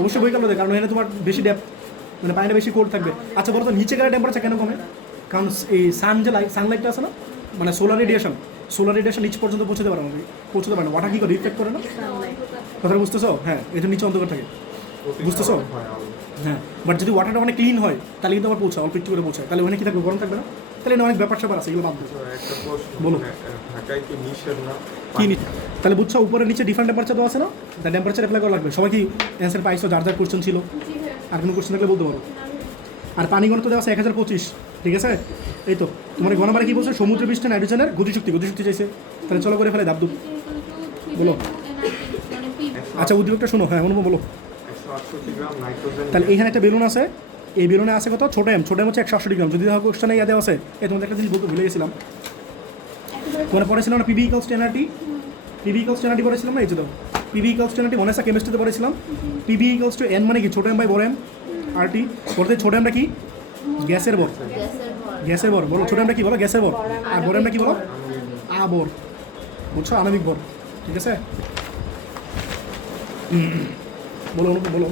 অবশ্যই বৈকাল রোদে, কারণ এখানে তোমার বেশি ডেপথ, মানে পানিটা বেশি কোল্ড থাকবে। আচ্ছা বলো তো নিচে গেলে টেম্পারেচার কেন কমে? কারণ এই সানলাইটটা আছে না, মানে সোলার রেডিয়েশন নিচ পর্যন্ত পৌঁছতে পারে না, ওয়াটার কী করে রিফ্লেক্ট করে না? কথাটা বুঝতেছো? হ্যাঁ, এটা নিচে অন্ধকার থাকে, বুঝতেছো? হ্যাঁ, বাট যদি ওয়াটারটা অনেক ক্লিন হয় তাহলে কিন্তু আবার পৌঁছায়, অল্প একটু করে পৌঁছায়, তাহলে ওখানে কি থাকবে? গরম থাকবে না? তাহলে এটা অনেক ব্যাপার স্যাপার আছে, এগুলো বাদ দিচ্ছ। একটা প্রশ্ন, বলো। ঢাকায় কি নিষেধ না? কি তাহলে বুঝছো, উপরে নিচে ডিফারেন্ট টেম্পারেচার দেওয়া আছে না, তাই টেম্পারেচার অ্যাপ্লাই করা লাগবে। সবাই কি অ্যান্সার পাইছো? যার কোশ্চেন ছিল, আর কোনো কোশ্চেন থাকলে বলতে পারো। আর পানি ঘনত্ব দেওয়া আছে 1025, ঠিক আছে? এই তো তোমার ঘনবারে কি বলছো? সমুদ্র পৃষ্ঠে নাইট্রোজেনের গতিশক্তি চাইছে, তাহলে চলো করে ফেলে দাবদুব। বলো। আচ্ছা, উদ্দীপকটা শোনো, হ্যাঁ অনুভব বলো। 168 গ্রাম নাইট্রোজেন। তাহলে এইখানে একটা বেলুন আছে, এই বেলুনে আছে কত? ছোট এম হচ্ছে 168 গ্রাম। যদি দেখো কোশ্চেনে ইয়াদে আছে, তোমাদের একটা জিনিস বলতে ভুলে গেছিলাম, তোমরা পড়েছিলাম না PV equals to nRT? PV equals to nRT পড়েছিলাম না? এই যে দাও, পিভি ইকুয়ালস টু এনআরটি মনে আছে? কেমিস্ট্রিতে পড়েছিলাম। পিভি ইকুয়ালস টু এন মানে কি? ছোট এম বাই বড় এম, আরটি। বলতে ছোট এমটা কি? গ্যাসের ভর, বলো। ছোট এমটা কি বলো? গ্যাসের ভর। আর বড় এমটা কি বলো? আবর, বুঝছো? আণবিক ভর, ঠিক আছে? বলো বলো।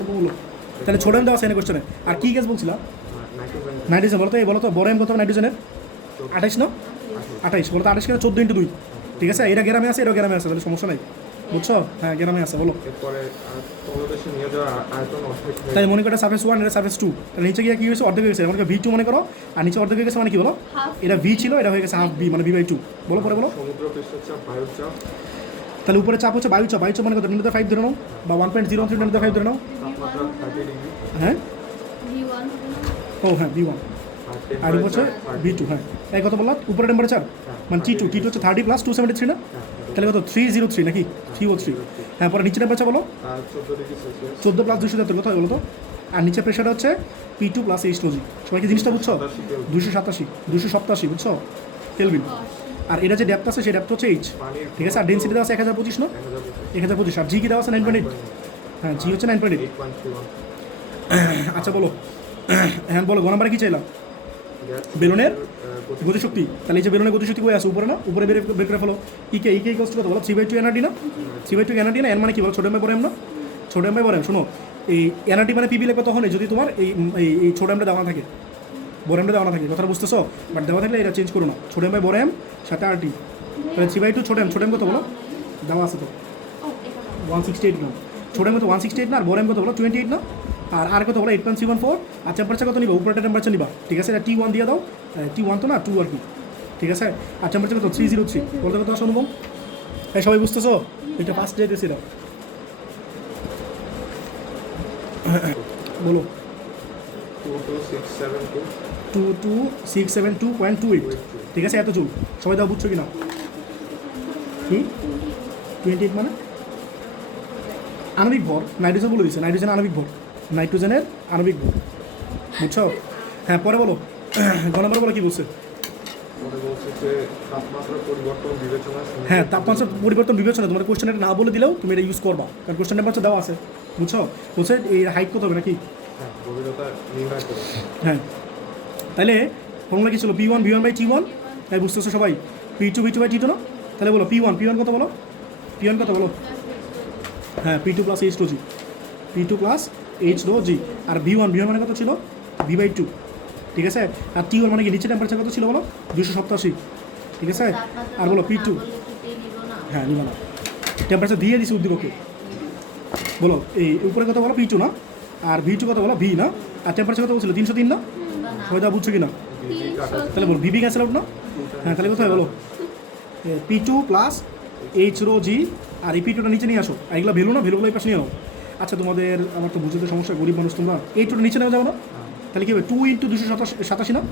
তাহলে ছোট এম দেওয়া আছে এনে কোশ্চেনে। আর কি গ্যাস বলছিলাম? নাইট্রোজেন। বলো তো বড় এম কত নাইট্রোজেনের? 28 না? 28। বলো তো 28 কেন? 14 × 2, ঠিক আছে? এটা গ্রামে আছে, এটা গ্রামে আছে, তাহলে সমস্যা নাই, বুঝছো? হ্যাঁ, গ্রামে আছে। বলো। এরপরে তলদেশে নিয়ে যাওয়ার আয়তন অর্ধেক হয়ে তাই মনে করো সারফেস 1, এটা সারফেস 2, তাহলে নিচে গিয়ে কি হয়েছে? অর্ধেক হয়ে গেছে। মনে করো V2 মনে করো, আর নিচে অর্ধেক হয়ে গেছে, মানে কি বলো? এটা V ছিল, এটা হয়ে গেছে হাফ V, মানে V/2। বলো পরে বলো। সমুদ্র পৃষ্ঠের চাপ, বায়ুর চাপ। তাহলে উপরে চাপ হচ্ছে বায়ু চাপ মানে কত? 10⁵ ধরে নাও, বা 1.03 10⁵ ধরে নাও। তাপমাত্রা 30 ডিগ্রি। হ্যাঁ, ও হ্যাঁ V1, আর হচ্ছে V2। হ্যাঁ, এই কত বললাম? উপরে টেম্পারেচার মানে T2 হচ্ছে 30 + 273 না? তাহলে কত? 303 নাকি 303? হ্যাঁ, পরে নিচে টেম্পারেচার বলো। 14 ডিগ্রি সেলসিয়াস। 14 + 273 কত বলো তো? আর নিচে প্রেশারটা হচ্ছে P2 + H2G। সবাই কি জিনিসটা বুঝছো? 287, বুঝছো? কেলভিন। আর এটা যে ডেপথ আছে সেই ডেপথ হচ্ছে H, ঠিক আছে? আর ডেন্সিটি দেওয়া আছে 1025 না? 1025। আর জি কি দেওয়া আছে 9.8। হ্যাঁ, জি হচ্ছে 9.8। 8.31। আচ্ছা বলো, হ্যাঁ বলো, গ নাম্বারে কী চাইলাম? বেলুনের গতিশক্তি। তাহলে এই যে বেলুনের গতিশক্তি কই আছে? উপরে না? উপরে বের করে ফেলো। ইকে ইকোয়ালস টু কত বলো? 3/2 এনআরটি না? 3/2 এনআরটি না? এন মানে কি বলো? ছোট এম বাই বড় এম না? ছোট এম বাই বড় এম। শোনো, এই এনআরটি মানে পিবি লিখবে তখন যদি তোমার এই ছোট এমটা দেওয়া না থাকে, বড় এমটা দেওয়া না থাকে, কথাটা বুঝতেছো? বাট দেওয়া থাকলে এটা চেঞ্জ করো না, ছোট এম বাই বড় এম সাথে আরটি। তাহলে 3/2 ছোট এম কত বলো? দেওয়া আছে তো 168 গ্রাম। ছোট এম কত? 168 না? আর বড় এম কত বলো? 28 না? আর কত বলো? 8.314। আর টেম্পারেচার কত নিবা? উপরেটা টেম্পারেচার নিবা, ঠিক আছে? এটা T1 দিয়ে দাও। T1 তো না, 2 আর কি, ঠিক আছে? আর টেম্পারেচার কত? 303। বলতে কত আসো অনুভব? এই সবাই বুঝতেছো? এটা ফার্স্ট যাইতেছি না, বলো। 22672.28, ঠিক আছে? এত চুল সবাই দাও, বুঝছো কি না? কি 28 মানে আণবিক ভর? নাইট্রোজেন বলে দিচ্ছে, নাইট্রোজেন আণবিক ভর, নাইট্রোজেনের আণবিক ভর, বুঝছো? হ্যাঁ, পরে বলো। গ নম্বরে বলো কি বলছে? হ্যাঁ, তাপমাত্রা পরিবর্তন বিবেচনা। তোমার কোশ্চেন এটা না বলে দিলেও তুমি এটা ইউজ করবা, কারণ কোশ্চেন টেম্পারেচার দেওয়া আছে, বুঝছো? বলছে এই হাইট কত হবে নাকি? হ্যাঁ, তাহলে ফর্মুলা কি ছিল? P1 তাই বুঝতেছো সবাই? P2 বাই T2 না? তাহলে বলো P1 কত বলো? P1 কত বলো? হ্যাঁ, P2 + H2G। P2 plus H rho G. আর V1 মানে কত ছিল V/2, ঠিক আছে। আর T1 মানে কি নিচে টেম্পারেচার কত ছিল বলো 287, ঠিক আছে। আর বলো P2, হ্যাঁ নিবা না, টেম্পারেচার দিয়ে দিছি উদ্দীপকে। বলো এই উপরে কত বলো P2 না, আর V2 কত বলো V না, আর টেম্পারেচার কত বলছিল 303 না, হয়তো বুঝছো কি না? তাহলে বলো VB ক্যান্সেল আউট না, হ্যাঁ তাহলে কোথায় বলো P2 plus H rho G, আর এই P2টা নিচে নিয়ে আসো, আর এগুলো ভ্যালু না, ভ্যালুগুলো এই পাশে নিয়ে নাও। আচ্ছা তোমাদের আমার তো বুঝতে সমস্যা, গরিব মানুষ তোমরা, এইটুকু নিচে নেওয়া যাবে না, তাহলে কি হবে 2 × 287 না,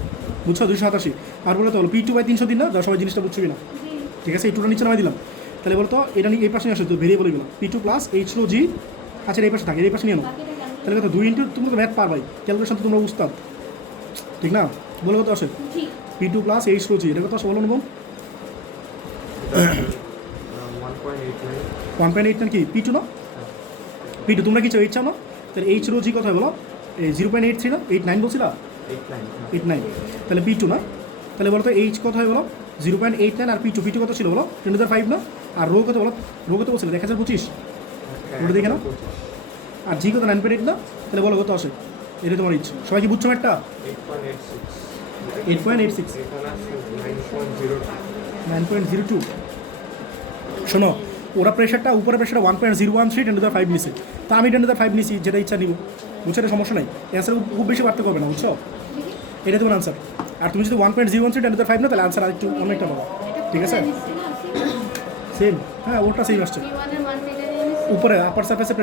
বুঝছো 287। আর বলো তো বলো P2/300 দিন না, যা সবাই জিনিসটা বুঝছো কি না, ঠিক আছে। এইটুকু নিচে নামাই দিলাম, তাহলে বলো তো এটা নিয়ে এই পাশে নিয়ে আসো, তো ভেরিয়েবল এগুলো P2 প্লাস এইচ রো জি, আচ্ছা এই পাশে থাকে, এই পাশে নিয়ে নাও, তাহলে কত 2 × তুমি তো ম্যাথ পারবাই, ক্যালকুলেশন তো তোমরা উস্তাদ, ঠিক না। বলো কত আসে P2 প্লাস এইচ রো জি, এটা কত আসে বলো অনুপম? 1.89 কি P2 না, P2 তোমরা কি চাও 8 চাও না, তাহলে এইচ রো জি কত হয় বলো 0.83 না, 89 বলছিলা 89, তাহলে P2 না, তাহলে বলো তো এইচ কত হয় বলো 0.89, আর P2 কত ছিল বলো 10⁵ না, আর রো কত বলো, রো কত বলছিল 1025, ওটা দেখে না, আর জি কত 9.8 না, তাহলে বলো কত আসে, এটা তোমার ইচ্ছা। সবাই কি বুঝছো একটা 8.86 9.02। শোনো ওরা প্রেশারটা উপরে প্রেশারটা 1.013 10⁵ নিছে, তা আমি 10⁵ নিছি, যেটা ইচ্ছা নিব, বুঝছো, এটা সমস্যা নাই, অ্যান্সার খুব বেশি বাড়তে হবে না, বুঝছো, এটা তোমার আনসার। আর তুমি যদি 1.013 10⁵ না, তাহলে আনসার আরেকটু অনেকটা পাবো, ঠিক আছে। সেম, হ্যাঁ ওটা সেম আসছে, উপরে আপার সারফেসে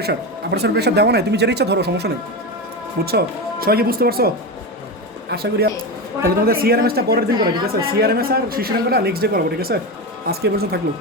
প্রেশার দেওয়া নাই, তুমি যেটা ইচ্ছা ধরো, সমস্যা নেই, বুঝছো। সবাইকে বুঝতে পারছো আশা করি। তাহলে তোমাদের CRMS টা পরের দিন করো, ঠিক আছে। CRMS আর শিশু নেক্সট ডে করবো, ঠিক আছে। আজকে এ পর্যন্ত থাকলো।